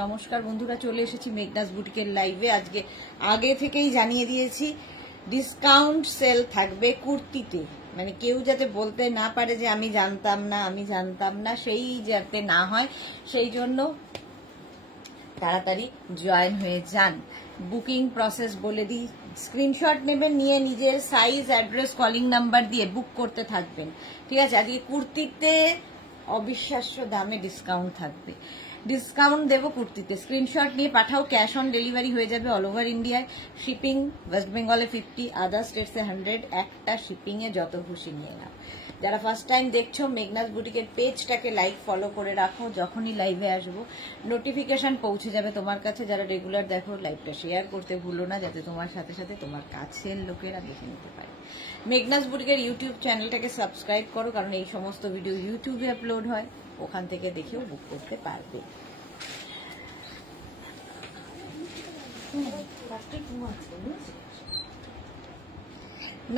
নমস্কার বন্ধুরা, চলে এসেছি মেঘনাস বুটিকের লাইভে। আজকে আগে থেকেই জানিয়ে দিয়েছি ডিসকাউন্ট সেল থাকবে কুর্তিতে, মানে কেউ যাতে বলতে না পারে যে আমি জানতাম না, সেই যাতে না হয় সেই জন্য তাড়াতাড়ি জয়েন হয়ে যান। বুকিং প্রসেস বলে দিই, স্ক্রিনশট নেবেন, নিয়ে নিজের সাইজ, অ্যাড্রেস, কলিং নাম্বার দিয়ে বুক করতে থাকবেন। ঠিক আছে, আজকে কুর্তিতে অবিশ্বাস্য দামে ডিসকাউন্ট থাকবে। ডিসকাউন্ট দেবো কুর্তিতে, স্ক্রিনশট নিয়ে পাঠাও, ক্যাশ অন ডেলিভারি হয়ে যাবে অল ওভার ইন্ডিয়ায়। শিপিং ওয়েস্ট বেঙ্গলে 50, আদার স্টেটসে 100, একটা শিপিং এ যত খুশি নিয়ে নাও। যারা ফার্স্ট টাইম দেখছো মেঘনাস বুটিকের পেজটাকে লাইক ফলো করে রাখো, যখনই লাইভে আসবো নোটিফিকেশন পৌঁছে যাবে তোমার কাছে। যারা রেগুলার দেখো লাইভটা শেয়ার করতে ভুলো না, যাতে তোমার সাথে সাথে তোমার কাছের লোকেরা দেখে নিতে পারে। মেঘনাস বুটিকের ইউটিউব চ্যানেলটাকে সাবস্ক্রাইব করো, কারণ এই সমস্ত ভিডিও ইউটিউবে আপলোড হয়, ওখান থেকে দেখেও বুক করতে পারবে।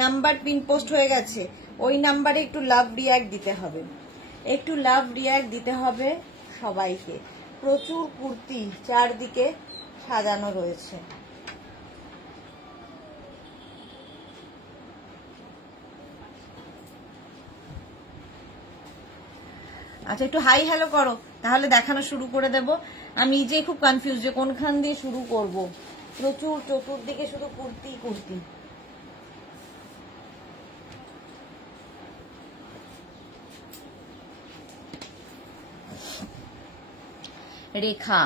নাম্বার পিন পোস্ট হয়ে গেছে, ওই নাম্বারে একটু লাভ রিয়াক্ট দিতে হবে, সবাইকে। প্রচুর কুর্তি চারদিকে সাজানো রয়েছে। আচ্ছা, একটু হাই হ্যালো করো, তাহলে দেখানো শুরু করে দেব। আমি নিজেই খুব কনফিউজ যে কোনখান দিয়ে শুরু করব। প্রচুর চতুর্দিকে শুধু কুর্তি। রেখা,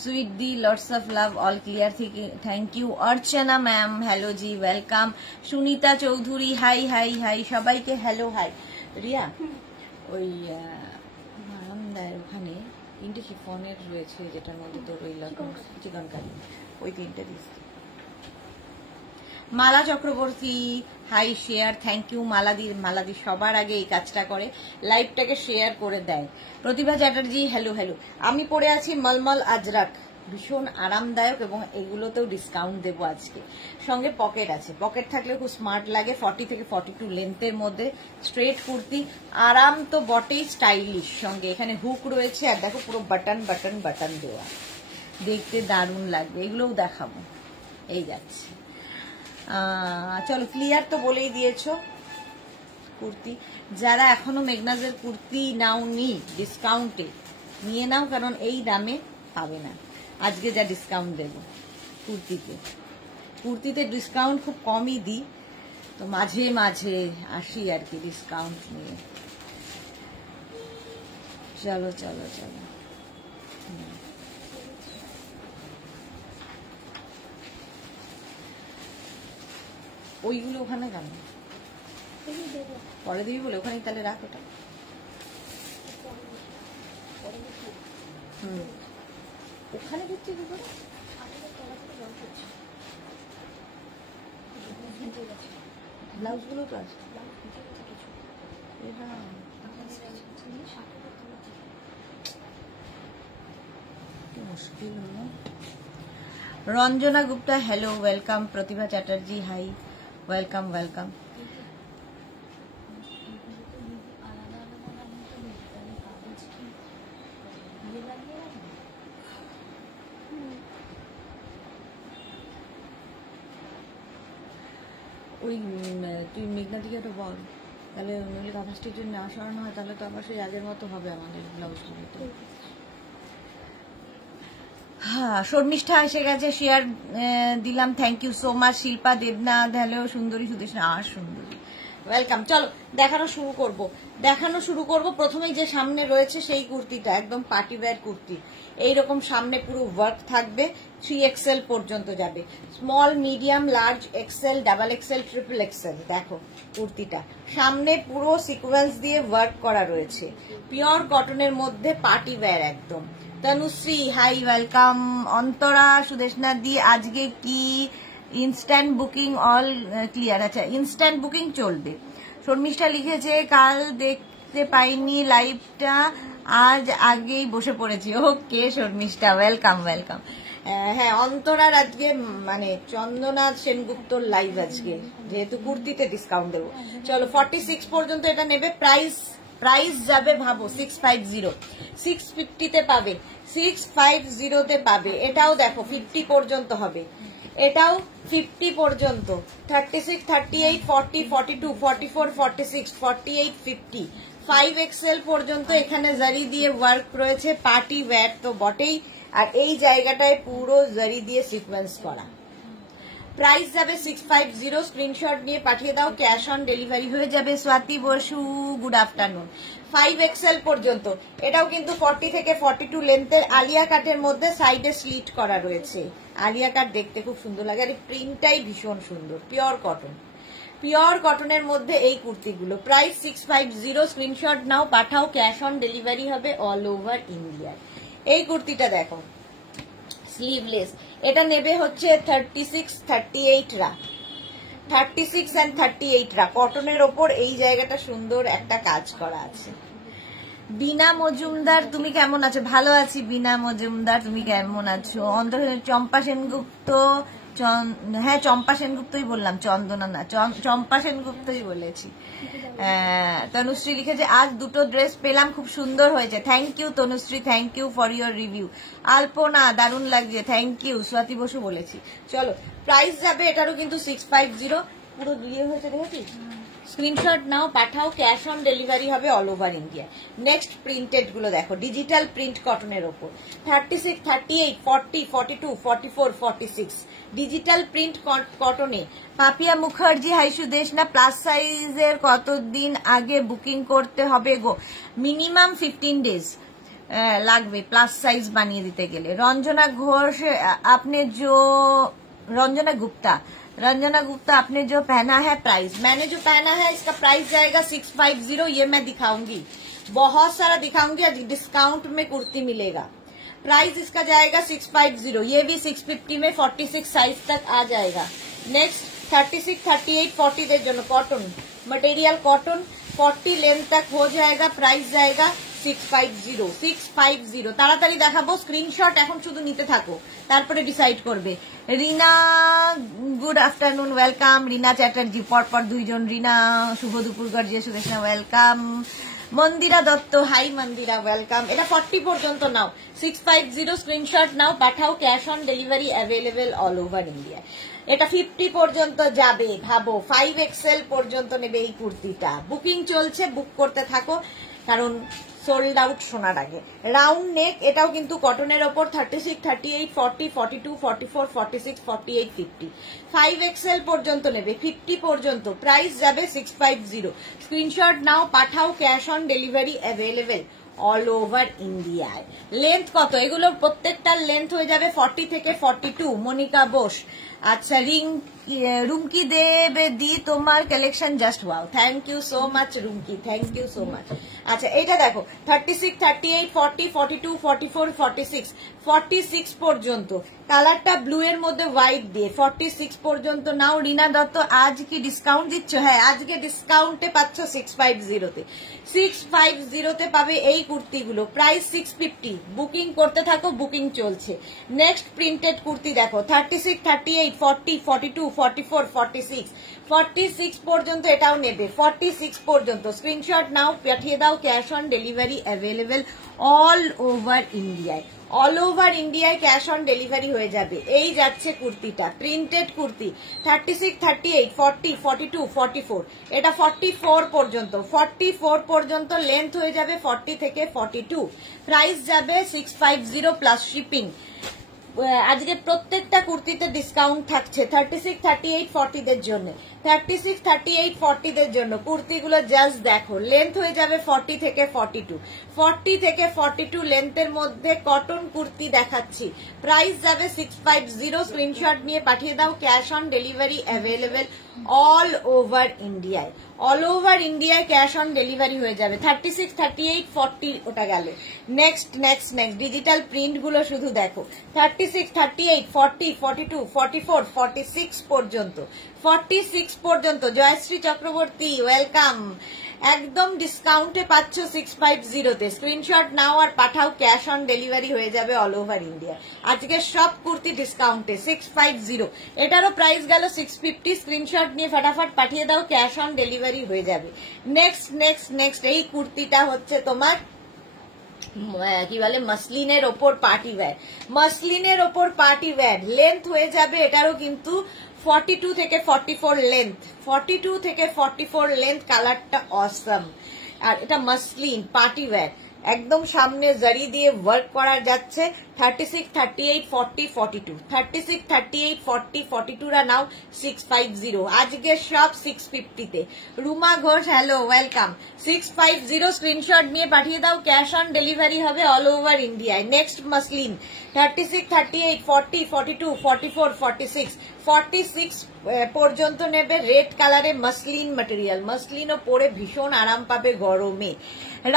সুইট দি, lots of love, all clear থেকে thank you. Archana ma'am, hello ji, welcome. Sunita Chowdhury, hi, সবাইকে হ্যালো, হাই। রিয়া, ওই আরামদায় ওখানে 3টে শিফনের রয়েছে, যেটার মধ্যে তোর ওই চিকন কারি, ওই 3টে this. Mala Chakraborty, hi, share, thank you. মালাদি সবার আগে এই কাজটা করে, লাইভটাকে শেয়ার করে দেয়। প্রতিভা চ্যাটার্জি, হ্যালো। আমি পরে আছি মলমল আজরাক, ভীষণ আরামদায়ক, এবং এগুলোতেও ডিসকাউন্ট দেবো আজকে। সঙ্গে পকেট আছে, পকেট থাকলে খুব স্মার্ট লাগে। 40 থেকে 42 লেন্থের মধ্যে স্ট্রেট কুর্তি, আরাম তো বটেই, স্টাইলিশ। সঙ্গে এখানে হুক রয়েছে, আর দেখো পুরো বাটন দেওয়া, দেখতে দারুণ লাগবে। এগুলোও দেখাবো, এই যাচ্ছে। চলো, ক্লিয়ার তো বলেই দিয়েছো কুর্তি। যারা এখনো মেঘনাজের কুর্তি নাওনি ডিসকাউন্টে, নিয়ে নাও, কারণ এই দামে পাবে না আজকে যা ডিসকাউন্ট দেব। কুর্তিতে ডিসকাউন্ট খুব কমই দিই, তো মাঝে আসি আর কি ডিসকাউন্ট নিয়ে। চলো ওইগুলো ওখানে কেন পরে দিবি বলে ওখানে, তাহলে রাখ ওটা। ওখানে দিচ্ছি কি করে? ব্লাউজ গুলো তো আছে, মুশকিল হলো। Ranjana Gupta, hello, welcome. Pratibha Chatterjee, hi, welcome. ওই তুই মেঘনাদিকে তো বল, তাহলে নইলে কাঁথা স্টিচের নেওয়া সরানো হয়, তাহলে তো আবার সেই আগের মতো হবে আমাদের ব্লাউজগুলো। তো হ্যাঁ, শর্মিষ্ঠা এসে গেছে, শেয়ার দিলাম, thank you so much. Shilpa Debnath, hello. সুন্দরী সুদেশনা, সুন্দরী, ওয়েলকাম। চলো দেখানো শুরু করবো। প্রথমেই যে সামনে রয়েছে সেই কুর্তিটা, একদম পার্টি ওয়্যার কুর্তি। এইরকম সামনে পুরো ওয়ার্ক থাকবে, 3XL পর্যন্ত যাবে। Small, medium, large, XL, double XL, triple XL। দেখো কুর্তিটা সামনে পুরো সিকোয়েন্স দিয়ে ওয়ার্ক করা রয়েছে, পিওর কটনের মধ্যে, পার্টি ওয়্যার একদম। Tanushree, hi, welcome. অন্তরা, সুদেশনাথ দি, আজকে কি ইনস্ট্যান্ট বুকিং অল ক্লিয়ার? আচ্ছা, ইনস্ট্যান্ট বুকিং চলবে। শর্মিষ্ঠা লিখেছে, কাল দেখতে পাইনি লাইভটা, আজ আগেই বসে পড়েছি। ওকে শর্মিষ্ঠা, ওয়েলকাম। হ্যাঁ, অন্তরার আজকে মানে চন্দনা সেনগুপ্তর লাইভ আজকে, যেহেতু কুর্তিতে ডিসকাউন্ট দেবো। চলো, 46 পর্যন্ত এটা নেবে। প্রাইস যাবে ভাবো 650, 650 পাবে। 650 পাবে। এটাও দেখো 50 পর্যন্ত হবে, এটাও 50 পর্যন্ত। 36, 38, 40, 42, 44, 46, 48, 50, 5XL পর্যন্ত এখানে জারি দিয়ে ওয়ার্ক রয়েছে। পার্টি ওয়্যার তো বটেই, আর এই জায়গাটায় পুরো জারি দিয়ে সিকোয়েন্স করা। প্রাইস যাবে 650। স্ক্রিনশট নিয়ে পাঠিয়ে দাও, ক্যাশ অন ডেলিভারি হয়ে যাবে। Swati Basu, good afternoon. 5XL পর্যন্ত, এটাও কিন্তু 40 থেকে 42 লেন্থের আলিয়া কাটের মধ্যে সাইডে স্লিট করা রয়েছে। আলিয়া কাট দেখতে খুব সুন্দর লাগে, আর এই প্রিন্টটাই ভীষণ সুন্দর। পিওর কটন, পিওর কটনের মধ্যে এই কুর্তিগুলো। প্রাইস 650। স্ক্রিনশট নাও, পাঠাও, ক্যাশ অন ডেলিভারি হবে অল ওভার ইন্ডিয়া। এই কুর্তিটা দেখো, স্লিভলেস, এটা নেবে হচ্ছে 36, 38 রা, 36 and 38 রা। কটনের ওপর এই জায়গাটা সুন্দর একটা কাজ করা আছে। বিনা মজুমদার, তুমি কেমন আছো? ভালো আছি বিনা মজুমদার, তুমি কেমন আছো? চম্পা সেনগুপ্ত, হ্যাঁ চম্পা সেনগুপ্তই বললাম, চন্দনা না, চম্পা সেনগুপ্তই বলেছি। তনুশ্রী লিখেছে আজ দুটো ড্রেস পেলাম, খুব সুন্দর হয়েছে। Thank you Tanushree, thank you for your review. Alpana, দারুণ লাগছে, থ্যাংক ইউ। স্বাতি বসু বলেছি। চলো, প্রাইস যাবে এটারও কিন্তু 650। পুরো দিয়ে হয়েছে, দেখেছিস? স্ক্রিনশট নাও, পাঠাও, ক্যাশ অন ডেলিভারি হবে all over India. Next printed গুলো দেখো, ডিজিটাল প্রিন্ট কটনের ওপর। 36, 38, 40, 42, 44, 46 ডিজিটাল প্রিন্ট কটনে। পাপিয়া মুখার্জি, হাই সুদেশ না, প্লাস সাইজের কতদিন আগে বুকিং করতে হবে গো? মিনিমাম 15 days লাগবে প্লাস সাইজ বানিয়ে দিতে গেলে। রঞ্जना घोष, आपने जो रंजना गुप्ता आपने जो पहना है, प्राइस मैंने जो पहना है इसका प्राइस जाएगा 650। ये मैं दिखाऊंगी, बहुत सारा दिखाऊंगी, आज डिस्काउंट में कुर्ती मिलेगा। प्राइस इसका जाएगा 650। ये भी 650 में 46 साइज तक आ जाएगा। नेक्स्ट 36, 38, 40 दे जो कॉटन मटेरियल, कॉटन 40 लेंथ तक हो जाएगा। प्राइस जाएगा 650, 650। তাড়াতাড়ি দেখাবো, স্ক্রিনশট এখন শুধু নিতে থাকো, তারপরে ডিসাইড করবে। রিনা, গুড আফটারনুন, ওয়েলকাম। রিনা চ্যাটার্জি, পরপর দুইজন রিনা। শুভ দুপুর গর্জিয়া সুদেশনা, ওয়েলকাম। মন্দিরা দত্ত, হাই মন্দিরা, ওয়েলকাম। এটা 40 পর্যন্ত নাও, 650। স্ক্রিনশট নাও, পাঠাও, cash on delivery available all over India. এটা 50 পর্যন্ত যাবে, ভাবো 5XL পর্যন্ত নেবে এই কুর্তিটা। বুকিং চলছে, বুক করতে থাকো, কারণ সোল্ড আউট শোনার আগে। রাউন্ড নেক, এটাও কিন্তু কটনের ওপর। 36, 38, 40, 42, 44, 46, 48, 50 5XL পর্যন্ত নেবে, 50 পর্যন্ত। প্রাইস যাবে 650। স্ক্রিনশট নাও, পাঠাও, cash on delivery available all over ইন্ডিয়ায়। লেন্থ কত? এগুলোর প্রত্যেকটার লেন্থ হয়ে যাবে 40 থেকে 42। মনিকা বোস, আচ্ছা। রুমকি দেব দি, তোমার collection just wow, thank you so much Rumki, thank you so much. আচ্ছা, এটা দেখো 36, 38, 40, 42, 44, 46 46 পর্যন্ত। কালারটা ব্লু এর মধ্যে হোয়াইট দিয়ে 46 পর্যন্ত নাও। রিনা দত্ত, আজ কি ডিসকাউন্ট দিচ্ছ? হ্যাঁ, আজকে ডিসকাউন্টে পাচ্ছ 650-তে। 650-তে পাবে এই কুর্তিগুলো। প্রাইস 650। বুকিং করতে থাকো, বুকিং চলছে। নেক্সট প্রিন্টেড কুর্তি দেখো, 36, 38, 40, 42, 44, 46 46 পর্যন্ত এটাও নেবে, 46 পর্যন্ত। স্ক্রিনশট নাও, পাঠিয়ে দাও, cash on delivery available all over ইন্ডিয়ায়। অল ওভার ইন্ডিয়ায় ক্যাশ অন ডেলিভারি হয়ে যাবে। এই যাচ্ছে কুর্তিটা, প্রিন্টেড কুর্তি। 36, 38, 40, 42, 44 এটা 44 পর্যন্ত। 44 পর্যন্ত লেন্থ হয়ে যাবে 40 থেকে 42। প্রাইস যাবে 650 প্লাস শিপিং। আজকে প্রত্যেকটা কুর্তিতে ডিসকাউন্ট থাকছে 36, 38, 40 দের জন্য। 36, 38, 40 দের জন্য কুর্তিগুলো জাস্ট দেখো, লেন্থ হয়ে যাবে 40 থেকে 42। 40 থেকে 42 লেন্থের মধ্যে কটন কুর্তি দেখাচ্ছি। প্রাইস যাবে 650। স্ক্রিনশট নিয়ে পাঠিয়ে দাও, cash on delivery available all over ইন্ডিয়ায়। অল ওভার ইন্ডিয়ায় ক্যাশ অন ডেলিভারি হয়ে যাবে। 36, 38, 40 ওটা গেল। নেক্সট ডিজিটাল প্রিন্ট গুলো শুধু দেখো, 36, 38, 40, 42, 44, 46 পর্যন্ত। 46 পর্যন্ত। জয়শ্রী চক্রবর্তী, ওয়েলকাম। একদম ডিসকাউন্টে পাচ্ছ 650-তে। স্ক্রিনশট নাও আর পাঠাও, ক্যাশ অন ডেলিভারি হয়ে যাবে অল ওভার ইন্ডিয়া। আজকে সব কুর্তি ডিসকাউন্টে 650। এটারও প্রাইস গেল 650। স্ক্রিনশট নিয়ে ফটাফট পাঠিয়ে দাও, ক্যাশ অন ডেলিভারি হয়ে যাবে। নেক্সট এই কুর্তিটা হচ্ছে তোমার কি বলে মসলিনের ওপর পার্টি ওয়্যার, মসলিনের ওপর পার্টি ওয়্যার। লেন্থ হয়ে যাবে এটারও কিন্তু 42 থেকে 44 লেন্থ, 42 থেকে 44 লেন্থ। কালারটা অসম। আর এটা মসলিন পার্টি ওয়্যার, একদম সামনে জরি দিয়ে ওয়ার্ক করা যাচ্ছে। 36, 38, 40, 42, 36, 38, 40, 42 রা নাও 650। আজকে সব 650 তে। Ruma Ghosh hello welcome. 650 screenshot নিয়ে পাঠিয়ে দাও, ক্যাশ অন ডেলিভারি হবে অল ওভার ইন্ডিয়ায়। নেক্সট মসলিন 36, 38, 40, 42, 44, 46, 46 পর্যন্ত নেবে। রেড কালারে মসলিন ম্যাটেরিয়াল, মসলিনও পরে ভীষণ আরাম পাবে গরমে।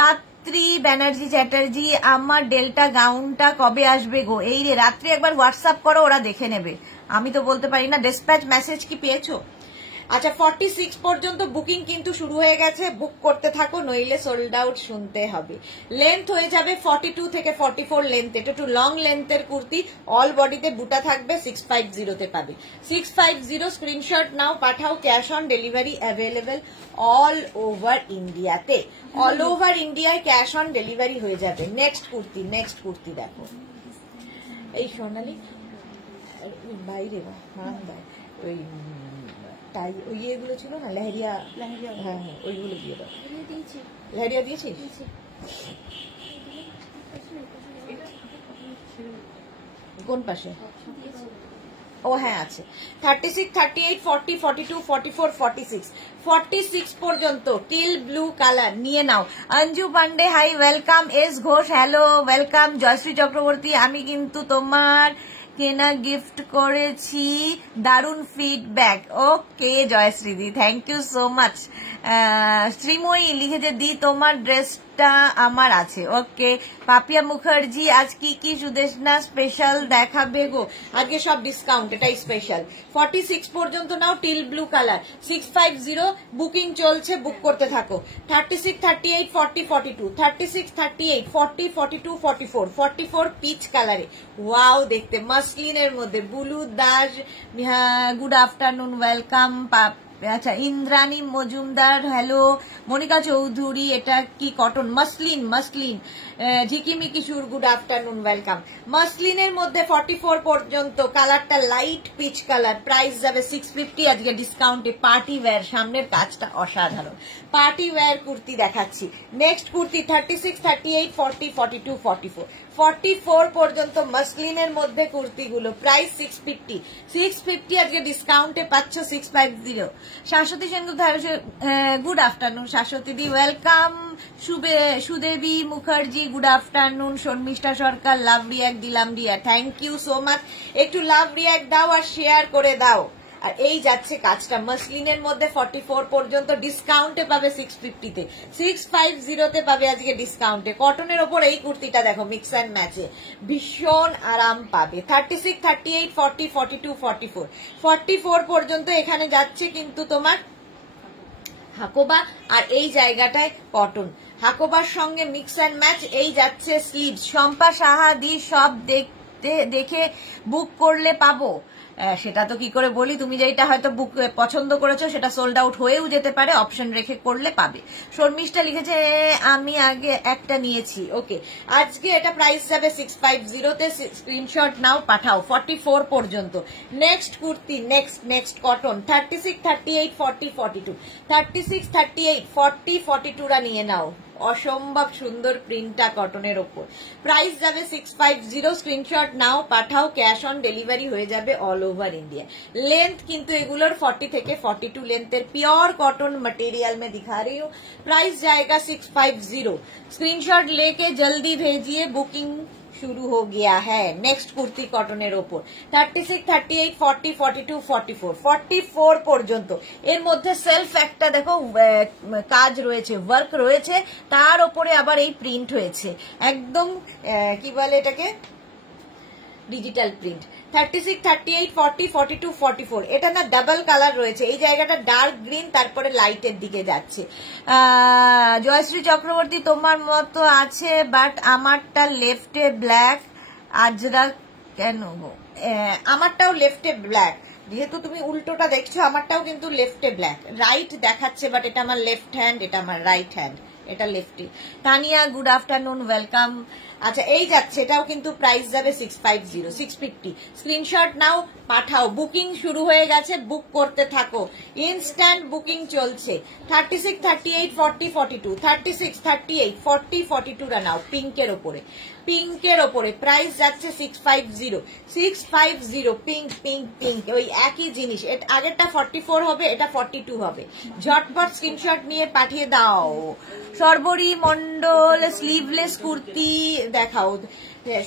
রাত্রি ব্যানার্জি চ্যাটার্জি আমার ডেল্টা গাউনটা কবে আসবে গো? এই রে রাত্রি একবার হোয়াটসঅ্যাপ করো, ওরা দেখে নেবে, আমি তো বলতে পারি না। ডিসপ্যাচ মেসেজ কি পেয়েছো? আচ্ছা 46 পর্যন্ত বুকিং কিন্তু শুরু হয়ে গেছে, বুক করতে থাকো নইলে সোল্ড আউট শুনতে হবে। লেন্থ হয়ে যাবে 42 থেকে 44 লেন্থ, এটা একটু লং লেন্থের কুর্তি, অল বডিতে বুটা থাকবে। 650 তে পাবে। 650 স্ক্রিনশট নাও পাঠাও, cash on delivery available all over ইন্ডিয়াতে। অল ওভার ইন্ডিয়ায় ক্যাশ অন ডেলিভারি হয়ে যাবে। নেক্সট কুর্তি, নেক্সট কুর্তি দেখো এই সোনালি বাইরে বারান্দায় ওই তাই ওই ইয়েগুলো ছিল না, লেহেরিয়া, হ্যাঁ হ্যাঁ ওইগুলো দিয়ে দাও। লেহেরিয়া দিয়েছিস? কোন পাশে? ও হ্যাঁ আছে। 36, 38, 40, 42, 44, 46, 46 পর্যন্ত টিল ব্লু কালার নিয়ে নাও। Anju Pandey hi welcome. S Ghosh hello welcome. Joyshree Chakraborty আমি কিন্তু তোমার কেনা গিফট করেছি, দারুণ ফিডব্যাক। ওকে জয়শ্রীদি, thank you so much. Sreemoyee লিখেছে দি তোমার ড্রেসটা আমার আছে। ওকে পাপিয়া মুখার্জি আজ কি কি সুদেশনা স্পেশাল দেখাবে গো? আজকে সব ডিসকাউন্ট, এটাই স্পেশাল। 46 পর্যন্ত নাও টিল ব্লু কালার। 650 বুকিং চলছে, বুক করতে থাকো। 36, 38, 40, 42, 36, 38, 40, 42, 44, 44 পিচ কালারে। ওয়াও দেখতে মসলিনের মধ্যে। Bulu Das good afternoon welcome. আচ্ছা ইন্দ্রাণী মজুমদার হ্যালো। মনিকা চৌধুরী এটা কি কটন? Muslin, muslin. ঝিকিমিকি সুর গুড আফটারনুন ওয়েলকাম। মসলিনের মধ্যে 44 পর্যন্ত, কালারটা লাইট পিচ কালার। প্রাইস যাবে 650 আজকে ডিসকাউন্টে। পার্টি ওয়্যার, সামনের কাজটা অসাধারণ। পার্টি ওয়্যার কুর্তি দেখাচ্ছি। নেক্সট কুর্তি 36, 38, 40, 42, 44, 44 পর্যন্ত মসলিনের মধ্যে কুর্তিগুলো। প্রাইস 650, 650 আজকে ডিসকাউন্টে পাচ্ছ 650। Shashwati Sengupta good afternoon. শাশ্বতী দি welcome. Sudebi Mukherjee good afternoon. Sharmistha Sarkar love react দিলাম Diya, thank you so much. একটু লাভ রিয়াক্ট দাও আর শেয়ার করে দাও। আর এই যাচ্ছে কাজটা মসলিনের মধ্যে 44 পর্যন্ত ডিসকাউন্টে পাবে 650 তে, 650 তে পাবে আজকে ডিসকাউন্টে। কটনের ওপর এই কুর্তিটা দেখো মিক্স অ্যান্ড ম্যাচে, ভীষণ আরাম পাবে। 36, 38, 40, 42, 44, 44 পর্যন্ত এখানে যাচ্ছে কিন্তু তোমার হাকোবা, আর এই জায়গাটায় কটন। হাকোবার সঙ্গে মিক্স অ্যান্ড ম্যাচ। এই যাচ্ছে স্লিভ। শম্পা সাহা দি সব দেখে বুক করলে পাবো? সেটা তো কি করে বলি, তুমি যেটা হয়তো বুক পছন্দ করেছো সেটা সোল্ড আউট হয়েও যেতে পারে, অপশন রেখে করলে পাবে। শর্মিষ্ঠা লিখেছে আমি আগে একটা নিয়েছি। ওকে আজকে এটা প্রাইস যাবে 650 তে। স্ক্রিনশট নাও পাঠাও 44 পর্যন্ত। নেক্সট কুর্তি, নেক্সট কটন 36, 38, 40, 42, 36, 38, 40, 42 রা নিয়ে নাও। অসম্ভব সুন্দর প্রিন্টটা কটনের ওপর। প্রাইস যাবে 650। স্ক্রিনশট নাও পাঠাও, ক্যাশ অন ডেলিভারি হয়ে যাবে অল ओवर इंडिया। लेंथ किंतु एगुलोर 40 থেকে 42 लेंथर प्योर कॉटन मटेरियल में दिखा रही हूँ। प्राइस जाएगा 650। स्क्रीनशॉट लेके जल्दी भेजिए, बुकिंग शुरू हो गया है। नेक्स्ट कुर्ती कटনের ওপর 36, 38, 40, 42, 44, 44 পর্যন্ত। এর মধ্যে সেলফ একটা দেখো কাজ রয়েছে, ওয়ার্ক রয়েছে, তার উপরে আবার এই প্রিন্ট হয়েছে, একদম কি বলে এটাকে ডিজিটাল প্রিন্ট। 36, 38, 40, 42, 44 এটা না ডাবল কালার রয়েছে, এই জায়গাটা ডার্ক গ্রিন তারপরে লাইটের দিকে যাচ্ছে। জয়শ্রী চক্রবর্তী তোমার মতো আছে বাট আমারটা লেফটে ব্ল্যাক, আজরা কেন গো? আমারটাও লেফটে ব্ল্যাক, যেহেতু তুমি উল্টোটা দেখছো, আমারটাও কিন্তু লেফটে ব্ল্যাক। রাইট দেখাচ্ছে বাট এটা আমার লেফট হ্যান্ড, এটা আমার রাইট হ্যান্ড। এটা লেফটে। Tania good afternoon, welcome. আচ্ছা এই যাচ্ছে, এটাও কিন্তু প্রাইস যাবে 650 650। স্ক্রিনশট নাও, পাঠাও। বুকিং শুরু হয়ে গেছে, বুক করতে থাকো, ইনস্ট্যান্ট বুকিং চলছে। 36 38 40 42 36 38 40 42 রা নাও। পিঙ্কের ওপরে, পিঙ্কের ওপরে প্রাইস যাচ্ছে 650 650। পিঙ্ক পিঙ্ক পিঙ্ক ওই একই জিনিস। আগেরটা 44 হবে, এটা 42 হবে। ঝটপট স্ক্রিনশট নিয়ে পাঠিয়ে দাও। সর্বরী মন্ডল স্লিভলেস কুর্তি দেখাও,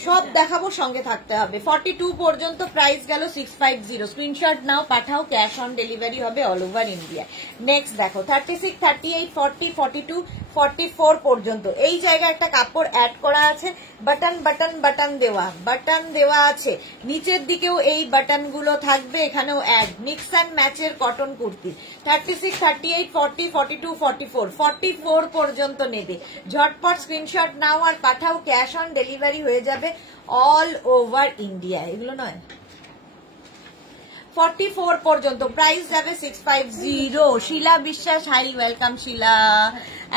সব দেখাবো, সঙ্গে থাকতে হবে। 42 পর্যন্ত প্রাইস গেল 650। স্ক্রিনশট নাও, পাঠাও, ক্যাশ অন ডেলিভারি হবে অল ওভার ইন্ডিয়া। নেক্সট দেখো 36 38 40 42 44 পর্যন্ত। এই জায়গায় একটা কাপড় অ্যাড করা আছে, বাটন বাটন বাটন দেওয়া, বাটন দেওয়া আছে। নিচের দিকেও এই বাটন গুলো থাকবে, এখানেও অ্যাড। মিক্স অ্যান্ড ম্যাচের কটন কুর্তি। 36 38 40 42 44 44 পর্যন্ত নেবে। ঝটপট স্ক্রিনশট নাও আর পাঠাও, ক্যাশ অন ডেলিভারি হয়ে যাবে অল ওভার ইন্ডিয়া। এগুলো নয়, 44 পর্যন্ত প্রাইস যাবে 650। শিলা বিশ্বাস, হাই ওয়েলকাম শিলা।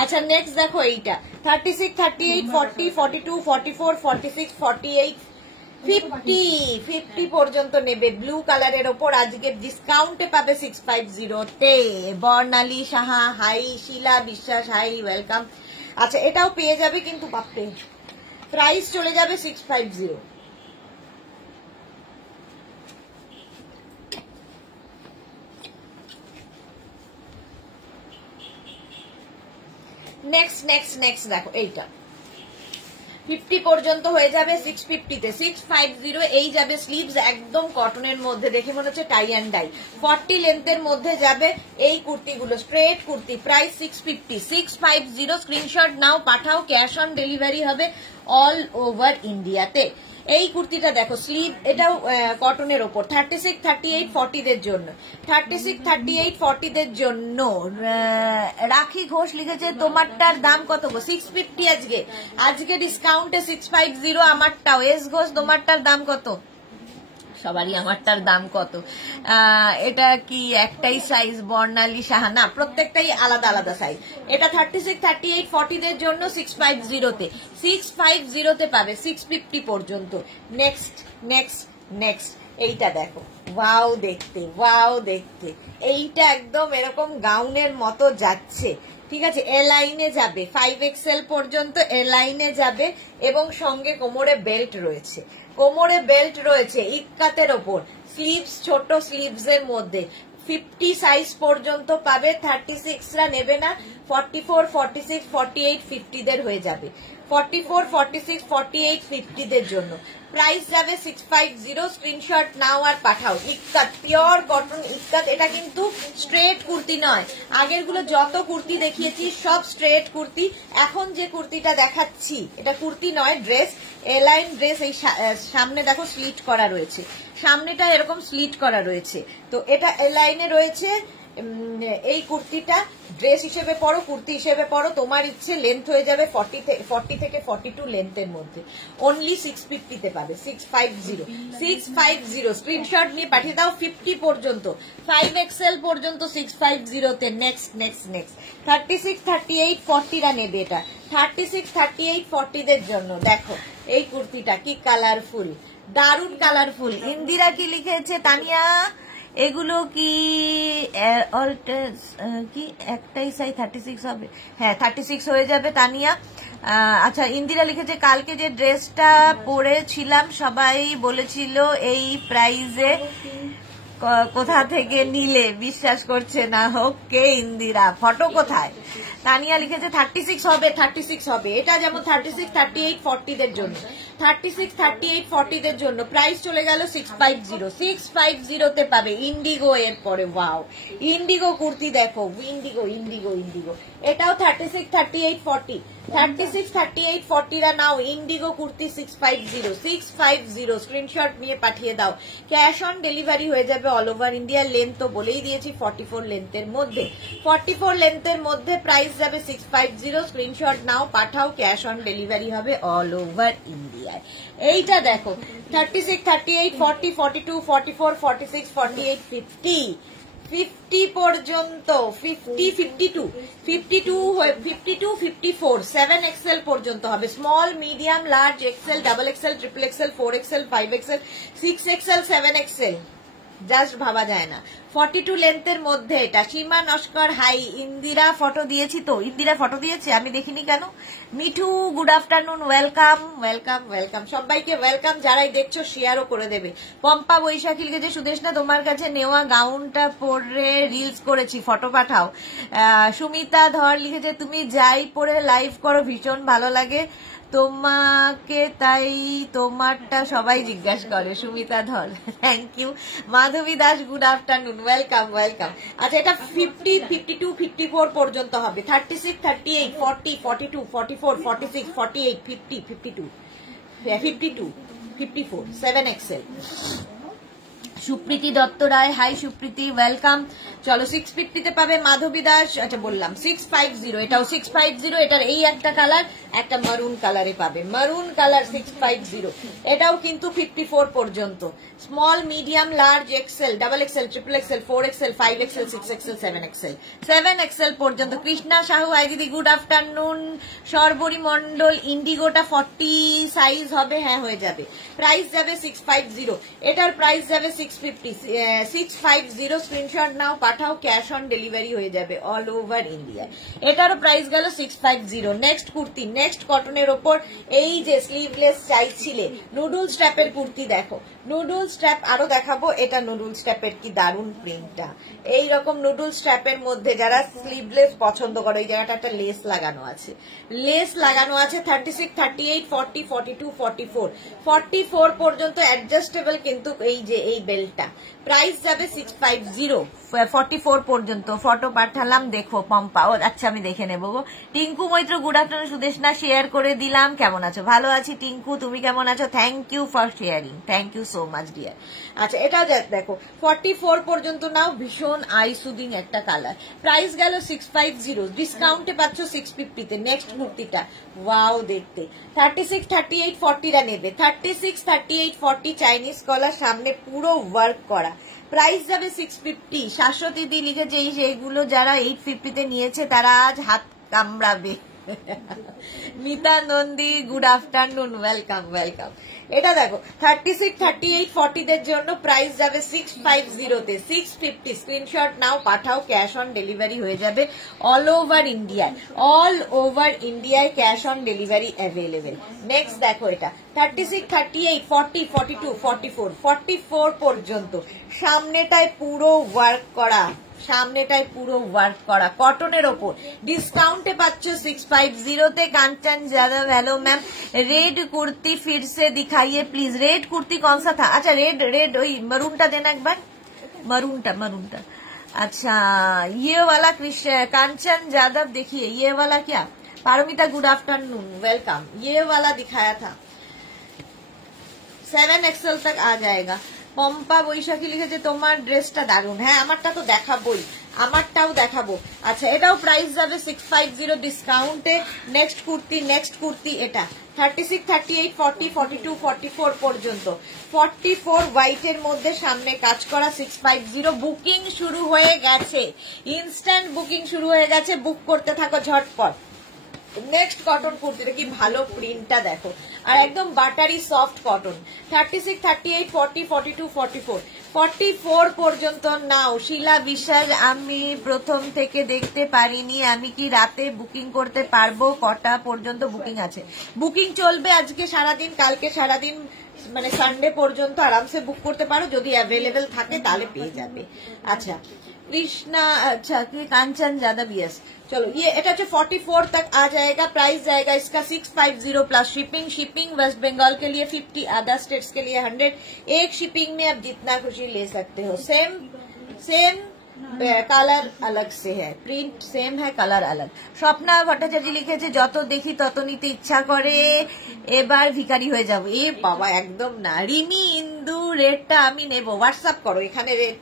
আচ্ছা নেক্সট দেখো এইটা 36 38 40 42 44 46 48 50 পর্যন্ত নেবে। ব্লু কালারের ওপর আজকে ডিসকাউন্টে পাবে 650 তে। বর্ণালী সাহা, হাই। শিলা বিশ্বাস, হাই ওয়েলকাম। আচ্ছা এটাও পেয়ে যাবে, কিন্তু বাপরে প্রাইস চলে যাবে 650। নেক্সট দেখো এইটা 50 পর্যন্ত হয়ে যাবে 650 তে। 650 এই যাবে। স্লিভস একদম কটনের মধ্যে, দেখে মনে হচ্ছে টাই অ্যান্ড ডাই। 40 লেন্থের মধ্যে যাবে এই কুর্তিগুলো, স্ট্রেট কুর্তি। প্রাইস 650 650। স্ক্রিনশট নাও, পাঠাও, ক্যাশ অন ডেলিভারি হবে অল ওভার ইন্ডিয়াতে। এই কুর্তিটা দেখো, স্লিভ এটাও কটনের ওপর। 36 38 40 দের জন্য, 36 38 40 দের জন্য। রাখি ঘোষ লিখেছে তোমারটার দাম কত গো? 650 আজকে ডিসকাউন্টে 650 আমারটাও। এস ঘোষ তোমারটার দাম কত? সবারই আমারটার দাম কত? এটা কি একটাই সাইজ? বর্ণালী সাহা, না প্রত্যেকটাই আলাদা আলাদা সাইজ। এটা 36 38 40 দের জন্য 650 তে। 650 তে পাবে 650 পর্যন্ত। নেক্সট এইটা দেখো, ওয়াও দেখতে, ওয়াও দেখতে। এইটা একদম এরকম গাউনের মতো যাচ্ছে, ঠিক আছে। এ লাইনে যাবে, 5XL পর্যন্ত এ লাইনে যাবে, এবং সঙ্গে কোমরে বেল্ট রয়েছে, কোমরে বেল্ট রয়েছে ইক্কাতের ওপর। স্লিভস ছোট, স্লিভস এর মধ্যে 50 সাইজ পর্যন্ত পাবে। 36 রা নেবে না, 44 46 48 50 দের হয়ে যাবে। 44 46 48 50 দের জন্য প্রাইস যাবে 650। স্ক্রিনশট নাও আর পাঠাও। Ikat, pure cotton ikat. এটা কিন্তু স্ট্রেট কুর্তি নয়, আগের গুলো যত কুর্তি দেখিয়েছি সব স্ট্রেট কুর্তি। এখন যে কুর্তিটা দেখাচ্ছি এটা কুর্তি নয়, ড্রেস, এলাইন ড্রেস। এই সামনে দেখো স্লিট করা রয়েছে, সামনেটা এরকম স্লিট করা রয়েছে, তো এটা এলাইনে রয়েছে। এই কুর্তিটা ড্রেস হিসেবে পরো, কুর্তি হিসেবে পরো, তোমার ইচ্ছে। লেন্থ হয়ে যাবে 40 থেকে 42 লেন্থের মধ্যে। অনলি 650 তে পাবে। 650 স্ক্রিনশট নিয়ে পাঠিয়ে দাও। 50 পর্যন্ত, 5XL পর্যন্ত 650 তে। নেক্সট 36 38 40 রা নেবে এটা। 36 38 40 দের জন্য দেখো এই কুর্তিটা কি কালারফুল, দারুণ কালারফুল। ইন্দিরা কি লিখেছে? তানিয়া এগুলো কি কি একটাই সাইজ 36 হবে? হ্যাঁ 36 হয়ে যাবে তানিয়া। আচ্ছা ইন্দিরা লিখেছে কালকে যে ড্রেসটা পরেছিলাম সবাই বলেছিল এই প্রাইজে, কোথা থেকে নিলে? বিশ্বাস করছে না। ওকে ইন্দিরা, ফটো কোথায়? তানিয়া লিখেছে 36 হবে, 36 হবে। এটা যেমন 36 38 40 দের জন্য, 36 38 40 দের জন্য প্রাইস চলে গেল 650। 650 তে পাবে। ইন্ডিগো এর পরে, ওয়াও ইন্ডিগো কুর্তি দেখো, ইন্ডিগো। এটাও 36 38 40, 36 38 40 রা নাও। ইন্ডিগো কুর্তি 650 স্ক্রিনশট নিয়ে পাঠিয়ে দাও। ক্যাশ অন ডেলিভারি হয়ে যাবে অল ওভার ইন্ডিয়া। লেন্থ তো বলেই দিয়েছি 44 লেন্থের মধ্যে, 44 লেন্থের মধ্যে প্রাইস যাবে 650। স্ক্রিনশট নাও, পাঠাও, ক্যাশ অন ডেলিভারি হবে অল ওভার ইন্ডিয়ায়। এইটা দেখো 36 38 40 42 44 46 48 50 50 পর্যন্ত, 50, 52, 54, 7XL পর্যন্ত হবে। Small, medium, large, XL, double XL, triple XL, 4XL, 5XL, 6XL, 7XL, just ভাবা যায় না। 42 লেন্থের মধ্যে এটা। সীমা নস্কর হাই। ইন্দিরা ফটো দিয়েছি তো, ইন্দিরা ফটো দিয়েছে, আমি দেখিনি কেন। Mithu good afternoon, welcome welcome welcome, সবাইকে ওয়েলকাম। যারাই দেখছো শেয়ারও করে দেবে। পম্পা বৈশাখী লিখেছে সুদেশনা তোমার কাছে নেওয়া গাউনটা পরে রিলস করেছি, ফটো পাঠাও। সুমিতা ধর লিখেছে তুমি যাই পরে লাইভ করো ভীষণ ভালো লাগে তোমাকে, তাই তোমারটা সবাই জিজ্ঞাসা করে। Sumita Dhar, thank you. Madhabi Das good afternoon, welcome welcome. আচ্ছা, এটা 50, 52, 54 পর্যন্ত হবে। 36, 38, 40, 42, 44, 46, 48, 50, 52, 52, 54, 7XL। সুপ্রীতি দত্ত রায়, হাই সুপ্রীতি, ওয়েলকাম। চলো 650 তে পাবে মাধবী দাস। আচ্ছা বললাম 650, এটাও 650, এটার এই একটা কালার, একটা মারুন কালারে পাবে, মারুন কালার 650। এটাও কিন্তু 54 পর্যন্ত। Small, medium, large, XL, double XL, triple XL, 4XL, 5XL, 6XL, 7XL, 7XL পর্যন্ত। কৃষ্ণা সাহু, হাই দিদি গুড আফটারনুন। সর্বরী মন্ডল, ইন্ডিগোটা 40 সাইজ হবে, হ্যাঁ হয়ে যাবে। প্রাইস যাবে 650, এটার প্রাইস যাবে 650, 650। স্ক্রিনশট নাও, পাঠাও, ক্যাশ অন ডেলিভারি হয়ে যাবে অল ওভার ইন্ডিয়া। এটারও প্রাইস গেল 650। নেক্সট কুর্তি, নেক্সট কটনের ওপর এই যে স্লিভলেস চাইছিলে, নুডল স্ট্র্যাপের কুর্তি দেখো, নুডল স্ট্র্যাপ আরো দেখাবো। এটা নুডল স্ট্র্যাপের কি দারুন প্রিন্টটা। এইরকম নুডল স্ট্র্যাপের মধ্যে যারা স্লিভলেস পছন্দ করে, এই জায়গাটা একটা লেস লাগানো আছে, লেস লাগানো আছে। 36, 38, 40, 42, 44, 44 পর্যন্ত অ্যাডজাস্টেবল কিন্তু এই যে এই বেল্টটা। প্রাইস যাবে 650, 44 পর্যন্ত। ফটো পাঠালাম, দেখো পম্পা। ও আচ্ছা, আমি দেখে নেবো। Tinku Maitra good afternoon Sudeshna, share করে দিলাম। কেমন আছো? ভালো আছি টিঙ্কু, তুমি কেমন আছো? Thank you for sharing, thank you so much dear. আচ্ছা, এটা দেখো 44 পর্যন্ত নাও, ভীষণ আই সুদিং একটা কালার। প্রাইস গেল 650, ডিসকাউন্টে পাচ্ছ 650 তে। নেক্সট কুর্তিটা ওয়াও দেখতে। 36, 38, 40 নেবে। 36, 38, 40 চাইনিজ কলার, সামনে পুরো ওয়ার্ক করা। প্রাইস যাবে 650। শাশ্বতী দি লিখেছে এই যেগুলো যারা 850 তে নিয়েছে তারা আজ হাত কামড়াবে। Mita Nandi good afternoon, welcome welcome. এটা দেখো 36, 38, 40 দের জন্য প্রাইস যাবে 650 তে। 650 স্ক্রিনশট নাও, পাঠাও, ক্যাশ অন ডেলিভারি হয়ে যাবে অল ওভার ইন্ডিয়ায়। অল ওভার ইন্ডিয়ায় cash on delivery available. Next দেখো এটা 36, 38, 40, 42, 44, 44 পর্যন্ত। সামনেটায় পুরো ওয়ার্ক করা, সামনেটায় পুরো ওয়ার্ক করা কটনের ওপর। ডিসকাউন্টে পাচ্ছ 650 তে। Kanchan Yadav, hello ma'am, red kurti फिर से दिखाइए प्लीज। रेड कुर्ती कौन सा था? अच्छा रेड, वही मरूनटा देना एक बार, मरूनटा। अच्छा ये वाला कांचन यादव देखिए, ये वाला क्या? Paramita good afternoon, welcome. ये वाला दिखाया था, 7XL तक आ जाएगा। পম্পা বৈশাখী লিখেছে তোমার ড্রেসটা দারুন। হ্যাঁ, আমারটা তো দেখাবোই, আমারটাও দেখাবো। আচ্ছা, এটাও প্রাইস যাবে 650 ডিসকাউন্টে। নেক্সট কুর্তি এটা 36, 38, 40, 42, 44 পর্যন্ত। 44 হোয়াইটের মধ্যে সামনে কাজ করা 650। বুকিং শুরু হয়ে গেছে, ইনস্ট্যান্ট বুকিং শুরু হয়ে গেছে, বুক করতে থাকো ঝটপট। নেক্সট কটন কুর্তিটা কি ভালো প্রিন্টটা দেখো, আর একদম বাটারি সফট কটন। 36, 38, 40, 42, 44, 44 পর্যন্ত নাও। শিলা বিশ্বাস, আমি প্রথম থেকে দেখতে পারিনি, আমি কি রাতে বুকিং করতে পারবো? কটা পর্যন্ত বুকিং আছে? বুকিং চলবে আজকে সারাদিন, কালকে সারাদিন, মানে সানডে পর্যন্ত আরামসে বুক করতে পারো, যদি অ্যাভেলেবেল থাকে তাহলে পেয়ে যাবে। আচ্ছা कृष्णा, अच्छा कांचन यादव, यस। चलो ये এটা 44 तक आ जाएगा। प्राइस जाएगा इसका 650 प्लस शिपिंग वेस्ट बंगाल के लिए 50, अदर स्टेट्स के लिए 100। एक शिपिंग में आप जितना खुशी ले सकते हो। सेम কালার अलग से है, প্রিন্ট সেম है, কালার अलग। স্বপ্না ভট্টাচার্য লিখেছে যত দেখি তত নিতে ইচ্ছা করে, এবার ভিখারি হয়ে যাবো। এ বাবা, একদম না। রিমি ইন্দু, রেটটা আমি নেব, হোয়াটসঅ্যাপ করো, এখানে রেট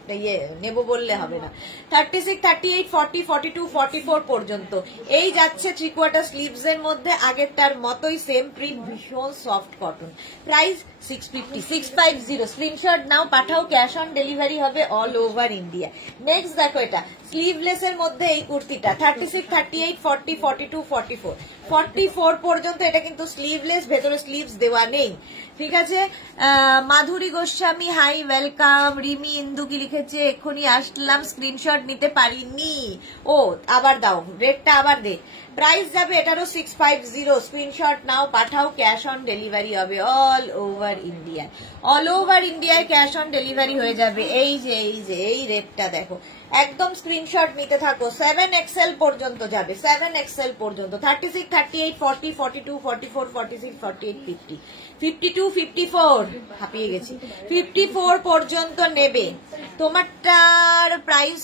নেব বললে হবে না। 36, 38, 40, 42, 44 পর্যন্ত। এই যাচ্ছে 3/4 স্লিভস এর মধ্যে, আগেরটার মতোই সেম প্রিন্ট, ভীষণ সফট কটন। প্রাইস 650, 650। স্ক্রিনশট নাও, পাঠাও, ক্যাশ অন ডেলিভারি হবে অল ওভার ইন্ডিয়া। নেক্সট লেন্স দেখো, এটা স্লিভলেস এর মধ্যে এই কুর্তিটা 36, 38, 40, 42, 44, 44 পর্যন্ত এটা কিন্তু স্লিভলেস, ভেতরে স্লিভস দেওয়া নেই, ঠিক আছে। মাধুরী গোস্বামী হাই ওয়েলকাম। রিমি ইন্দু কি লিখেছে, এক্ষুনি আসলাম, স্ক্রিনশট নিতে পারিনি। ও আবার দাও, রেটটা আবার দে। প্রাইস যাবে এটারও 650, স্ক্রিনশট নাও, পাঠাও, ক্যাশ অন ডেলিভারি হবে all over India. All over ইন্ডিয়ায় ক্যাশ অন ডেলিভারি হয়ে যাবে। এই যে এই রেটটা দেখো, একদম স্ক্রিনশট নিতে থাকো। 7XL পর্যন্ত যাবে, 7XL পর্যন্ত। 36, 38, 40, 42, 44, 46, 48, 50, 52, 54 হাঁপিয়ে গেছি, 54 পর্যন্ত নেবে। তোমারটার প্রাইস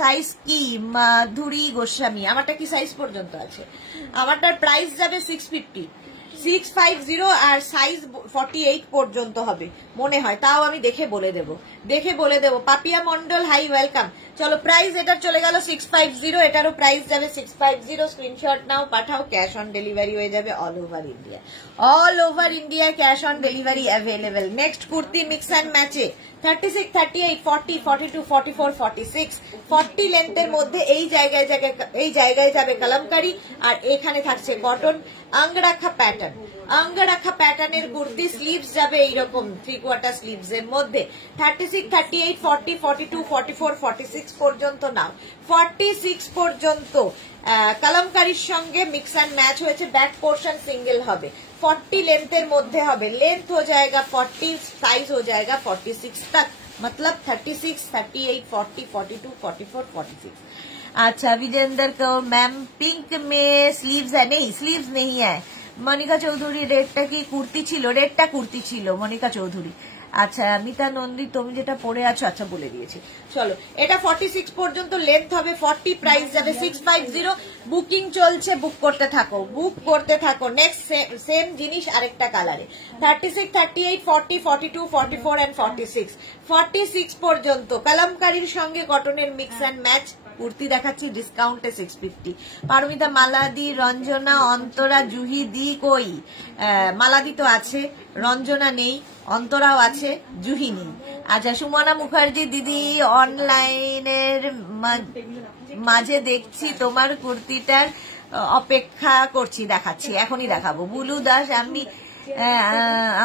সাইজ কি মাধুরী গোস্বামী? আমারটা কি সাইজ পর্যন্ত আছে? আমারটার প্রাইস যাবে 650 আর সাইজ 48 পর্যন্ত হবে মনে হয়, তাও আমি দেখে বলে দেব। Papiya Mondal hi welcome. চলো প্রাইস এটার চলে গেল 650, এটারও প্রাইস যাবে 650, স্ক্রিনশট নাও, পাঠাও, ক্যাশ অন ডেলিভারি হয়ে যাবে all over India. All over India cash on delivery available. Next kurti mix and ম্যাচে 36, 38, 40, 42, 44, 46, 40 লেন্থের মধ্যে এই জায়গায় যাবে কালামকারি, আর এখানে থাকছে কটন আঙ্গরাখা প্যাটার্ন। আঙ্গরাখা প্যাটার্নের কুর্তি, স্লিভস যাবে এইরকম 3/4 স্লিভস এর মধ্যে। 36, 38, 40, 42, 44, 46 পর্যন্ত নাও, 46 পর্যন্ত কালামকারির সঙ্গে মিক্স অ্যান্ড ম্যাচ হয়েছে। ব্যাক পোর্শন সিঙ্গেল হবে, 40 लेंथ মধ্যে হবে। लेंथ हो जाएगा 40, साइज हो जाएगा 46 तक, मतलब 36, 38, 40, 42, 44, 46। अच्छा विजेंदर को मैम पिंक में स्लीव्स है? नहीं, स्लीव्स नहीं है। मनिका चौधरी रेडটা কি কুর্তি ছিল? রেডটা কুর্তি ছিল মনিকা চৌধুরী। আচ্ছা মিতা নন্দী তুমি যেটা পরে আছো, আচ্ছা বলে দিয়েছি। চলো এটা 46 পর্যন্ত লেন্থ হবে, 40 প্রাইস যাবে 650। বুকিং চলছে, বুক করতে থাকো। নেক্সট সেম জিনিস আরেকটা কালারে 36, 38, 40, 42, 44 এন্ড 46, 46 পর্যন্ত কালামকারীর সঙ্গে কটনের মিক্স এন্ড ম্যাচ কুর্তি দেখাচ্ছি ডিসকাউন্টে 650। পারমিতা, মালাদি, রঞ্জনা, অন্তরা, জুহি দি কই? মালাদি তো আছে, রঞ্জনা নেই, অন্তরাও আছে, জুহি নেই। আচ্ছা সুমনা মুখার্জি দিদি অনলাইনের মাঝে দেখছি তোমার কুর্তিটার অপেক্ষা করছি, দেখাচ্ছি, এখনই দেখাবো। বুলু দাস, আমি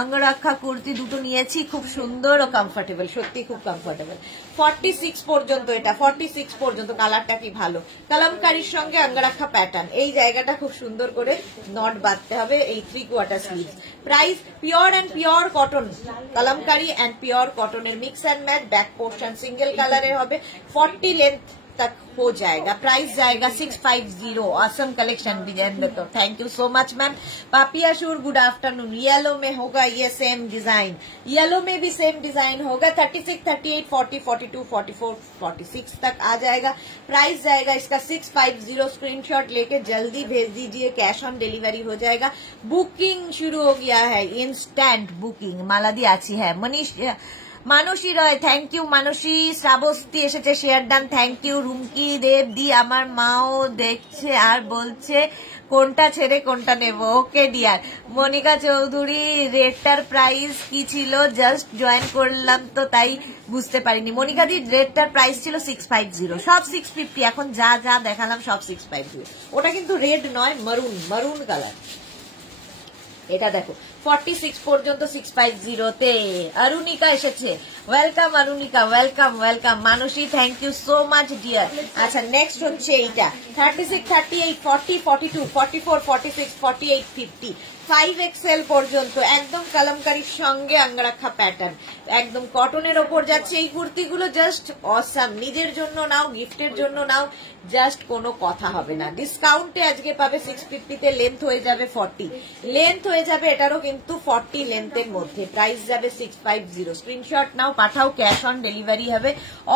অঙ্গরক্ষা কুর্তি দুটো নিয়েছি, খুব সুন্দর ও কমফোর্টেবল, সত্যি খুব কমফোর্টেবল। 46 পর্যন্ত, এটা 46 পর্যন্ত। কালারটা কি ভালো, কালামকারীর সঙ্গে অঙ্গরক্ষা প্যাটার্ন। এই জায়গাটা খুব সুন্দর করে নট বাঁধতে হবে, এই 3/4 sleeve. Price pure and pure cotton Kalamkari and pure cotton mix and match back portion single colour है 40 लेंथ तक हो जाएगा। प्राइस जाएगा 650। ऑसम कलेक्शन विजेंद्र तो thank you so much ma'am. Papiya Sur good afternoon. Yellow में होगा ये सेम डिजाइन, येलो में भी सेम डिजाइन होगा। 36, 38, 40, 42, 44, 46 तक आ जाएगा। प्राइस जाएगा इसका 650। स्क्रीनशॉट लेके जल्दी भेज दीजिए, कैश ऑन डिलीवरी हो जाएगा। बुकिंग शुरू हो गया है, इंस्टेंट बुकिंग। मालादी आची है मनीष मानसी रॉय थैंक यू। मानसी শ্রাবস্তী এসেছে share done thank you. Rumki Deb দি আমার মাও দেখছে আর বলছে কোনটা ছেড়ে কোনটা নেব। Okay dear. মনিকা চৌধুরী রেটটার প্রাইস কি ছিল? জাস্ট জয়েন করলাম তো তাই বুঝতে পারিনি। মনিকা দি রেটটার প্রাইস ছিল 650, সব 650। এখন যা যা দেখালাম সব 650। ওটা কিন্তু রেড নয়, মারুন, মারুন কালার। এটা দেখো 46 পর্যন্ত 650 তে। অরুণিকা এসেছে, welcome Arunika, welcome welcome. Mansi thank you so much dear. আচ্ছা নেক্সট হচ্ছে এইটা 36, 38, 40, 42, 44, 46, 48, 50, 5XL পর্যন্ত একদম কালামকারীর সঙ্গে আঙ্গরাখা প্যাটার্ন, একদম কটনের ওপর যাচ্ছে এই কুর্তিগুলো। Just awesome. নিজের জন্য নাও, গিফটের জন্য নাও, জাস্ট কোনো কথা হবে না। ডিসকাউন্টে আজকে পাবে 650 তে। লেন্থ হয়ে যাবে 40, লেন্থ হয়ে যাবে এটারও কিন্তু 40 লেন্থের মধ্যে। প্রাইস যাবে 650। স্ক্রিনশট নাও, পাঠাও, ক্যাশ অন ডেলিভারি হবে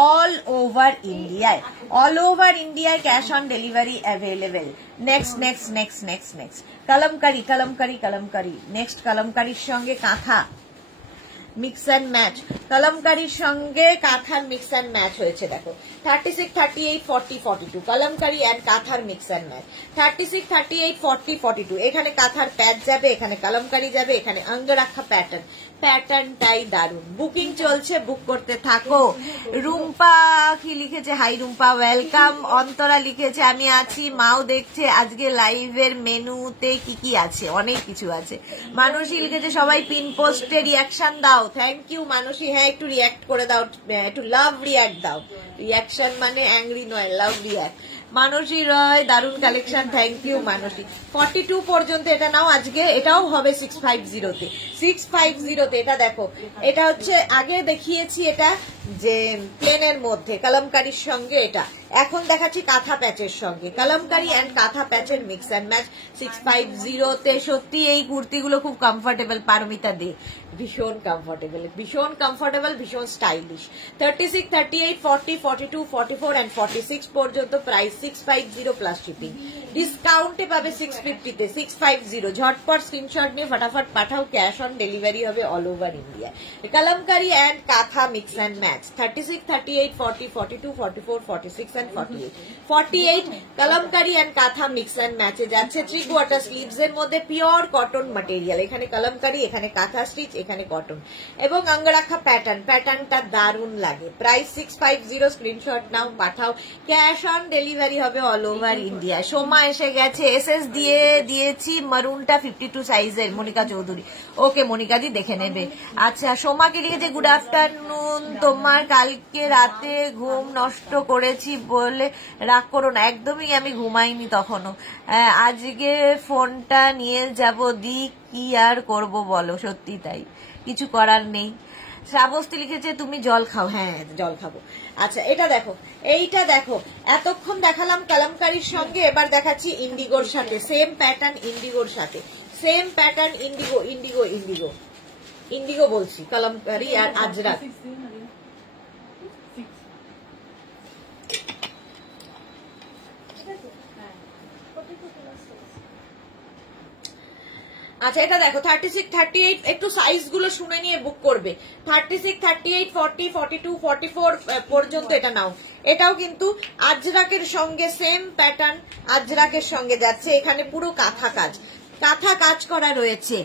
অল ওভার ইন্ডিয়ায়। অল ওভার ইন্ডিয়ায় cash on delivery available. Next next next next next kalamkari, kalamkari, kalamkari. Next কালামকারির সঙ্গে কাঁথা। মিক্স অ্যান্ড ম্যাচ, কলমকারীর সঙ্গে কাঁথার মিক্স অ্যান্ড ম্যাচ হয়েছে। দেখো 36, 38, 40, 42 কলমকারী অ্যান্ড কাঁথার মিক্স অ্যান্ড ম্যাচ। 36, 38, 40, 42 এখানে কাঁথার প্যাচ যাবে, এখানে কলমকারী যাবে, এখানে অঙ্গরাখা প্যাটার্ন। প্যাটার্নটাই দারুন। বুকিং চলছে, বুক করতে থাকো। রুম্পা কি লিখেছে? High Rumpa, welcome. অন্তরা লিখেছে আমি আছি, মাও দেখছে আজকে লাইভের মেনুতে কি কি আছে, অনেক কিছু আছে। মানসী লিখেছে সবাই পিন পোস্টে রিয়াকশন দাও। থ্যাংক ইউ মানসী। হ্যাঁ একটু রিয়াক্ট করে দাও, একটু লাভ রিয়াক্ট দাও। রিয়াকশন মানে অ্যাংরি নয়, লাভ রিয়াক্ট। মানসী রয় দারুন কালেকশন, থ্যাংক ইউ মানসী। 42 পর্যন্ত এটা নাও আজকে, এটাও হবে 650-তে। 650-তে এটা দেখো, এটা হচ্ছে আগে দেখিয়েছি এটা যে প্লেনের মধ্যে কলমকারীর সঙ্গে, এটা এখন দেখাচ্ছি কাঁথা প্যাচের সঙ্গে। কলমকারী অ্যান্ড কাঁথা প্যাচের মিক্স অ্যান্ড ম্যাচ 650-তে। সত্যি এই কুর্তিগুলো খুব কমফোর্টেবল, পারমিতা দে ভীষণ কমফোর্টেবল, ভীষণ কমফোর্টেবল, ভীষণ স্টাইলিশ। 36, 38, 40, 42, 44 and 46 পর্যন্ত প্রাইস 650 প্লাস শিপিং। ডিসকাউন্টে পাবে 650-তে। 650 ঝটপট স্ক্রিনশট নিয়ে ফটাফট পাঠাও, ক্যাশ অন ডেলিভারি হবে all over India. Kalamkari and kantha mix and match 36, 38, 40, 42, 44, 46 and 48। 48 kalamkari and kantha mix and ম্যাচে যাচ্ছে। 3 কোয়ার্টার স্লিভস এর মধ্যে পিওর কটন ম্যাটেরিয়াল, এখানে কলমকারী, এখানে কাঁথা স্টিচ, এখানে কটন এবং অঙ্গরাখা প্যাটার্ন। প্যাটার্নটা দারুণ লাগে। প্রাইস 650, স্ক্রিনশট নাও পাঠাও, ক্যাশ অন ডেলিভারি হবে অল ওভার ইন্ডিয়া। সোমা এসে গেছে, এসএস দিয়ে দিয়েছি মারুনটা 52 সাইজের। মনিকা চৌধুরী, ওকে মনিকা দি দেখে নেবে। আচ্ছা সোমাকে লিখেছে গুড আফটারনুন, তোমার কালকে রাতে ঘুম নষ্ট করেছি বলে রাগ করো না। একদমই আমি ঘুমাইনি তখনও, আজকে ফোনটা নিয়ে যাব, দি কি আর করব বলো, সত্যি তাই, কিছু করার নেই। শ্রাবস্তি লিখেছে তুমি জল খাও। হ্যাঁ জল খাবো। আচ্ছা এটা দেখো, এইটা দেখো, এতক্ষণ দেখালাম কলমকারীর সঙ্গে, এবার দেখাচ্ছি ইন্ডিগোর সাথে। সেম প্যাটার্ন ইন্ডিগোর সাথে, same pattern Indigo, Indigo Indigo Indigo বলছি, কলমকারী আর আজরাক। আচ্ছা এটা দেখো 36, 38 একটু সাইজ গুলো শুনে নিয়ে বুক করবে। 36, 38, 40, 42, 44 পর্যন্ত এটা নাও। এটাও কিন্তু আজরাকের সঙ্গে সেম প্যাটার্ন, আজরাকের সঙ্গে যাচ্ছে। এখানে পুরো কাঁথা কাজ, কাঁথা কাজ করা রয়েছে।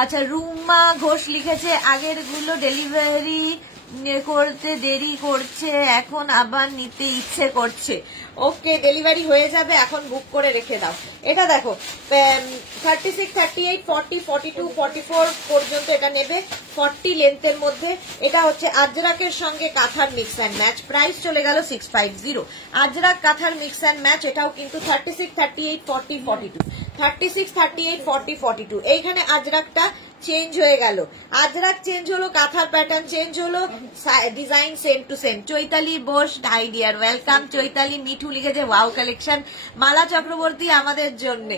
আচ্ছা রুমা ঘোষ লিখেছে আগের গুলো ডেলিভারি করতে দেরি করছে, এখন আবার নিতে ইচ্ছে করছে। ওকে ডেলিভারি হয়ে যাবে, এখন বুক করে রেখে দাও। এটা দেখো 36, 38, 40, 42, 44 পর্যন্ত এটা নেবে, 40 লেন্থের মধ্যে। এটা হচ্ছে আজরাকের সঙ্গে কাঁথার মিক্স অ্যান্ড ম্যাচ। প্রাইস চলে গেল 650। আজরাক কাঁথার মিক্স অ্যান্ড ম্যাচ, এটাও কিন্তু 36, 38, 40, 42। 36, 38, 40, 42 এইখানে আজরাকটা চেঞ্জ হয়ে গেল। আজরাক চেঞ্জ হলো, কাঁথার প্যাটার্ন চেঞ্জ হলো, design same to same. Chaitali Bose high deer, welcome Chaitali. Mithu লিখেছে ওয়াও কালেকশন। মালা চক্রবর্তী আমাদের জন্য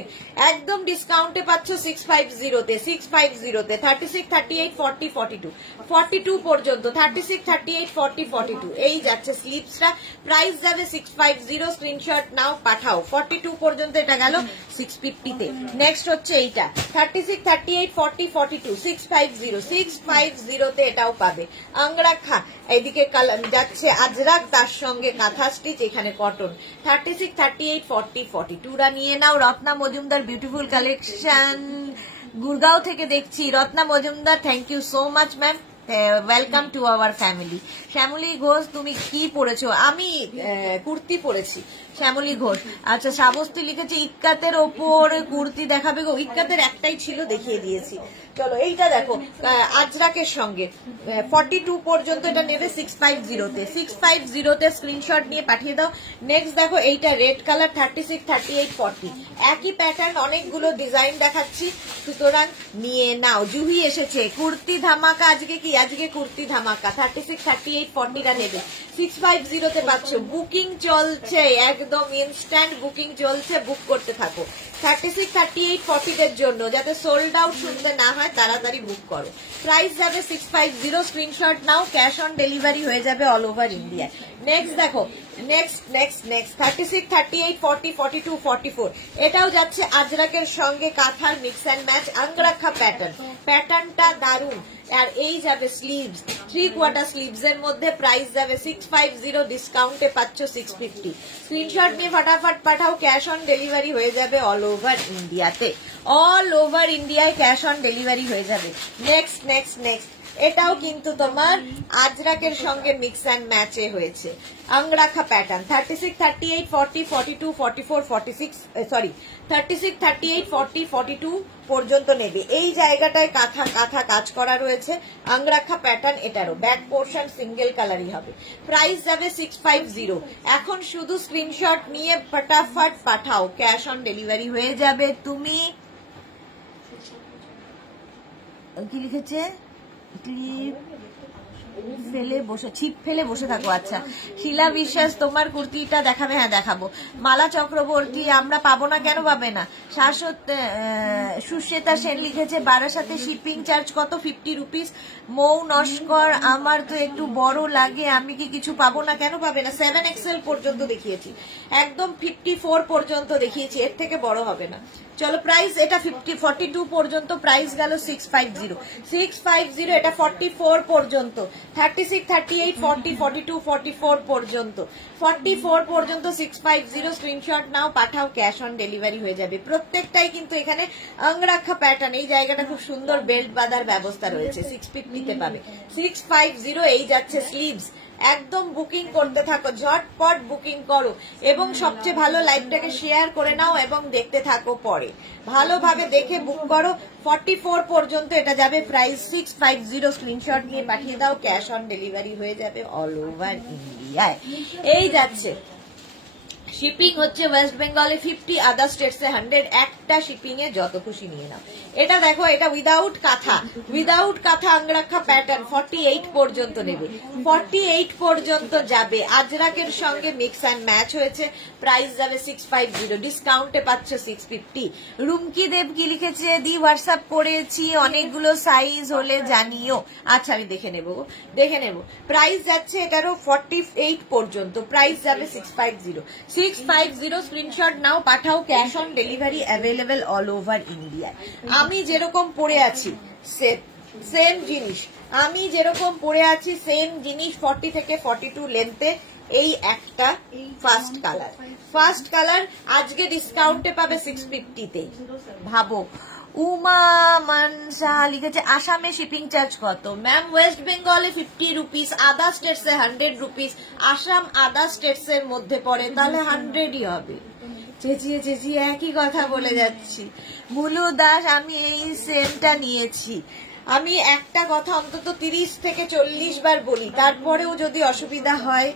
একদম ডিসকাউন্টে পাচ্ছ 650-তে। 650-তে 36, 38, 40, 42 42 পর্যন্ত 36, 38, 40, 42 এই যাচ্ছে স্লিপসটা। প্রাইস যাবে 650, স্ক্রিনশট নাও পাঠাও। 42 পর্যন্ত এটা গেল 650-তে। নেক্সট হচ্ছে এইটা 36, 38, 40, 42 650। 650-তে এটাও পাবে। অঙ্গরাখা এইদিকে যাচ্ছে আজরাক, তার সঙ্গে কাঁথা স্টিচ, এখানে কটন। 36, 38, 40, 42 নিয়ে নাও। রত্না মজুমদার বিউটিফুল কালেকশন গুরগাঁও থেকে দেখছি। Ratna Majumdar thank you so much ma'am, welcome to our family. Shyamali Ghosh তুমি কি পরেছো? আমি কুর্তি পরেছি, শ্যামলী ঘোষ। আচ্ছা শ্রাবস্তি লিখেছে ইক্কাতের ওপর কুর্তি দেখাবে গো। ইক্কাতের একটাই ছিল, দেখিয়ে দিয়েছি। চলো এইটা দেখো আজরাকের সঙ্গে 42 পর্যন্ত এটা নেবে 650-তে। 650-তে স্ক্রিনশট নিয়ে পাঠিয়ে দাও। নেক্সট দেখো এইটা রেড কালার 36, 38, 40 একই প্যাটার্ন, অনেকগুলো ডিজাইন দেখাচ্ছি, সুতরাং নিয়ে নাও। জুহি এসেছে কুর্তি ধামাকা। আজকে কি? আজকে কুর্তি ধামাকা। 36, 38, 40 নেবে 650-তে পাচ্ছ। বুকিং চলছে, একদম ইনস্ট্যান্ট বুকিং চলছে, বুক করতে থাকো। 36, 38, 40 দের জন্য, যাতে সোল্ড আউট শুনতে না হয় তাড়াতাড়ি বুক করো। প্রাইস যাবে 650, screenshot now, cash on delivery হয়ে যাবে অল ওভার ইন্ডিয়া। নেক্সট দেখো, নেক্সট 36, 38, 40, 42, 44, এটাও যাচ্ছে আজরাকের সঙ্গে কাঁথার মিক্স অ্যান্ড ম্যাচ আঙ্গরাখা প্যাটার্ন। প্যাটার্নটা দারুন। আর এই যাবে স্লিভস, 3/4 স্লিভস এর মধ্যে, প্রাইস যাবে 650, ডিসকাউন্টে পাচ্ছ 650। স্ক্রিনশট নিয়ে ফটাফট পাঠাও, ক্যাশ অন ডেলিভারি হয়ে যাবে অল ওভার ইন্ডিয়াতে, অল ওভার ইন্ডিয়ায় ক্যাশ অন ডেলিভারি হয়ে যাবে। নেক্সট এটাও কিন্তু তোমার আজরাকের সঙ্গে মিক্স অ্যান্ড ম্যাচে হয়েছে, আঙ্গরাখা প্যাটার্ন। 36, 38, 40, 42, 44, 46, সরি 36, 38, 40, 42 পর্যন্ত নেবে। এই জায়গাটায় কাঁথা কাজ করা রয়েছে, আঙ্গরাখা প্যাটার্ন। এটারও ব্যাক পোর্শন সিঙ্গেল কালারই হবে। প্রাইস যাবে 650। এখন শুধু স্ক্রিনশট নিয়ে ফটাফট পাঠাও, ক্যাশ অন ডেলিভারি হয়ে যাবে। তুমি কি লিখেছে? ছিপ ফেলে বসে থাকো। আচ্ছা, শিলা বিশ্বাস তোমার কুর্তিটা দেখাবে? হ্যাঁ দেখাবো। মালা চক্রবর্তী, আমরা পাবো না, কেন পাবে না? সুশ্বেতা সেন লিখেছে বারাসাতে শিপিং চার্জ কত? 50 রুপিস। মৌ নস্কর, আমার তো একটু বড় লাগে, আমি কি কিছু পাবো না? কেন পাবে না? 7XL পর্যন্ত দেখিয়েছি, একদম 54 পর্যন্ত দেখিয়েছি, এর থেকে বড় হবে না। চলো প্রাইস, এটা 42 পর্যন্ত প্রাইস গেল 650, এটা 44 পর্যন্ত, 36, 38, 40, 42, 44 পর্যন্ত, 44 পর্যন্ত 650। স্ক্রিনশট নাও, পাঠাও, ক্যাশ অন ডেলিভারি হয়ে যাবে। প্রত্যেকটাই কিন্তু এখানে আঙ্গরাখা প্যাটার্ন। এই জায়গাটা খুব সুন্দর বেল্ট বাঁধার ব্যবস্থা রয়েছে, 650 পাবে। 650 এই যাচ্ছে স্লিভস। একদম বুকিং করতে থাকো, ঝটপট বুকিং করো, এবং সবচেয়ে ভালো লাইভটাকে শেয়ার করে নাও এবং দেখতে থাকো, পরে ভালোভাবে দেখে বুক করো। 44 পর্যন্ত এটা যাবে, প্রাইস 650। স্ক্রিনশট নিয়ে পাঠিয়ে দাও, ক্যাশ অন ডেলিভারি হয়ে যাবে অল ওভার ইন্ডিয়ায়। এই যাচ্ছে, শিপিং হচ্ছে ওয়েস্ট বেঙ্গলে 50, আদার স্টেটসে 100। একটা শিপিং এ যত খুশি নিয়ে নাও। এটা দেখো, এটা উইদাউট কাঁথা আঙ্গরাখা প্যাটার্ন, 48 পর্যন্ত নেবে, 48 পর্যন্ত যাবে। আজরাকের সঙ্গে মিক্স অ্যান্ড ম্যাচ হয়েছে, প্রাইস যাবে 650, ডিসকাউন্টে পাচ্ছ 650। রুমকি দেব কি লিখেছে? দি হোয়াটসঅ্যাপ করেছি, অনেকগুলো সাইজ হলে জানিও। আচ্ছা, আমি দেখে নেব। প্রাইস যাচ্ছে এটারও 48 পর্যন্ত, প্রাইস যাবে 650। স্ক্রিনশট নাও, পাঠাও, cash on delivery available all over India. আমি যেরকম পরে আছি সেম জিনিস, 40 থেকে 42 লেন্থে, এই একটা ফার্স্ট কালার আজকে ডিসকাউন্টে পাবে 650-তে। ভাবো। উমা মানসা লিখেছে আসামে শিপিং চার্জ কত? ম্যাম, ওয়েস্ট বেঙ্গলে 50 রুপিস, আদার স্টেটস এ 100 রুপিস। আসাম আদার স্টেটস এর মধ্যে পড়ে, তাহলে 100ই হবে। চেঁচিয়ে একই কথা বলে যাচ্ছি। বুলু দাস, আমি এই সেমটা নিয়েছি। আমি একটা কথা অন্তত 30 থেকে 40 বার বলি, তারপরেও যদি অসুবিধা হয়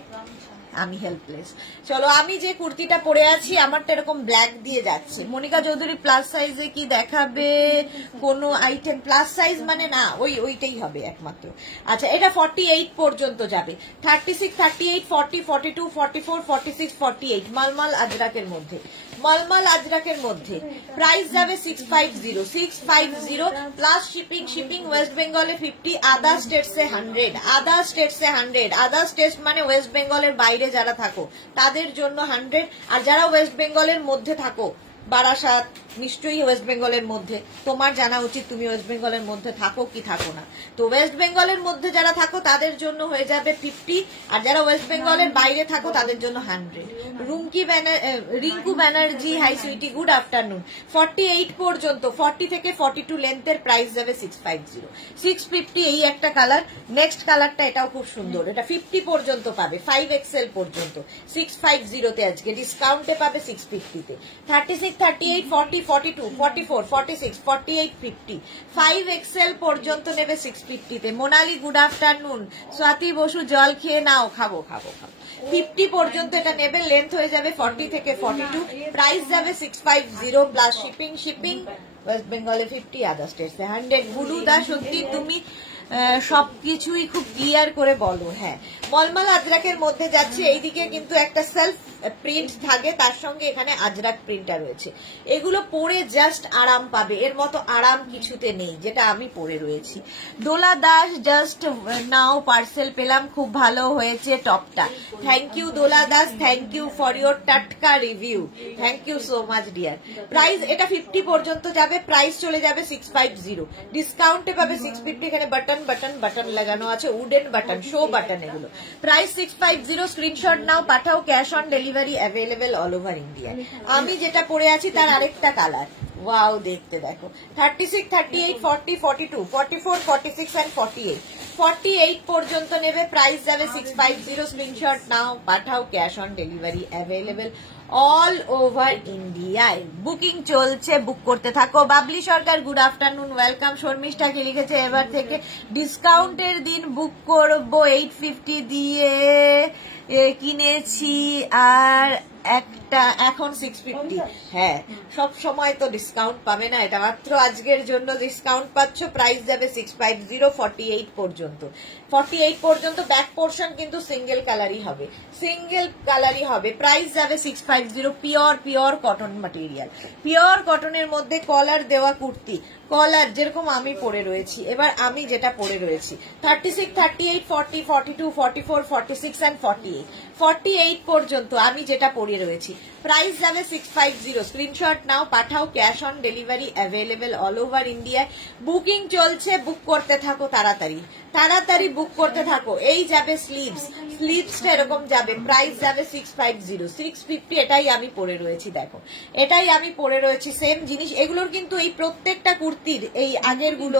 আমি হেল্পলেস। চলো, আমি যে কুর্তিটা পরে আছি আমারটা এরকম ব্ল্যাক দিয়ে যাচ্ছে। মনিকা চৌধুরী, প্লাস সাইজে কি দেখাবে কোন আইটেম? প্লাস সাইজ মানে না, ওইটাই হবে একমাত্র। আচ্ছা, এটা 48 পর্যন্ত যাবে, 36, 38, 40, 42, 44, 46, 48, মালমাল আজরাকের মধ্যে। প্রাইস যাবে 650 প্লাস শিপিং ওয়েস্ট বেঙ্গলে 50, আদার স্টেটসে 100, আদার স্টেটস মানে ওয়েস্ট বেঙ্গলের বাইরে যারা থাকো তাদের জন্য 100, আর যারা ওয়েস্ট বেঙ্গলের মধ্যে থাকো, বারাসাত নিশ্চয়ই ওয়েস্ট বেঙ্গলের মধ্যে, তোমার জানা উচিত তুমি ওয়েস্ট বেঙ্গলের মধ্যে থাকো কি থাকো না। তো ওয়েস্ট বেঙ্গলের মধ্যে যারা থাকো তাদের জন্য হয়ে যাবে 50, আর যারা ওয়েস্ট বেঙ্গলের বাইরে থাকো তাদের জন্য 100। Rinku Banerjee, hi sweetie, good afternoon. 48 পর্যন্ত, 40 থেকে 42 লেন্থের, প্রাইস যাবে 650। এই একটা কালার। নেক্সট কালারটা, এটাও খুব সুন্দর, এটা 50 পর্যন্ত পাবে, 5XL পর্যন্ত, 650-তে আজকে ডিসকাউন্টে পাবে 650-তে। 36, 38, 40, 42, 44, 46, 48, 50, 5XL পর্যন্ত নেবে 650-তে। Monali, good afternoon. স্বাতি বসু, জল খেয়ে নাও, খাবো। 50 পর্যন্ত এটা নেবে, লেন্থ হয়ে যাবে 40 থেকে 42, প্রাইস যাবে 650 প্লাস শিপিং ওয়েস্ট বেঙ্গলে 50, আদার স্টেটসে 100। বুলু দা, সত্যি তুমি সবকিছুই খুব ক্লিয়ার করে বলো। হ্যাঁ, মলমল আজরাকের মধ্যে যাচ্ছে। এইদিকে কিন্তু একটা সেলফ প্রিন্ট থাকে, তার সঙ্গে এখানে আজরাক প্রিন্টটা রয়েছে। এগুলো পরে জাস্ট আরাম পাবে, এর মতো আরাম কিছুতে নেই যেটা আমি পরে রয়েছি। Dola Das just now parcel পেলাম, খুব ভালো হয়েছে টপটা। Thank you Dola Das, thank you for your টাটকা review, thank you so much dear. Price এটা 50 পর্যন্ত যাবে, প্রাইস চলে যাবে 650, ডিসকাউন্টে পাবে 650। এখানে বাটন বাটন বাটন লাগানো আছে, উডেন বাটন, শো বাটন এগুলো। প্রাইস 650, স্ক্রিনশট নাও পাঠাও, cash on delivery available all over India. আমি যেটা পরে আছি তার আরেকটা কালার, ওয়াও দেখতে দেখো। 36, 38, 40, 42, 44, 46 এন্ড 48, 48 পর্যন্ত নেবে, প্রাইস যাবে 650, স্ক্রিনশট নাও পাঠাও, cash on delivery available all over ইন্ডিয়ায়। বুকিং চলছে, বুক করতে থাকো। বাবলি সরকার গুড আফটারনুন, ওয়েলকাম। শর্মিষ্ঠাকে লিখেছে এবার থেকে ডিসকাউন্টের দিন বুক করবো, 850 দিয়ে কিনেছি আর একটা এখন 650। হ্যাঁ, সব সময় তো ডিসকাউন্ট পাবে না, এটা মাত্র আজকের জন্য ডিসকাউন্ট পাচ্ছ। প্রাইস যাবে 650, 48 পর্যন্ত। 48 পর্যন্ত ব্যাক পোর্শন কিন্তু সিঙ্গেল কালারই হবে, সিঙ্গেল কালারই হবে। প্রাইস যাবে 650, পিওর কটন ম্যাটেরিয়াল, পিওর কটনের মধ্যে কলার দেওয়া কুর্তি, কলার যেরকম আমি পরে রয়েছি। এবার আমি যেটা পরে রয়েছি 36, 38, 40, 42, 44, 46 এন্ড 48, 48 পর্যন্ত আমি যেটা পরে রয়েছি। প্রাইস যাবে 650, স্ক্রিনশট নাও পাঠাও, cash on delivery available all over ইন্ডিয়ায়। বুকিং চলছে, বুক করতে থাকো তাড়াতাড়ি, তাড়াতাড়ি বুক করতে থাকো। এই যাবে স্লিভস, স্লিভসটা এরকম যাবে, প্রাইস যাবে 650, 650। এটাই আমি পরে রয়েছি, দেখো এটাই আমি পরে রয়েছি, সেম জিনিস। এগুলোর কিন্তু এই প্রত্যেকটা কুর্তির এই আগের গুলো,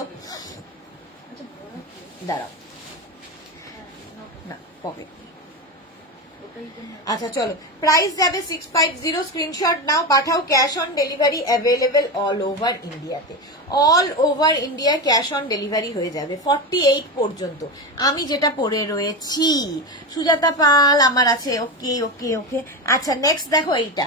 দাঁড়াও না পকেট, আচ্ছা চলো। প্রাইস যাবে 650, স্ক্রিনশট নাও পাঠাও, cash on delivery available all over ইন্ডিয়াতে, all over India cash on delivery হয়ে যাবে 48 পর্যন্ত। আমি যেটা পরে রয়েছি, সুজাতা পাল আমার আছে, ওকে ওকে ওকে। আচ্ছা নেক্সট দেখো এইটা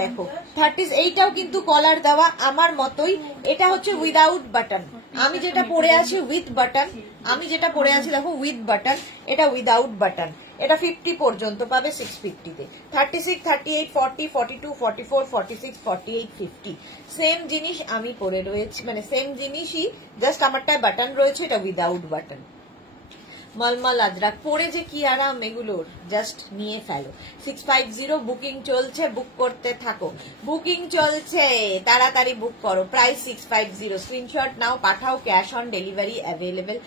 দেখো 30, এইটাও কিন্তু কলার দেওয়া আমার মতোই। এটা হচ্ছে উইদাউট বাটন, আমি যেটা পরে আছি উইথ বাটন, আমি যেটা পরে আছি দেখো উইথ বাটন, এটা উইদাউট বাটন। এটা 50 পর্যন্ত পাবে 650-তে। 36, 38, 40, 42, 44, 46, 48, 50 সেম জিনিস আমি পরে রয়েছি, মানে সেম জিনিসই, জাস্ট আমারটায় বাটন রয়েছে, এটা উইদাউট বাটন। মলমল আজরাক পরে যে কি আরাম এগুলোর, জাস্ট নিয়ে ফেলো। 650, বুকিং চলছে, বুক করতে থাকো, বুকিং চলছে, তাড়াতাড়ি বুক করো। প্রাইস 650, স্ক্রিনশট নাও পাঠাও, cash on delivery available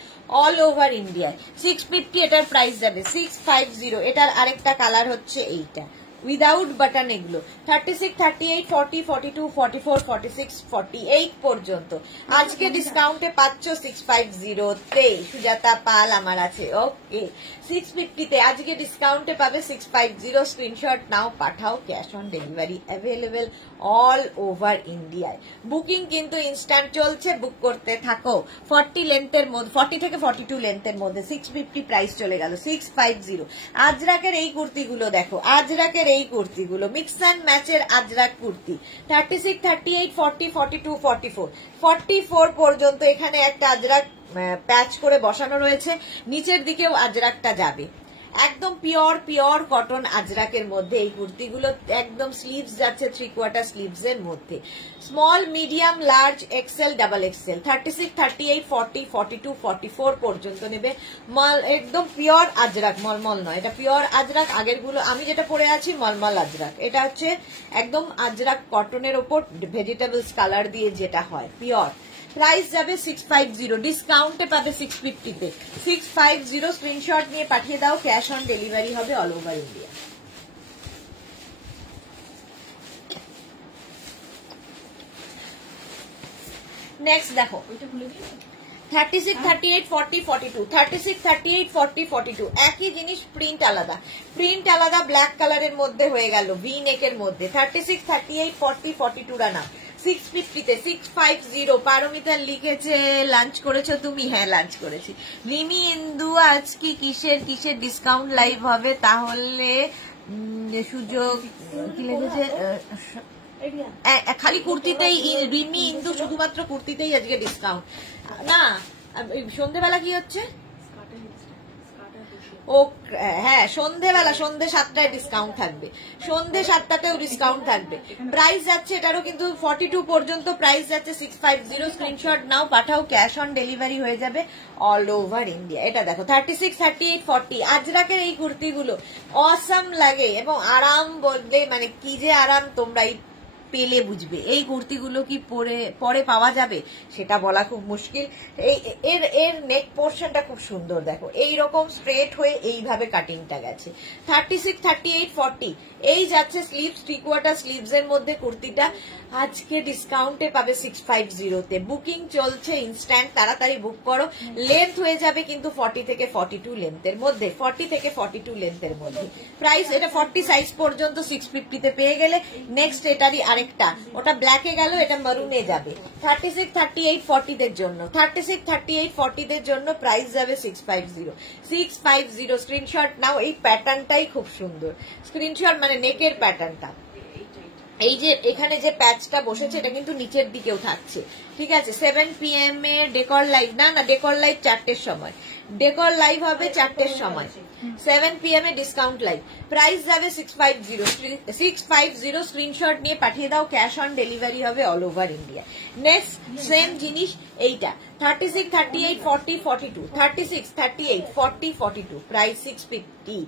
all over ইন্ডিয়ায়। 650 এটার প্রাইস যাবে 650। এটার আরেকটা কালার হচ্ছে এইটা, উইদাউট বাটন এগুলো। 36, 38, 40, 42, 44, 46, 48 পর্যন্ত আজকে ডিসকাউন্টে পাচ্ছ 650-তে। সুজাতা পাল আমার আছে, ওকে 650-তে আজকে ডিসকাউন্টে পাবে 650, স্ক্রিনশট নাও পাঠাও, cash on delivery available all over ইন্ডিয়ায়। বুকিং কিন্তু ইনস্ট্যান্ট চলছে, বুক করতে থাকো। 40 লেন্থের মধ্যে, 40 থেকে 42 লেন্থের মধ্যে 650 প্রাইস চলে গেল 650। আজরাকের এই কুর্তিগুলো দেখো, আজরাকের এই কুর্তিগুলো মিক্স অ্যান্ড ম্যাচের আজরাক কুর্তি। 36, 38, 40, 42, 44, 44 পর্যন্ত এখানে একটা আজরাক প্যাচ করে বসানো রয়েছে, নিচের দিকেও আজরাকটা যাবে। একদম পিওর কটন আজরাকের মধ্যে এই কুর্তিগুলো, একদম স্লিভস যাচ্ছে 3/4 স্লিভস এর মধ্যে। Small, medium, large, XL, double XL. 36, 38, 40, 42, 44 পর্যন্ত নেবে। একদম পিওর আজরাক, মলমল নয়, এটা পিওর আজরাক। আগের গুলো আমি যেটা পরে আছি মলমল আজরাক, এটা হচ্ছে একদম আজরাক কটনের ওপর ভেজিটেবলস কালার দিয়ে যেটা হয় পিওর। প্রাইস যাবে 650, ডিসকাউন্টে পাবে 650-তে। 650 স্ক্রিনশট নিয়ে পাঠিয়ে দাও, ক্যাশ অন ডেলিভারি হবে অল ওভার ইন্ডিয়া। নেক্সট দেখো 36, 38, 40, 42, 36, 38, 40, 42 একই জিনিস, প্রিন্ট আলাদা, প্রিন্ট আলাদা, ব্ল্যাক কালারের মধ্যে হয়ে গেল, ভি নেকের মধ্যে। 36, 38, 40, 42 রানা 650-তে 650। পারমিতা লিখেছে লাঞ্চ করেছো তুমি? হ্যাঁ লাঞ্চ করেছি। রিমি ইন্দু আজ কি কিসের ডিসকাউন্ট লাইভ হবে তাহলে? সুযোগ কি লিখেছে, খালি কুর্তিতেই রিমি ইন্দু, শুধুমাত্র কুর্তিতেই আজকে ডিসকাউন্ট না। সন্ধ্যেবেলা কি হচ্ছে? ও হ্যাঁ, সন্ধেবেলা সন্ধে 7টায় ডিসকাউন্ট থাকবে, সন্ধে 7টাতেও ডিসকাউন্ট থাকবে। প্রাইস যাচ্ছে এটারও কিন্তু 42 পর্যন্ত প্রাইস যাচ্ছে 650। স্ক্রিনশট নাও, পাঠাও, ক্যাশ অন ডেলিভারি হয়ে যাবে অল ওভার ইন্ডিয়া। এটা দেখো 36, 38, 40 আজরাকের এই কুর্তিগুলো অসাম লাগে এবং আরাম বললে মানে কি যে আরাম তোমরা পেলে বুঝবে। এই কুর্তিগুলো কি পরে পাওয়া যাবে সেটা বলা খুব মুশকিল। এর নেক পোর্শনটা খুব সুন্দর, দেখো এইরকম স্ট্রেট হয়ে এইভাবে কাটিংটা গেছে। 36, 38, 40 এই যাচ্ছে স্লিভস, 3/4 স্লিভস এর মধ্যে কুর্তিটা আজকে ডিসকাউন্টে পাবে 650-তে। বুকিং চলছে ইনস্ট্যান্ট, তাড়াতাড়ি বুক করো। লেন্থ হয়ে যাবে কিন্তু 40 থেকে 42 লেন্থের মধ্যে, 40 থেকে 42 লেন্থের মধ্যে। প্রাইস এটা 40 সাইজ পর্যন্ত 650-তে পেয়ে গেলে নেক্সট এটারই আরেকটা, ওটা ব্ল্যাকে গেল, এটা মারুনে যাবে। 36, 38, 40 দের জন্য, 36, 38, 40 দের জন্য প্রাইস যাবে 650। স্ক্রিনশট নাও। এই প্যাটার্নটাই খুব সুন্দর, স্ক্রিনশট মানে নেকের প্যাটার্নটা। এই যে এখানে যে প্যাচটা বসেছে এটা কিন্তু নিচের দিকেও থাকছে, ঠিক আছে। 7 PM এ ডেকর লাইভ, না ডেকর লাইভ 4টের সময়, ডেকর লাইভ হবে 4টের সময়, 7 PM এ ডিসকাউন্ট লাইভ। প্রাইস যাবে 650। স্ক্রিনশট নিয়ে পাঠিয়ে দাও, ক্যাশ অন ডেলিভারি হবে all over India. Next same জিনিস এইটা 36, 38, 40, 42, 36, 38, 40, 42 প্রাইস 650।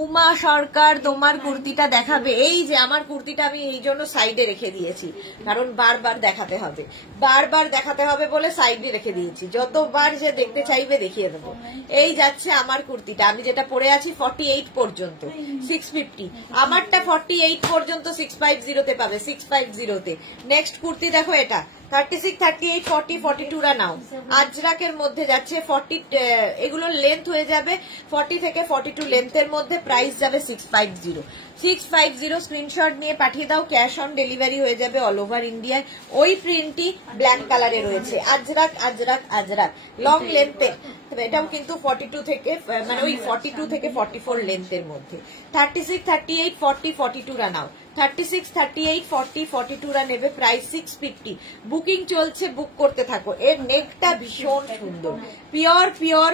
উমা সরকার তোমার কুর্তিটা দেখাবে। এই যে আমার কুর্তিটা আমি এই জন্য সাইডে রেখে দিয়েছি, কারণ বারবার দেখাতে হবে, বারবার দেখাতে হবে বলে সাইডে রেখে দিয়েছি, যতবার যে দেখতে চাইবে দেখিয়ে দেবো। এই যাচ্ছে আমার কুর্তিটা, আমি যেটা পরে আছি 48 পর্যন্ত 650, আমারটা 48 পর্যন্ত 650-তে পাবে, 650-তে। নেক্সট কুর্তি দেখো এটা 36, 38, 40, 42 রা নাও। আজরাকের মধ্যে যাচ্ছে 40, এগুলো লেন্থ হয়ে যাবে 40 থেকে 42 লেন্থের মধ্যে, প্রাইস যাবে 650। স্ক্রিনশট নিয়ে পাঠিয়ে দাও, ক্যাশ অন ডেলিভারি হয়ে যাবে অল ওভার ইন্ডিয়ায়। ওই প্রিন্টটি ব্ল্যাক কালারে রয়েছে, আজরাক লং লেন্থে, এটাও কিন্তু 42 থেকে মানে ওই 42 থেকে 44 লেন্থের মধ্যে। 36, 38, 40, 42 রা নাও। 36, 38, 40, 42 রা নেবে, প্রাইস 650। বুকিং চলছে, বুক করতে থাকো। এর নেকটা ভীষণ সুন্দর,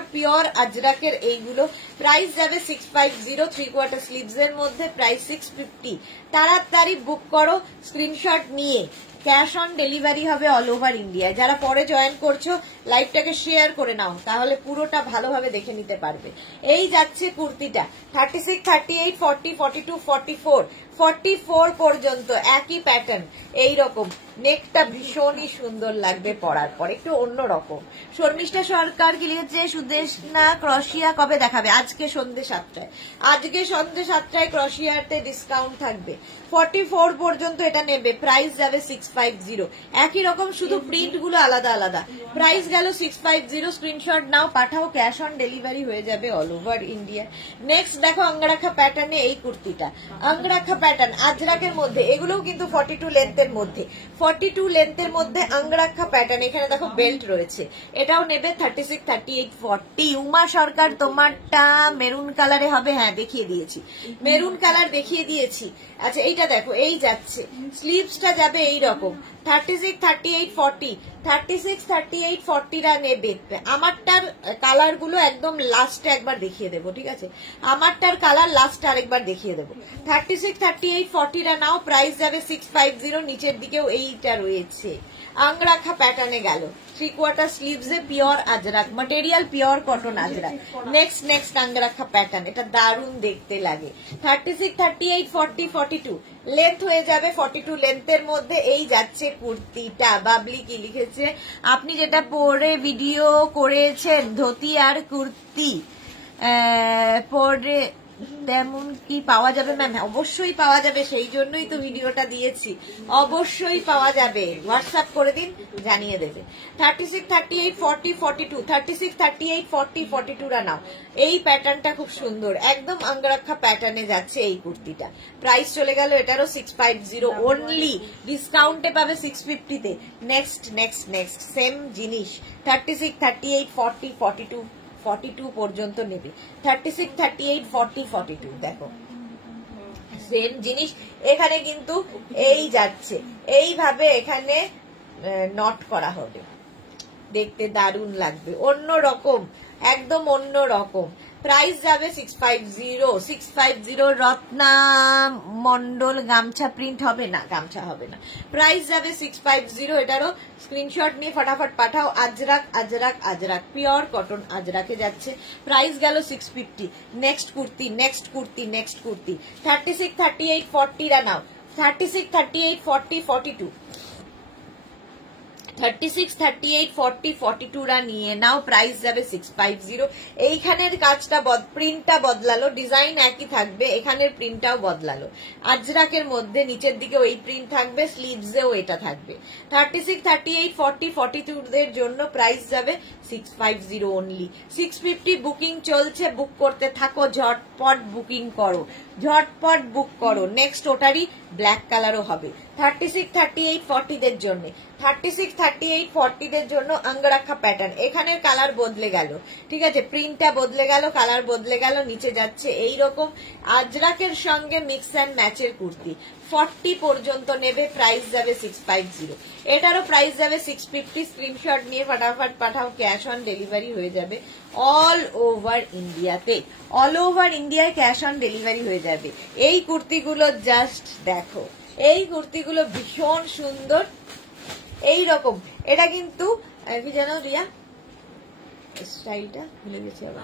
পিওর আজরাকের এইগুলো। প্রাইস যাবে 650, 3/4 স্লিভস এর মধ্যে, প্রাইস 650। তাড়াতাড়ি বুক করো স্ক্রিনশট নিয়ে, ক্যাশ অন ডেলিভারি হবে অল ওভার ইন্ডিয়া। যারা পরে জয়েন করছো লাইভটাকে শেয়ার করে নাও, তাহলে পুরোটা ভালোভাবে দেখে নিতে পারবে। এই যাচ্ছে কুর্তিটা 36, 38, 40, 42, 44 পর্যন্ত একই প্যাটার্ন, এইরকম নেকটা ভীষণই সুন্দর লাগবে পরার পর, একটু অন্যরকম। শর্মিষ্ঠা সরকার কি লিখেছে, সুদেশনা ক্রশিয়া কবে দেখাবে? আজকে সন্ধ্যে 7টায়, আজকে সন্ধ্যে 7টায় ক্রশিয়াতে ডিসকাউন্ট থাকবে। 44 পর্যন্ত এটা নেবে, প্রাইস যাবে 650। একই রকম, শুধু প্রিন্ট গুলো আলাদা আলাদা। প্রাইস গেল 650। স্ক্রিনশট নাও, পাঠাও, ক্যাশ অন ডেলিভারি হয়ে যাবে অল ওভার ইন্ডিয়া। নেক্সট দেখো অঙ্গরাখা প্যাটার্নে এই কুর্তিটা, অঙ্গরাখা প্যাটার্ন আজরাকের মধ্যে, এগুলোও কিন্তু 42 লেন্থের মধ্যে, 42 লেন্থের মধ্যে অঙ্গরাখা প্যাটার্ন। এখানে দেখো বেল্ট রয়েছে, এটাও নেবে 36, 38, 40। উমা সরকার তোমারটা মেরুন কালারে হবে, হ্যাঁ দেখিয়ে দিয়েছি, মেরুন কালার দেখিয়ে দিয়েছি। আচ্ছা এইটা দেখো, এই যাচ্ছে স্লিভসটা যাবে এইরকম 36, 38, 40, 36, 38, 40 রা নেবে। আমারটার কালার গুলো একদম লাস্টে একবার দেখিয়ে দেবো, ঠিক আছে, আমারটার কালার লাস্টে আরেকবার দেখিয়ে দেবো। 36, 38, 40 রা নাও, প্রাইস যাবে 650। নিচের দিকেও এইটা রয়েছে, আংরাখা প্যাটার্নে গেল, 3/4 স্লিভস এ pure ajrakh material, pure cotton ajrakh. Next angrakha pattern, এটা দারুণ দেখতে লাগে। 36, 38, 40, 42 লেন্থ হয়ে যাবে 42 লেন্থের মধ্যে। এই যাচ্ছে কুর্তিটা। বাবলি কি লিখেছে, আপনি যেটা পরে ভিডিও করেছেন ধুতি আর কুর্তি পরে তেমন কি পাওয়া যাবে? ম্যাম অবশ্যই পাওয়া যাবে, সেই জন্যই তো ভিডিওটা দিয়েছি, অবশ্যই পাওয়া যাবে। হোয়াটসঅ্যাপ করে দিন, জানিয়ে দেবে। 36, 38, 40, 42, 36, 38, 40, 42 রা নাও। এই প্যাটার্নটা খুব সুন্দর, একদম অঙ্গরাখা প্যাটার্নে যাচ্ছে এই কুর্তিটা। প্রাইস চলে গেল এটারও 650, অনলি ডিসকাউন্টে পাবে 650-তে। নেক্সট সেম জিনিস 36, 38, 40, 42 পর্যন্ত নেবে। 36, 38, 40, 42 দেখো সেম জিনিস। এখানে কিন্তু এই যাচ্ছে এইভাবে, এখানে নট করা হবে, দেখতে দারুণ লাগবে, অন্য রকম, একদম অন্য রকম। প্রাইস যাবে 650 রত্না মন্ডল গামছা প্রিন্ট হবে না, গামছা হবে না, প্রাইস যাবে 650। এটারও স্ক্রিনশট নিয়ে ফটাফট পাঠাও। আজরাক আজরাক আজরাক পিওর কটন আজরাকে যাচ্ছে, প্রাইস গেল 650। Next kurti next kurti next kurti 36, 38, 40 রা নাও, 36, 38, 40, 42, 36, 38, 40, 42 রা নিয়ে নাও, প্রাইস যাবে 650। এইখানের কাজটা প্রিন্টটা বদলালো, ডিজাইন একই থাকবে, এখানের প্রিন্টটাও বদলালো। আজরাকের মধ্যে নিচের দিকেও এই প্রিন্ট থাকবে, স্লিভসেও এটা থাকবে। 36, 38, 40, 42 দের জন্য প্রাইস যাবে 650 অনলি। 650 বুকিং চলছে, বুক করতে থাকো, ঝটপট বুকিং করো, ঝটপট বুক করো। নেক্সট ওটারই ব্ল্যাক কালারও হবে 36, 38, 40 দের জন্য। 36, 38, 40 দের জন্য অঙ্গরাখা প্যাটার্ন, এখানের কালার বদলে গেল, ঠিক আছে, প্রিন্টটা বদলে গেল, কালার বদলে গেল, নিচে যাচ্ছে এইরকম আজরাকের সঙ্গে মিক্স অ্যান্ড ম্যাচের কুর্তি। 40 পর্যন্ত নেবে, প্রাইস যাবে 650। এটারও প্রাইস যাবে 650। স্ক্রিনশট নিয়ে ফটাফট পাঠাও, ক্যাশ অন ডেলিভারি হয়ে যাবে অল ওভার ইন্ডিয়াতে, অল ওভার ইন্ডিয়ায় ক্যাশ অন ডেলিভারি হয়ে যাবে। এই কুর্তিগুলো জাস্ট দেখো, এই কুর্তিগুলো ভীষণ সুন্দর, এই রকম। এটা কিন্তু কি জানো রিয়া, স্টাইলটা ভুলে গেছি আবার,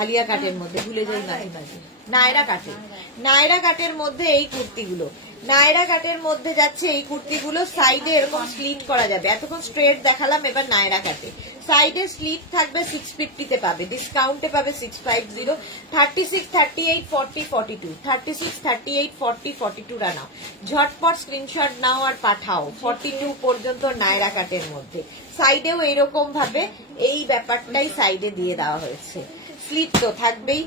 আলিয়া কাটের মধ্যে, ভুলে যাই মাঝে মাঝে, নায়রা কাটের, নায়রা কাটের মধ্যে এই কুর্তিগুলো, নায়রা কাটের মধ্যে যাচ্ছে এই কুর্তিগুলো। সাইডে এরকম স্লিট করা যাবে, এতক্ষণ স্ট্রেট দেখালাম, এবার নায়রা কাটে সাইডে স্লিট থাকবে, 650 তে পাবে, ডিসকাউন্টে পাবে 650। 36, 38, 40, 42, 36, 38, 40, 42 রা নাও, ঝটপট স্ক্রিনশট নাও আর পাঠাও। 42 পর্যন্ত নায়রা কাটের মধ্যে, সাইডেও এইরকম ভাবে এই ব্যাপারটাই সাইডে দিয়ে দেওয়া হয়েছে, স্লিট তো থাকবেই,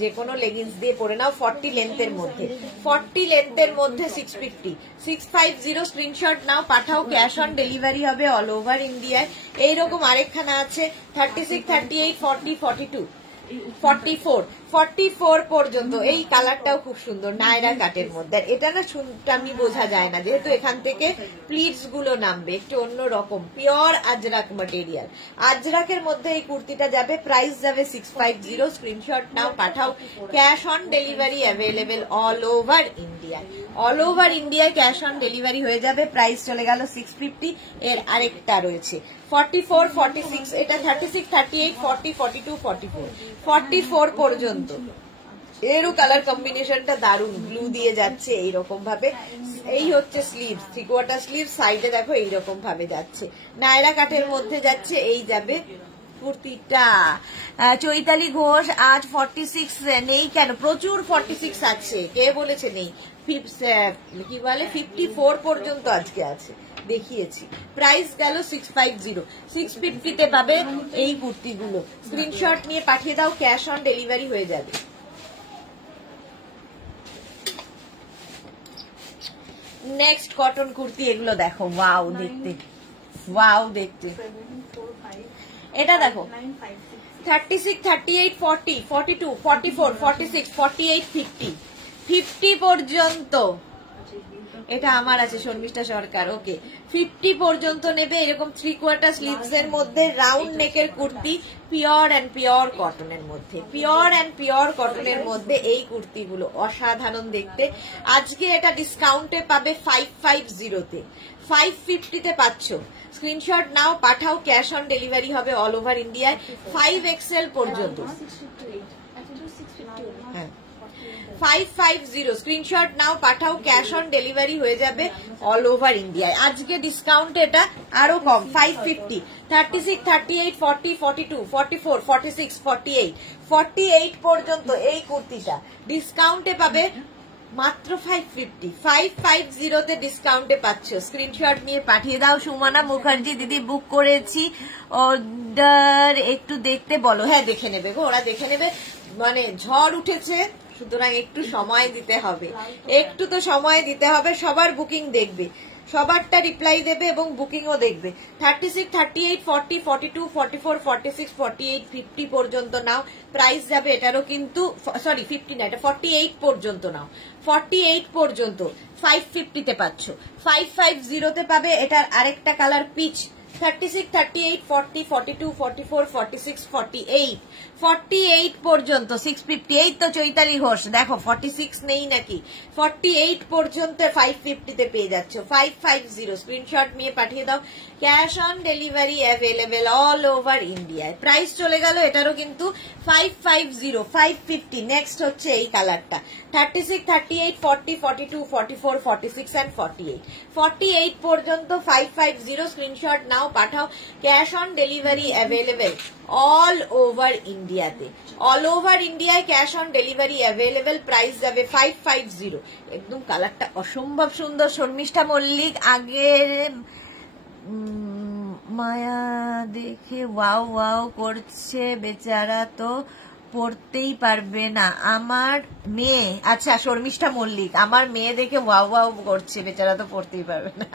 যে কোনো লেগিংস দিয়ে পরে নাও। 40 লেন্থের মধ্যে, 40 লেন্থের মধ্যে 650, 650 স্ক্রিনশট নাও, পাঠাও, ক্যাশ অন ডেলিভারি হবে অল ওভার ইন্ডিয়ায়। এইরকম আরেকখানা আছে 36, 38, 40, 42, 44, 44 পর্যন্ত। এই কালারটাও খুব সুন্দর, নায়রা কাটের মধ্যে। এটা না আমি বোঝা যায় না, যেহেতু এখান থেকে প্লিটস গুলো নামবে, একটু অন্য রকম, পিওর আজরাক ম্যাটেরিয়াল। আজরাকের মধ্যে এই কুর্তিটা যাবে, প্রাইস যাবে 650। স্ক্রিনশট নাও, পাঠাও, cash on delivery available all over India, all over ইন্ডিয়ায় ক্যাশ অন ডেলিভারি হয়ে যাবে। প্রাইস চলে গেল 650। এর আরেকটা রয়েছে 44, 46, এটা 36, 38, 40, 42, 44, 44 পর্যন্ত। এরও কালার কম্বিনেশনটা দারুণ, ব্লু দিয়ে যাচ্ছে এইরকম ভাবে। এই হচ্ছে স্লিভস, 3/4 স্লিভ, সাইডে দেখো এইরকম ভাবে যাচ্ছে, নায়রা কাটের মধ্যে যাচ্ছে। এই যাবে কুর্তিটা। চৈতালি ঘোষ, আজ 46 নেই কেন? প্রচুর 46 আছে, কে বলেছে নেই? কি বলে 54 পর্যন্ত আজকে আছে, দেখিয়েছি। প্রাইস গেল 650, 650 তে পাবে এই কুর্তিগুলো। স্ক্রিনশট নিয়ে পাঠিয়ে দাও, ক্যাশ অন ডেলিভারি হয়ে যাবে। নেক্সট কটন কুর্তি, এগুলো দেখো, ওয়াও দেখতে, ওয়াও দেখতে। এটা দেখো 36, 38, 40, 42, 44, 46, 48, 50, 50 পর্যন্ত। এটা আমার আছে শর্মিষ্ঠা সরকার, ওকে। 50 পর্যন্ত নেবে, এরকম 3/4 স্লিভস এর মধ্যে রাউন্ড নেকের কুর্তি, পিওর অ্যান্ড পিওর কটনের মধ্যে, পিওর অ্যান্ড পিওর কটনের মধ্যে এই কুর্তিগুলো অসাধারণ দেখতে। আজকে এটা ডিসকাউন্টে পাবে 550 তে, 550 তে পাচ্ছ। স্ক্রিনশট নাও, পাঠাও, ক্যাশ অন ডেলিভারি হবে অল ওভার ইন্ডিয়ায় 5XL পর্যন্ত। হ্যাঁ 550 স্ক্রিনশট নাও, পাঠাও, ক্যাশ অন ডেলিভারি হয়ে যাবে অল ওভার ইন্ডিয়ায়। আজকে ডিসকাউন্ট এটা আরো কম, 550। 36, 38, 40, 42, 44, 46, 48, 48 পর্যন্ত এই কুর্তিটা ডিসকাউন্টে পাবে মাত্র 550, 550 তে ডিসকাউন্টে পাচ্ছ। স্ক্রিনশট নিয়ে পাঠিয়ে দাও। সুমনা মুখার্জি, দিদি বুক করেছি, অর্ডার একটু দেখতে বলো। হ্যাঁ দেখে নেবে গো, ওরা দেখে নেবে, মানে ঝড় উঠেছে, সুতরাং একটু সময় দিতে হবে, একটু তো সময় দিতে হবে। সবার বুকিং দেখবে, সবারটা রিপ্লাই দেবে এবং বুকিংও দেখবে। 36, 38, 40, 42, 44, 46, 48, 50 পর্যন্ত নাও, প্রাইস যাবে এটারও কিন্তু, সরি 50 না, এটা 48 পর্যন্ত নাও, 48 পর্যন্ত 550 তে পাচ্ছ। 550 তে পাবে। এটার আরেকটা কালার পিচ, 36, 38, 40, 42, 44, 46, 48, 48 পর্যন্ত 658 তো চৈতালি ঘোষ দেখো 46 নেই নাকি 48 পর্যন্ত 550 তে পেয়ে যাচ্ছ 550 স্ক্রিনশট নিয়ে পাঠিয়ে দাও cash on delivery available all over ইন্ডিয়ায় প্রাইস চলে গেল এটারও কিন্তু 550 550 নেক্সট হচ্ছে এই কালারটা 36, 38, 40, 42, 44, 46 and 48 48 পর্যন্ত 550 স্ক্রিনশট নাও পাঠাও cash on delivery available all over ইন্ডিয়াতে অল ওভার ইন্ডিয়ায় cash on delivery available price যাবে 550 একদম কালারটা অসম্ভব সুন্দর শর্মিষ্ঠা মল্লিক আগের মায়া দেখে ওয়াও ওয়াও করছে বেচারা তো পড়তেই পারবে না আমার মেয়ে আচ্ছা শর্মিষ্ঠা মল্লিক আমার মেয়ে দেখে ওয়াও ওয়াও করছে বেচারা তো পড়তেই পারবে না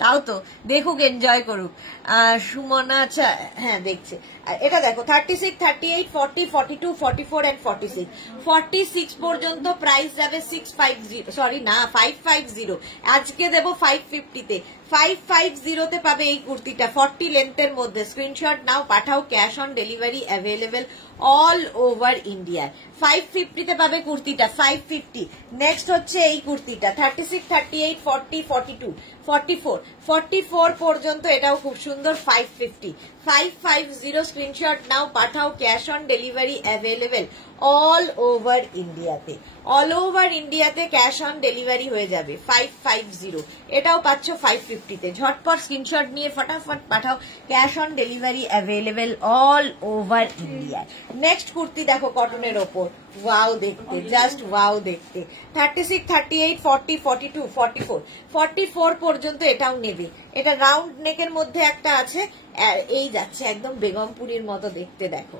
তাও তো দেখুক এনজয় করুক সুমনা আচ্ছা হ্যাঁ দেখছে এটা দেখো 36, 38, 40, 42, 44 and 46 46 পর্যন্ত প্রাইস যাবে 650 সরি না 550 আজকে দেব 550 তে 550 তে পাবে এই কুর্তিটা 40 লেন্থের মধ্যে স্ক্রিনশট নাও পাঠাও cash on delivery available all over ইন্ডিয়ায় 550 তে পাবে কুর্তিটা 550 নেক্সট হচ্ছে এই কুর্তিটা 36, 38, 40, 42, 44 44 পর্যন্ত এটাও খুব সুন্দর 550 550 স্ক্রিনশট নাও পাঠাও cash on delivery available all over ইন্ডিয়াতে অল ওভার ইন্ডিয়াতে ক্যাশ অন ডেলিভারি হয়ে যাবে 550 এটাও পাচ্ছ 550 তে ঝটপট স্ক্রিনশট নিয়ে ফটাফট পাঠাও cash on delivery available all over ইন্ডিয়ায় নেক্সট কুর্তি দেখো কটনের ওপর ওয়াও দেখতে জাস্ট ওয়াও দেখতে 36, 38, 40, 42, 44 44 পর্যন্ত এটাও নেবে এটা রাউন্ড নেকের মধ্যে একটা আছে এই যাচ্ছে একদম বেগমপুরীর মতো দেখতে দেখো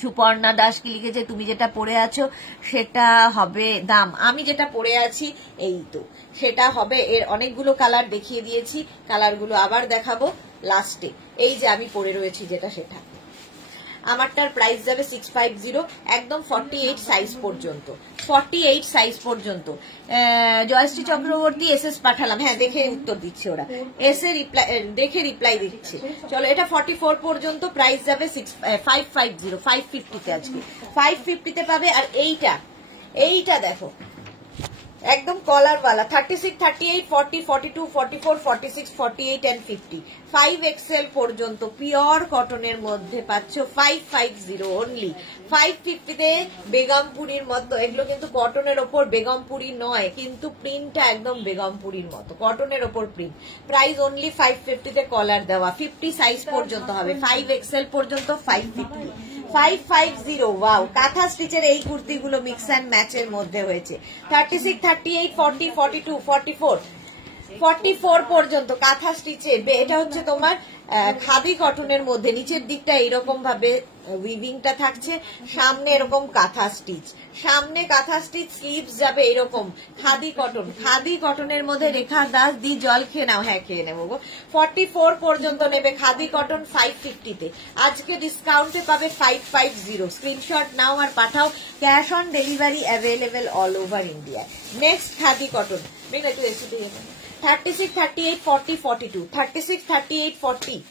সুপর্ণা দাস কি লিখেছে তুমি যেটা পরে আছো সেটা হবে দাম আমি যেটা পরে আছি এই তো সেটা হবে এর অনেকগুলো কালার দেখিয়ে দিয়েছি কালারগুলো আবার দেখাবো লাস্টে এই যে আমি পরে রয়েছি যেটা সেটা আমারটার প্রাইস যাবে 650 একদম 48 সাইজ পর্যন্ত 48 সাইজ পর্যন্ত জয়শ্রী চক্রবর্তী এসএস পাঠালাম হ্যাঁ দেখে উত্তর দিচ্ছে ওরা এসে রিপ্লাই দেখে রিপ্লাই দিচ্ছে চলো এটা 44 পর্যন্ত প্রাইস যাবে 550 550 তে আজকে 550 তে পাবে আর এইটা দেখো একদম কলারওয়ালা 36, 38, 40, 42, 44, 46, 48 and 50 5XL পর্যন্ত পিওর কটনের মধ্যে পাচ্ছ 550 অনলি 550 তে বেগমপুরীর মতো এগুলো কিন্তু কটনের ওপর বেগমপুরী নয় কিন্তু প্রিন্টটা একদম বেগমপুরীর মতো কটনের ওপর প্রিন্ট প্রাইস অনলি 550 তে কলার দেওয়া 50 সাইজ পর্যন্ত হবে 5XL পর্যন্ত 550 550 ওয়াও কাঁথা স্টিচের এই কুর্তিগুলো মিক্স অ্যান্ড ম্যাচের মধ্যে হয়েছে 36, 38, 40, 42, 44 44 পর্যন্ত কাঁথা স্টিচের এটা হচ্ছে তোমার খাদি কটনের মধ্যে নিচের দিকটা এরকম ভাবে উইভিংটা থাকছে সামনে এরকম কাঁথা স্টিচ সামনে কাঁথা স্টিচ স্লিভস যাবে এরকম খাদি কটনের মধ্যে রেখা দাস দি জল খেয়ে নাও হ্যাঁ খেয়ে নেবো 44 পর্যন্ত নেবে খাদি কটন 550 তে আজকে ডিসকাউন্টে পাবে 550 স্ক্রিনশট নাও আর পাঠাও cash on delivery available all over India next khadi cotton Megha একটু এসে দিয়ে 36, 38, 40, 42 36, 38, 40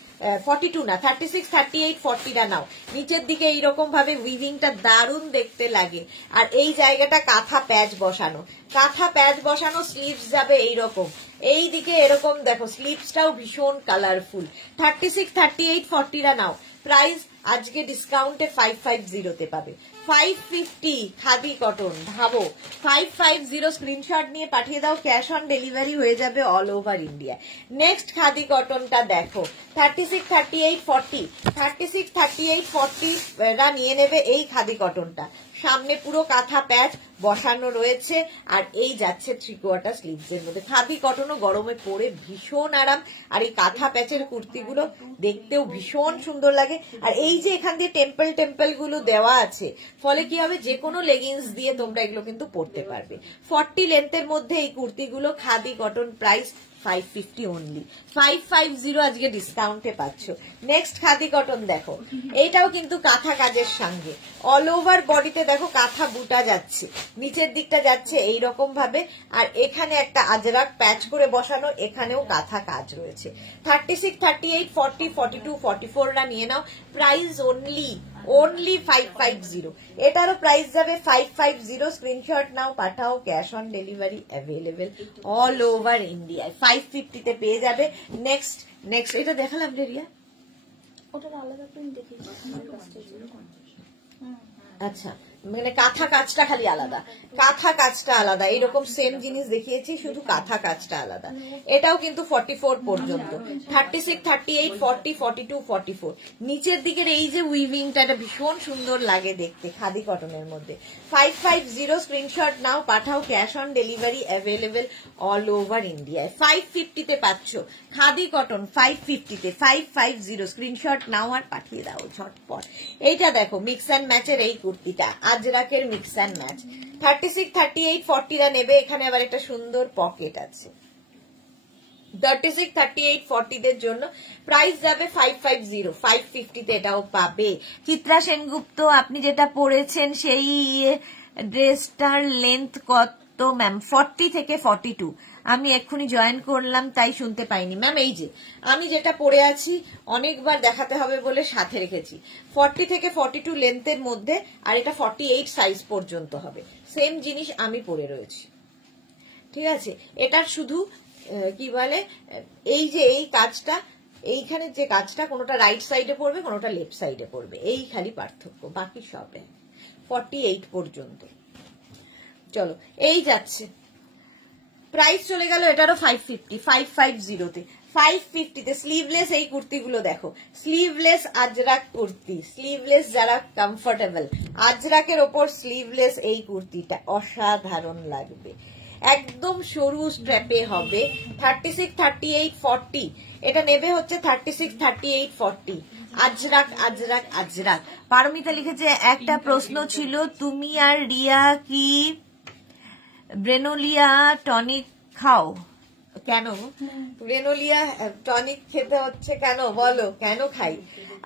42 না 36, 38, 40 টা নাও নিচের দিকে এইরকম ভাবে উইভিংটা দারুণ দেখতে লাগে আর এই জায়গাটা কাঁথা প্যাচ বসানো স্লিভস যাবে এইরকম এই দিকে এরকম দেখো স্লিভসটাও ভীষণ কালারফুল 36, 38, 40 টা নাও প্রাইস আজকে ডিসকাউন্টে 550 তে পাবে 550 খাদি কটন ভাবো 550 স্ক্রিনশট নিয়ে পাঠিয়ে দাও ক্যাশ অন ডেলিভারি হয়ে যাবে all over India next khadi কটনটা দেখো 36, 38, 40 36, 38, 40 রা নিয়ে নেবে এই খাদি কটনটা সামনে পুরো কাঁথা প্যাচ বসানো রয়েছে আর এই যাচ্ছে 3/4 স্লিভস এর মধ্যে খাদি কটনও গরমে পরে ভীষণ আরাম আর এই কাঁথা প্যাচের কুর্তিগুলো দেখতেও ভীষণ সুন্দর লাগে আর এই যে এখান দিয়ে টেম্পল গুলো দেওয়া আছে ফলে কি হবে যে কোনো লেগিংস দিয়ে তোমরা এগুলো কিন্তু পরতে পারবে 40 লেন্থের মধ্যে এই কুর্তিগুলো খাদি কটন প্রাইস 550 অনলি, 550 আজকে ডিসকাউন্টে পাচ্ছ। নেক্সট খাদি কটন দেখো, এইটাও কিন্তু কাঁথা কাজের সঙ্গে অল ওভার বডিতে দেখো কাঁথা বুটা যাচ্ছে, নিচের দিকটা যাচ্ছে এইরকম ভাবে, আর এখানে একটা আজরাক প্যাচ করে বসানো, এখানেও কাঁথা কাজ রয়েছে। 36, 38, 40, 42, 44রা নিয়ে নাও। Price only 550। এটারও প্রাইস যাবে 550। স্ক্রিনশট নাও, পাঠাও, cash on delivery available all over ইন্ডিয়ায়। 550-তে পেয়ে যাবে। নেক্সট এটা দেখালাম রে রিয়া, ওটার আলাদা প্রিন্ট দেখিয়েছি। আচ্ছা, মানে কাঁথা কাজটা খালি আলাদা, কাঁথা কাজটা আলাদা, এইরকম সেম জিনিস দেখিয়েছি, শুধু কাঁথা কাজটা আলাদা। এটাও কিন্তু 44 পর্যন্ত, 36, 38, 40, 42, 44। নিচের দিকের এই যে উইভিংটা, এটা ভীষণ সুন্দর লাগে দেখতে খাদি কটনের মধ্যে। 550 স্ক্রিনশট নাও, পাঠাও, cash on delivery available all over ইন্ডিয়ায়। 550-তে পাচ্ছ খাদি কটন, 550-তে 550 স্ক্রিনশট নাও আর পাঠিয়ে দাও ঝটপট। এইটা দেখো মিক্স অ্যান্ড ম্যাচের এই কুর্তিটা, আজরাকের মিক্স অ্যান্ড ম্যাচ। 36, 38, 40রা নেবে, এখানে আবার একটা সুন্দর পকেট আছে। 36, 38, 40দের জন্য প্রাইস যাবে 550, 550-তে এটাও পাবে। চিত্রা সেনগুপ্ত, আপনি যেটা পরেছেন সেই ড্রেসটার লেন্থ কত ম্যাম? 40 থেকে 42। আমি এক্ষুনি জয়েন করলাম তাই শুনতে পাইনি ম্যাম। এই যে আমি যেটা পরে আছি, অনেকবার দেখাতে হবে বলে সাথে রেখেছি, 40 থেকে 42 লেন্থের মধ্যে, আর এটা 48 সাইজ পর্যন্ত হবে। সেম জিনিস আমি পরে রয়েছি, ঠিক আছে। এটার শুধু কি বলে, এই যে এই কাজটা, এইখানে যে কাজটা, কোনোটা রাইট সাইডে পড়বে, কোনোটা লেফট সাইডে পড়বে, এই খালি পার্থক্য, বাকি সব 48 পর্যন্ত। চলো এই যাচ্ছে, প্রাইস চলে গেল এটারও 550, 550-তে। 550-তে স্লিভলেস এই কুর্তিগুলো দেখো, স্লিভলেস আজরাক কুর্তি, স্লিভলেস যারা কমফোর্টেবল, আজরাকের ওপর স্লিভলেস এই কুর্তিটা অসাধারণ লাগবে, একদম সরু স্ট্র্যাপে হবে। 36, 38, 40 এটা নেবে হচ্ছে 36, 38, 40। আজরাক আজরাক আজরাক। পারমিতা লিখেছে একটা প্রশ্ন ছিল, তুমি আর রিয়া কি ব্রেনোলিয়া টনিক খাও? কেন ব্রেনোলিয়া টনিক খেতে হচ্ছে কেন বলো, কেন খাই?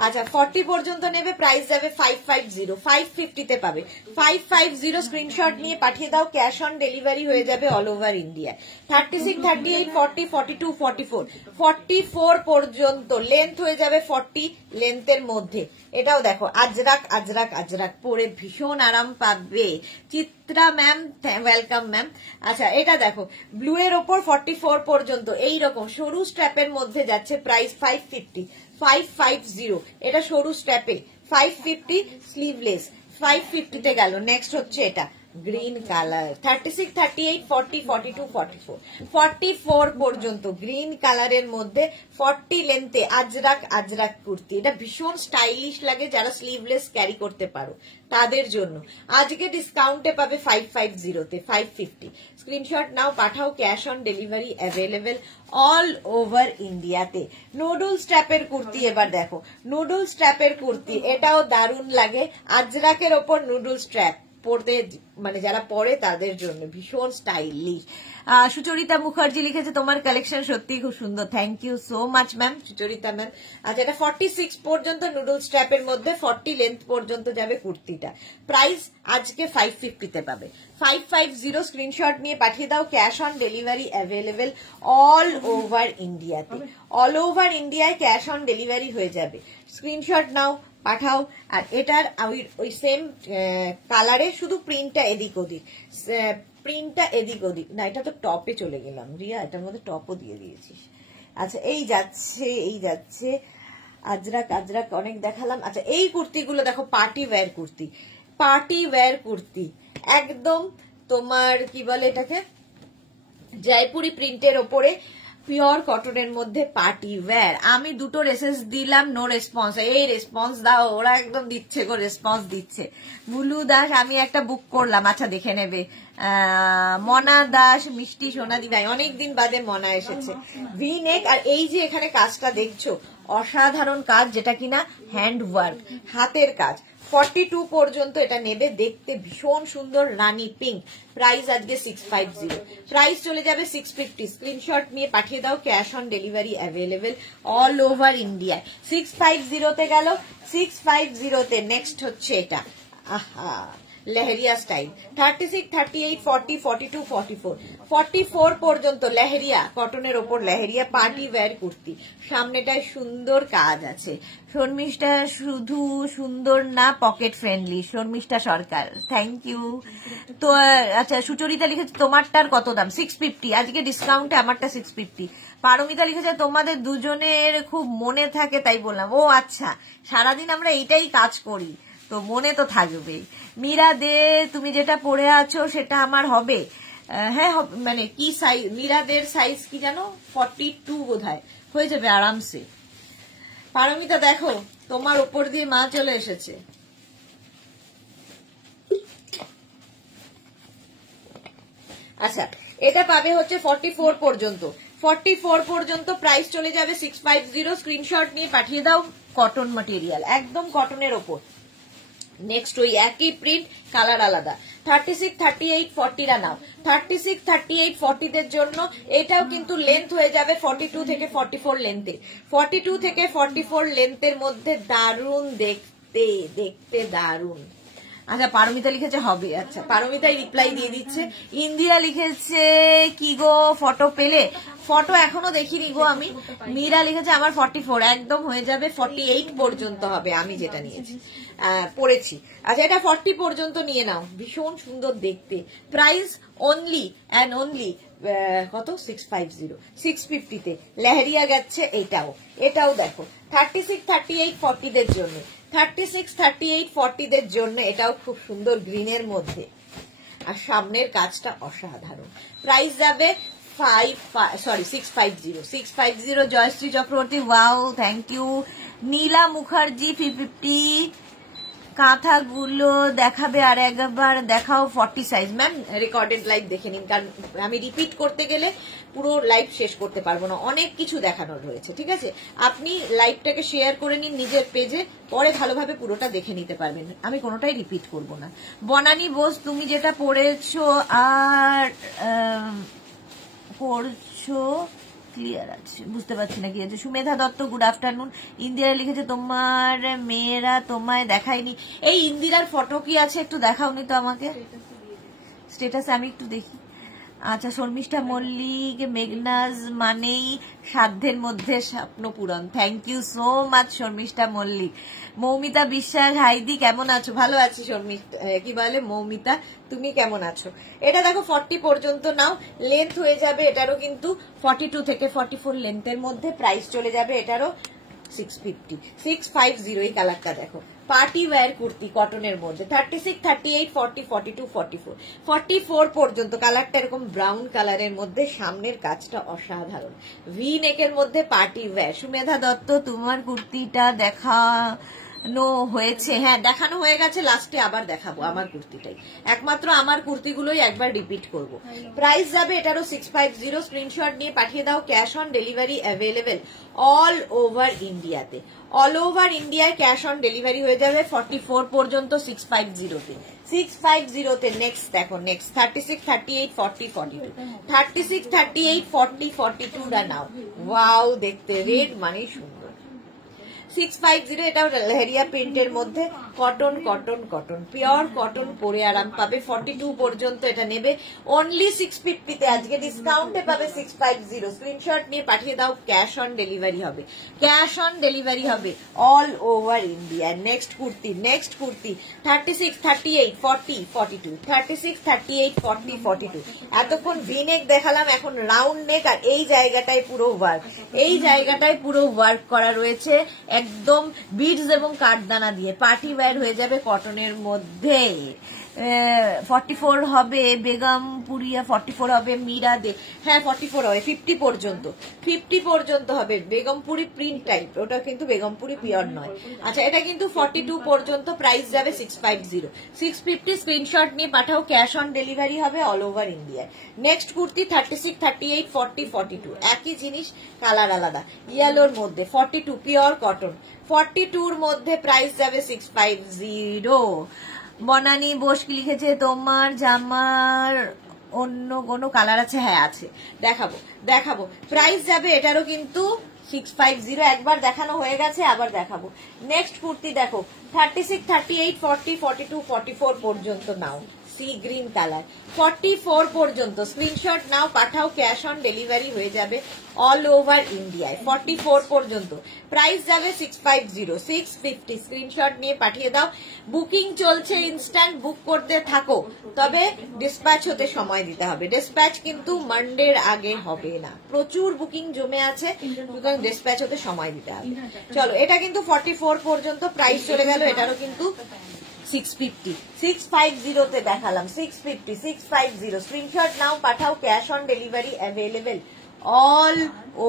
আচ্ছা 40 পর্যন্ত নেবে, প্রাইস যাবে 550, 550-তে পাবে। 550 স্ক্রিনশট নিয়ে পাঠিয়ে দাও, ক্যাশ অন ডেলিভারি হয়ে যাবে অল ওভার ইন্ডিয়া। 36, 38, 40, 42, 44, 44 পর্যন্ত লেন্থ হয়ে যাবে 40 লেন্থের মধ্যে। এটাও দেখো আজরাক আজরাক আজরাক, পরে ভীষণ আরাম পাবে। Chitra ma'am welcome ma'am. আচ্ছা এটা দেখো ব্লু এর ওপর 44 পর্যন্ত এইরকম সরু স্ট্র্যাপের মধ্যে যাচ্ছে, প্রাইস 550, 550 এটা সরু স্ট্র্যাপে, 550 স্লিভলেস, 550-তে গেল। নেক্সট হচ্ছে এটা গ্রিন কালার, 36, 38, 40, 42, 44, 44 পর্যন্ত গ্রিন কালারের মধ্যে 40 লেন্থে আজরাক আজরাক কুর্তি। এটা ভীষণ স্টাইলিশ লাগে, যারা স্লিভলেস ক্যারি করতে পারো তাদের জন্য। আজকে ডিসকাউন্টে পাবে 550-তে 550। স্ক্রিনশট নাও, পাঠাও, cash on delivery available all over ইন্ডিয়াতে। নুডল স্ট্র্যাপের কুর্তি এবার দেখো, নুডল স্ট্র্যাপের কুর্তি এটাও দারুণ লাগে, আজরাকের ওপর নুডল স্ট্র্যাপ পড়তে, মানে যারা পরে তাদের জন্য ভীষণ স্টাইলিশ। সুচরিতা মুখার্জি লিখেছে তোমার কালেকশন সত্যি খুব সুন্দর, thank you so much ma'am Sucharita ma'am. আচ্ছা এটা 46 পর্যন্ত নুডল স্ট্র্যাপের মধ্যে 40 লেন্থ পর্যন্ত যাবে কুর্তিটা, প্রাইস আজকে 550-তে পাবে। 550 স্ক্রিনশট নিয়ে পাঠিয়ে দাও, cash on delivery available all over ইন্ডিয়াতে, অল ওভার ইন্ডিয়ায় ক্যাশ অন ডেলিভারি হয়ে যাবে। স্ক্রিনশট নাও, পাঠাও। আর এটার ওই সেম কালারে, শুধু প্রিন্টটা এদিক ওদিক, প্রিন্টটা এদিক ওদিক না, এটা তো টপে চলে গেলাম রিয়া, এটার মধ্যে টপও দিয়ে দিয়েছিস। আচ্ছা এই যাচ্ছে এই যাচ্ছে, আজরাক আজরাক অনেক দেখালাম। আচ্ছা এই কুর্তিগুলো দেখো, party wear kurti, party wear kurti একদম তোমার কি বলে এটাকে, জয়পুরি প্রিন্টের ওপরে পিওর কটনের মধ্যে পার্টি ওয়্যার। আমি দুটো রেসেস দিলাম, নো রেসপন্স। এই রেসপন্স দাও, ওরা একদম দিচ্ছে গো, রেসপন্স দিচ্ছে। বুলু দাস আমি একটা বুক করলাম, আচ্ছা দেখে নেবে। মনা দাস, মিষ্টি সোনাদি ভাই, অনেকদিন বাদে মনা এসেছে। ভি নেক, আর এই যে এখানে কাজটা দেখছো অসাধারণ কাজ, যেটা কিনা হ্যান্ড ওয়ার্ক, হাতের কাজ। 42 পর্যন্ত এটা নেবে, দেখতে ভীষণ সুন্দর রানী পিঙ্ক। প্রাইস আজকে 650, প্রাইস চলে যাবে 650। স্ক্রিনশট নিয়ে পাঠিয়ে দাও, cash on delivery available all over ইন্ডিয়ায়। 650 গেল। 650 নেক্সট হচ্ছে এটা, আহা লেহেরিয়া স্টাইল। 36, 38, 40, 42, 44, 44 পর্যন্ত লেহেরিয়া, কটনের ওপর লেহেরিয়া পার্টি ওয়্যার কুর্তি। সামনেটায় সুন্দর কাজ আছে। শর্মিষ্ঠা শুধু সুন্দর না, pocket friendly. Sharmistha Sarkar, thank you. তো আচ্ছা, সুচরিতা লিখেছে তোমারটার কত দাম? 650, আজকে ডিসকাউন্টে আমারটা 650। পারমিতা লিখেছে তোমাদের দুজনের খুব মনে থাকে তাই বললাম। ও আচ্ছা, সারাদিন আমরা এইটাই কাজ করি তো মনে তো থাকবে। মীরা দে, তুমি যেটা পরে আছো সেটা আমার হবে? হ্যাঁ মানে কি সাইজ? মীরাদের সাইজ কি জানো? 42 বোধহয় হয়ে যাবে আরামসে। পারমিতা দেখো, তোমার উপর দিয়ে মা চলে এসেছে। আচ্ছা, এটা পাবে হচ্ছে 44 পর্যন্ত। 44 পর্যন্ত প্রাইস চলে যাবে 650। স্ক্রিনশট নিয়ে পাঠিয়ে দাও। কটন ম্যাটেরিয়াল, একদম কটনের ওপর। নেক্সট ওই একই প্রিন্ট, কালার আলাদা। 36, 38, 40 নাও। 36, 38, 40 দের জন্য এটাও কিন্তু লেন্থ হয়ে যাবে 42 থেকে 44 লেন্থে। 42 থেকে 44 লেন্থের মধ্যে দারুণ দেখতে, দেখতে দারুণ। আচ্ছা, পারমিতা লিখেছে হবে। আচ্ছা, পারমিতাই রিপ্লাই দিয়ে দিচ্ছে। ইন্দিরা লিখেছে কি গো ফটো পেলে? ফটো এখনো দেখিনি গো আমি। মীরা লিখেছে আমার 44, একদম হয়ে যাবে। 48 পর্যন্ত হবে আমি যেটা নিয়েছি, পড়েছি। আচ্ছা, এটা 40 পর্যন্ত নিয়ে নাও, ভীষণ সুন্দর দেখতে। প্রাইস অনলি অ্যান্ড অনলি কত? 650। 650 তে লেহেরিয়া গেছে। এটাও দেখো 36, 38, 40 দের জন্য। 36, 38, 40 দের জন্য এটাও খুব সুন্দর গ্রিনের মধ্যে, আর সামনের কাজটা অসাধারণ। প্রাইস যাবে 650। 650। Joyshree Chakraborty, wow thank you. Nila Mukherjee 350। কাঁথাগুলো দেখাবে আর একবার দেখাও 40 সাইজ। ম্যাম রেকর্ডেড লাইভ দেখে নিন, কারণ আমি রিপিট করতে গেলে পুরো লাইভ শেষ করতে পারবো না, অনেক কিছু দেখানোর রয়েছে। ঠিক আছে, আপনি লাইভটাকে শেয়ার করে নিন নিজের পেজে, পরে ভালোভাবে পুরোটা দেখে নিতে পারবেন। আমি কোনোটাই রিপিট করব না। বনানী বোস, তুমি যেটা পড়েছো আর পড়ছো ক্লিয়ার আছে, বুঝতে পারছি না কি আছে। Sumedha Dutta, good afternoon. ইন্দিরা লিখেছে তোমার মেয়েরা তোমায় দেখায়নি। এই ইন্দিরার ফটো কি আছে একটু দেখাওনি তো আমাকে, স্টেটাসে আমি একটু দেখি। আচ্ছা, শর্মিষ্ঠা মল্লিক, মেঘনাজ মানেই সাধ্যের মধ্যে স্বপ্ন পূরণ। Thank you so much Sharmistha Mallick. Moumita Biswas, হাইদি কেমন আছো? ভালো আছি শর্মিষ্ঠা, কি বলে মৌমিতা, তুমি কেমন আছো? এটা দেখো 40 পর্যন্ত নাও, লেন্থ হয়ে যাবে এটারও কিন্তু 42 থেকে 44 লেন্থের মধ্যে। প্রাইস চলে যাবে এটারও 650। 650 এই কালারটা দেখো, পার্টি ওয়্যার কুর্তি কটনের মধ্যে। 36, 38, 40, 42, 44, 44 পর্যন্ত কালারটা এরকম ব্রাউন কালারের মধ্যে, সামনের কাজটা অসাধারণ, ভি নেকের মধ্যে পার্টি ওয়্যার। সুমেধা দত্ত, তোমার কুর্তিটা দেখানো হয়েছে? হ্যাঁ, দেখানো হয়ে গেছে, লাস্টে আবার দেখাবো আমার কুর্তিটাই। একমাত্র আমার কুর্তিগুলোই একবার রিপিট করব। প্রাইস যাবে এটারও 650। স্ক্রিনশট নিয়ে পাঠিয়ে দাও, cash on delivery available all over ইন্ডিয়াতে। অল ওভার ইন্ডিয়ায় ক্যাশ অন ডেলিভারি হয়ে যাবে 44 পর্যন্ত 650 তে। 650 তে নেক্সট দেখো, নেক্সট 36, 38, 40, 42, 36, 38, 40, 42 রা নাও। ওয়াও দেখতে, রেড মানে সুন্দর। 650 এটাও লেহেরিয়া প্রিন্টের মধ্যে, cotton cotton cotton, pure cotton, পরে আরাম পাবে। 42 পর্যন্ত এটা নেবে অনলি 650 তে, আজকে ডিসকাউন্টে পাবে 650। স্ক্রিনশট নিয়ে পাঠিয়ে দাও, ক্যাশ অন ডেলিভারি হবে, ক্যাশ অন ডেলিভারি হবে all over India. Next kurti, next kurti 36, 38, 40, 42, 36, 38, 40, 42। এতক্ষণ ভি নেক দেখালাম, এখন রাউন্ড নেক, আর এই জায়গাটায় পুরো ওয়ার্ক, এই জায়গাটায় পুরো ওয়ার্ক করা রয়েছে একদম বিডস এবং কাঠদানা দিয়ে। পার্টি ওয়্যার হয়ে যাবে কটনের মধ্যে। 44 হবে বেগমপুরিয়া, 44 হবে মীরা দে, হ্যাঁ 44 হবে, 50 পর্যন্ত হবে বেগমপুরি প্রিন্ট টাইপ, ওটা কিন্তু বেগমপুরি পিওর নয়। আচ্ছা এটা কিন্তু 42 পর্যন্ত, প্রাইস যাবে 650, 650 স্ক্রিনশট নিয়ে পাঠাও, ক্যাশ অন ডেলিভারি হবে অল ওভার ইন্ডিয়ায়। নেক্সট কুর্তি 36, 38, 40, 42 একই জিনিস, কালার আলাদা, ইয়েলোর মধ্যে 42 পিওর কটন, 42 এর মধ্যে প্রাইস যাবে 650। বনানী বোস কি লিখেছে, তোমার জামার অন্য কোনো কালার আছে? হ্যাঁ আছে, দেখাবো প্রাইস যাবে এটারও কিন্তু 650, একবার দেখানো হয়ে গেছে, আবার দেখাবো। নেক্সট কুর্তি দেখো 36, 38, 40, 42, 44 পর্যন্ত নাও, সি গ্রিন কালার, 44 পর্যন্ত স্ক্রিনশট নাও পাঠাও, ক্যাশ অন ডেলিভারি হয়ে যাবে অল ওভার ইন্ডিয়ায়। 44 পর্যন্ত প্রাইস যাবে 650, 650 স্ক্রিনশট নিয়ে পাঠিয়ে দাও। বুকিং চলছে, ইনস্ট্যান্ট বুক করতে থাকো, তবে ডিসপ্যাচ হতে সময় দিতে হবে, ডিসপ্যাচ কিন্তু মানডের আগে হবে না, প্রচুর বুকিং জমে আছে, সুতরাং ডিসপ্যাচ হতে সময় দিতে হবে। চলো এটা কিন্তু 44 পর্যন্ত প্রাইস চলে গেল, এটারও কিন্তু 650, 650 তে দেখালাম, 650, 650 স্ক্রিনশট নাও পাঠাও, cash on delivery available all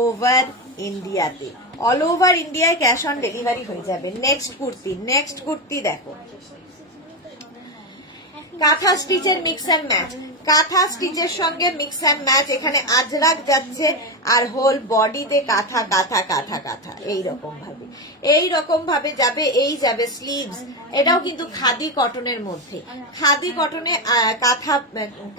over ইন্ডিয়াতে, অল ওভার ইন্ডিয়ায় ক্যাশ অন ডেলিভারি হয়ে যাবে। নেক্সট কুর্তি দেখো কাঁথা স্টিচের মিক্স অ্যান্ড ম্যাচ, কাঁথা স্টিচের সঙ্গে মিক্স অ্যান্ড ম্যাচ, এখানে আজরাক যাচ্ছে আর হোল বডিতে কাঁথা কাঁথা কাঁথা কাঁথা এইরকম ভাবে যাবে, এই যাবে স্লিভস, এটাও কিন্তু খাদি কটনের মধ্যে, খাদি কটনে কাঁথা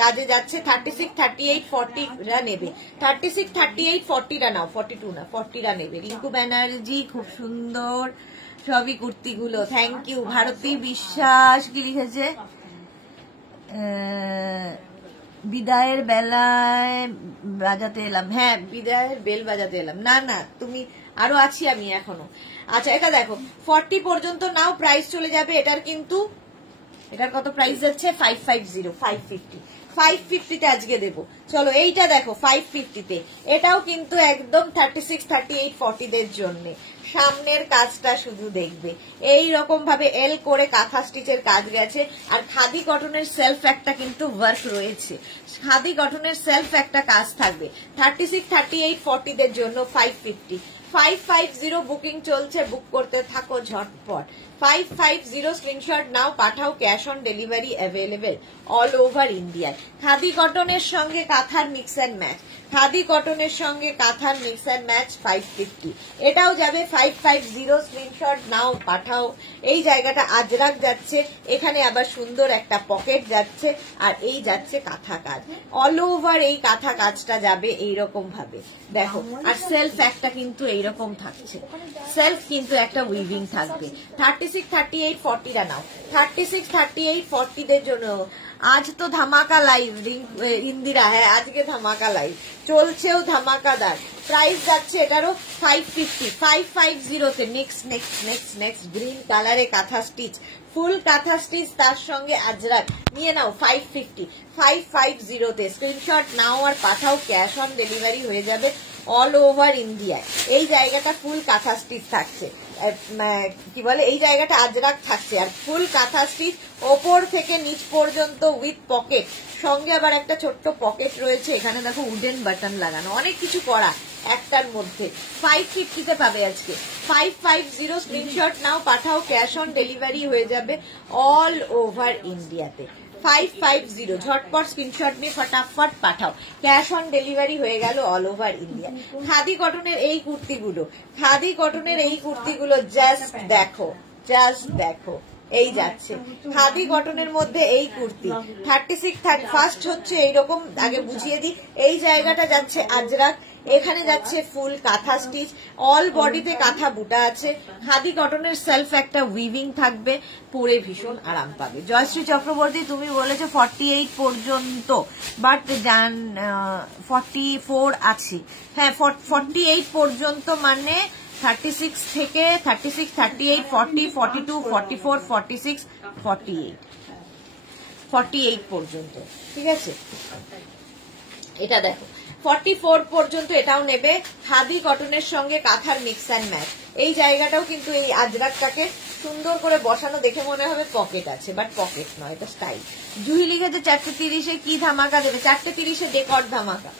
কাজে যাচ্ছে। 36, 38, 40 নেবে, 36, 38, 40 নাও, 42 না 40 নেবে। রিঙ্কু ব্যানার্জি খুব সুন্দর সবই কুর্তিগুলো, থ্যাংক ইউ। ভারতী বিশ্বাস কি লিখেছে, বিদায়ের বেলায় বাজাতে এলাম, হ্যাঁ বিদায়ের বেল বাজাতে এলাম, না তুমি আরো আছি আমি এখনো। আচ্ছা এটা দেখো 40 পর্যন্ত নাও, প্রাইস চলে যাবে এটার কিন্তু, এটার কত প্রাইস যাচ্ছে 550, 550 তে আজকে দেবো। চলো এইটা দেখো 550 তে, এটাও কিন্তু একদম 36, 38, 40 দের জন্য, সামনের কাজটা শুধু দেখবে, এই রকম ভাবে এল করে কাঁথা স্টিচের কাজ গেছে, আর খাদি কটনের সেলফ একটা কিন্তু ওয়ার্ক রয়েছে, খাদি কটনের সেলফ একটা কাজ থাকবে। 36, 38, 40 দের জন্য 550, 550 বুকিং চলছে, বুক করতে থাকো ঝটপট। 550 স্ক্রিনশট নাও পাঠাও, cash on delivery available all over ইন্ডিয়ায়। খাদি কটনের সঙ্গে কাঁথার মিক্স অ্যান্ড ম্যাচ, খাদি কটনের সঙ্গে কাঁথার মিক্স অ্যান্ড ম্যাচ 550, এটাও যাবে 550 স্ক্রিনশট নাও পাঠাও। এই জায়গাটা আজরাক যাচ্ছে, এখানে আবার সুন্দর একটা পকেট যাচ্ছে, আর এই যাচ্ছে কাঁথা কাজ, অল ওভার এই কাঁথা কাজটা যাবে এইরকম ভাবে দেখো। আর সেলফ একটা কিন্তু এইরকম থাকছে, সেলফ কিন্তু একটা উইভিং থাকবে। 36, 38, 40 নাও, 36, 38, 40 দের জন্য আজ তো ধামাকা লাইভ ইন্দিরা, হ্যাঁ আজকে ধামাকা লাইভ চলছেও, ধামাকাদার প্রাইস যাচ্ছে এটারও 550, 550 তে। নেক্সট গ্রিন কালারে কাঁথা স্টিচ, ফুল কাঁথা স্টিচ তার সঙ্গে আজরাক নিয়ে নাও 550, 550 তে স্ক্রিনশট নাও আর পাঠাও, ক্যাশ অন ডেলিভারি হয়ে যাবে অল ওভার ইন্ডিয়ায়। এই জায়গাটা ফুল কাঁথা স্টিচ থাকছে, কি বলে এই জায়গাটা আজরাক থাকছে, আর ফুল কাঁথা স্টিচ ওপর থেকে নিচ পর্যন্ত উইথ পকেট, সঙ্গে আবার একটা ছোট্ট পকেট রয়েছে, এখানে দেখো উডেন বাটন লাগানো, অনেক কিছু করা একটার মধ্যে। 550 তে পাবে আজকে, 550 স্ক্রিনশট নাও পাঠাও, ক্যাশ অন ডেলিভারি হয়ে যাবে অল ওভার ইন্ডিয়াতে। 550 ঝটপট স্ক্রিনশট নিয়ে ফটাফট পাঠাও, ক্যাশ অন ডেলিভারি হয়ে গেল অল ওভার ইন্ডিয়া। খাদি কটনের এই কুর্তিগুলো, খাদি কটনের এই কুর্তিগুলো জাস্ট দেখো এই যাচ্ছে খাদি কটনের মধ্যে এই কুর্তি 36 ফার্স্ট হচ্ছে এইরকম, আগে বুঝিয়ে দিই, এই জায়গাটা যাচ্ছে আজরাক, এখানে যাচ্ছে ফুল কাঁথা স্টিচ, অল বডিতে কাঁথা বুটা আছে, খাদি কটনের সেলফ একটা উইভিং থাকবে, পরে ভীষণ আরাম পাবে। জয়শ্রী চক্রবর্তী তুমি বলেছো 48 পর্যন্ত, বাট 44 আছে, হ্যাঁ 48 পর্যন্ত মানে 36 থেকে 36, 38, 40, 42, 44, 46, 48 পর্যন্ত, ঠিক আছে। এটা দেখো 44 পর্যন্ত এটাও নেবে। খাদি কটনের সঙ্গে কাঁথার মিক্স অ্যান্ড ম্যাচ। এই জায়গাটাও কিন্তু এই আজরাকটাকে সুন্দর করে বসানো, দেখে মনে হবে পকেট আছে, বাট পকেট নয়, এটা স্টাইল। জুহি লিখেছে 430-এ কি ধামাকা দেবে? 430-এ ডেকর ধামাকা,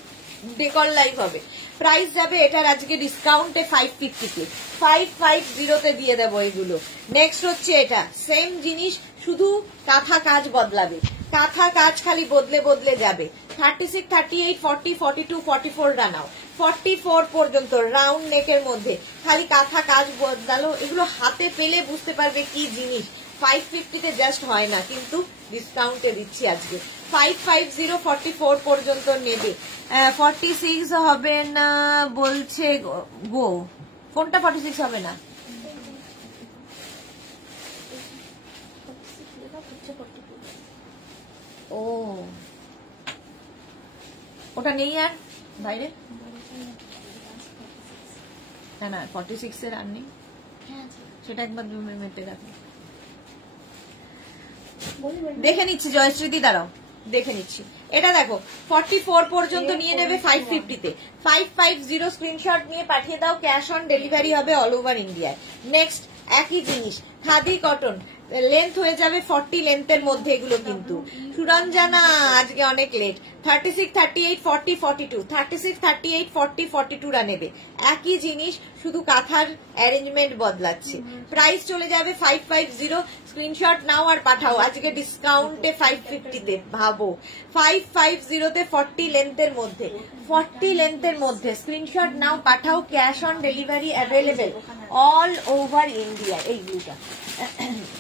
ডেকর লাইভ হবে। প্রাইস যাবে এটার আজকে ডিসকাউন্টে 550-তে, 550-তে দিয়ে দেবো এগুলো। নেক্সট হচ্ছে এটা সেম জিনিস, শুধু কাঁথা কাজ বদলাবে, কাঁথা কাজ খালি বদলে বদলে যাবে। 36, 38, 40, 42, 44 রানাও, 44 পর্যন্ত রাউন্ড নেকের মধ্যে খালি কাঁথা কাজ বদলালো। এগুলো হাতে পেলে বুঝতে পারবে কি জিনিস। 550-তে জাস্ট হয় না, কিন্তু ডিসকাউন্টে দিচ্ছি আজকে 550, 44 পর্যন্ত নেবে। 46 হবে না বলছে গো, কোনটা 46 হবে না? ও ওটা নেই আর বাইরে, না না 46 এর আর নেই, সেটা একবার মেপে রাখো। দেখে নিচ্ছি জয়শ্রীদি, দাঁড়াও দেখে নিচ্ছি। এটা দেখো 44 পর্যন্ত নিয়ে নেবে 550-তে, 550 স্ক্রিনশট নিয়ে পাঠিয়ে দাও, ক্যাশ অন ডেলিভারি হবে অল ওভার ইন্ডিয়ায়। নেক্সট একই জিনিস, খাদি কটন, লেন্থ হয়ে যাবে 40 লেন্থের মধ্যে এগুলো কিন্তু। সুরঞ্জনা আজকে অনেক লেট। 36, 38, 40, 42, 36, 38, 40, 42 রা নেবে। একই জিনিস, শুধু কাঁথার অ্যারেঞ্জমেন্ট বদলাচ্ছে। প্রাইস চলে যাবে 550, স্ক্রিনশট নাও আর পাঠাও আজকে ডিসকাউন্টে 550-তে। ভাবো 550-তে 40 লেন্থের মধ্যে, 40 লেন্থের মধ্যে স্ক্রিনশট নাও পাঠাও, cash on delivery available all over India. এই ব্লুটা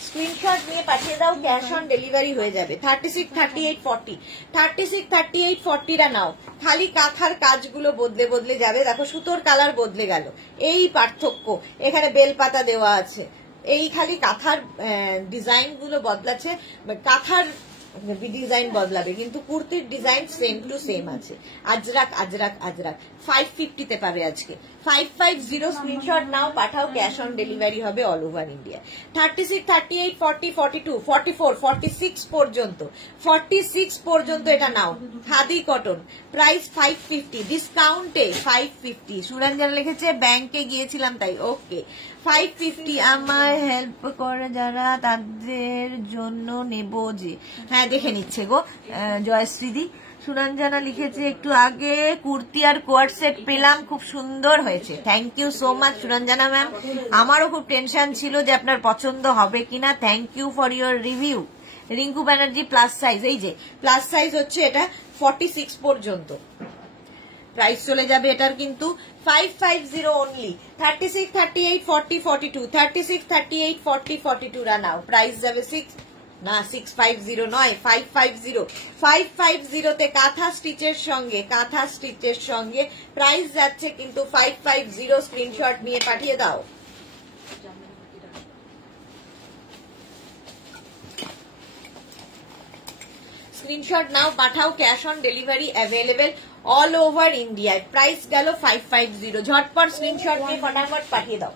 স্ক্রিনশট নিয়ে পাঠিয়ে দাও, ক্যাশ অন ডেলিভারি হয়ে যাবে। 36, 38, 40, 36, 38, 40 রা নাও, খালি কাঁথার কাজগুলো বদলে বদলে যাবে। দেখো সুতোর কালার বদলে গেল, এই পার্থক্য। এখানে বেলপাতা দেওয়া আছে, এই খালি কাঁথার ডিজাইন গুলো বদলাচ্ছে, কাঁথার ডিজাইন বদলাবে, কিন্তু কুর্তির ডিজাইন সেম টু সেম আছে। আজরাক আজরাক আজরাক 550-তে পাবে আজকে। 550 স্ক্রিনশট নাও পাঠাও, ক্যাশ অন ডেলিভারি হবে অল ওভার ইন্ডিয়া। 36, 38, 40, 42, 44, 46 পর্যন্ত, 46 পর্যন্ত এটা নাও। খাদি কটন, প্রাইস 550, ডিসকাউন্টে 550। সুরঞ্জন লিখেছে ব্যাংকে গিয়েছিলাম তাই, ওকে 550। আমায় হেল্প করে যারা তাদের জন্য নেব যে, হ্যাঁ দেখে নিচ্ছে গো জয়শ্রীদি। সুরঞ্জনা লিখেছে একটু আগে কুর্তি আর কোয়ার সেট পেলাম, খুব সুন্দর হয়েছে। Thank you so much Suranjana ma'am, আমারও খুব টেনশন ছিল যে আপনার পছন্দ হবে কিনা। Thank you for your review. Rinku Banerjee plus size, এই যে প্লাস সাইজ হচ্ছে এটা 46 পর্যন্ত। প্রাইস চলে যাবে এটার কিন্তু 550 অনলি। 36, 38, 40, 42, 36, 38, 40, 42 রা নাও। প্রাইস যাবে 650 নয় 550। 550-তে কাঁথা স্টিচের সঙ্গে, কাঁথা স্টিচের সঙ্গে প্রাইস যাচ্ছে কিন্তু 550। স্ক্রিনশট নিয়ে পাঠিয়ে দাও। স্ক্রিনশট নাও পাঠাও, cash on delivery available all over ইন্ডিয়ায়। প্রাইস গেল 550। ঝটপট স্ক্রিনশট নিয়ে ফটাফট পাঠিয়ে দাও।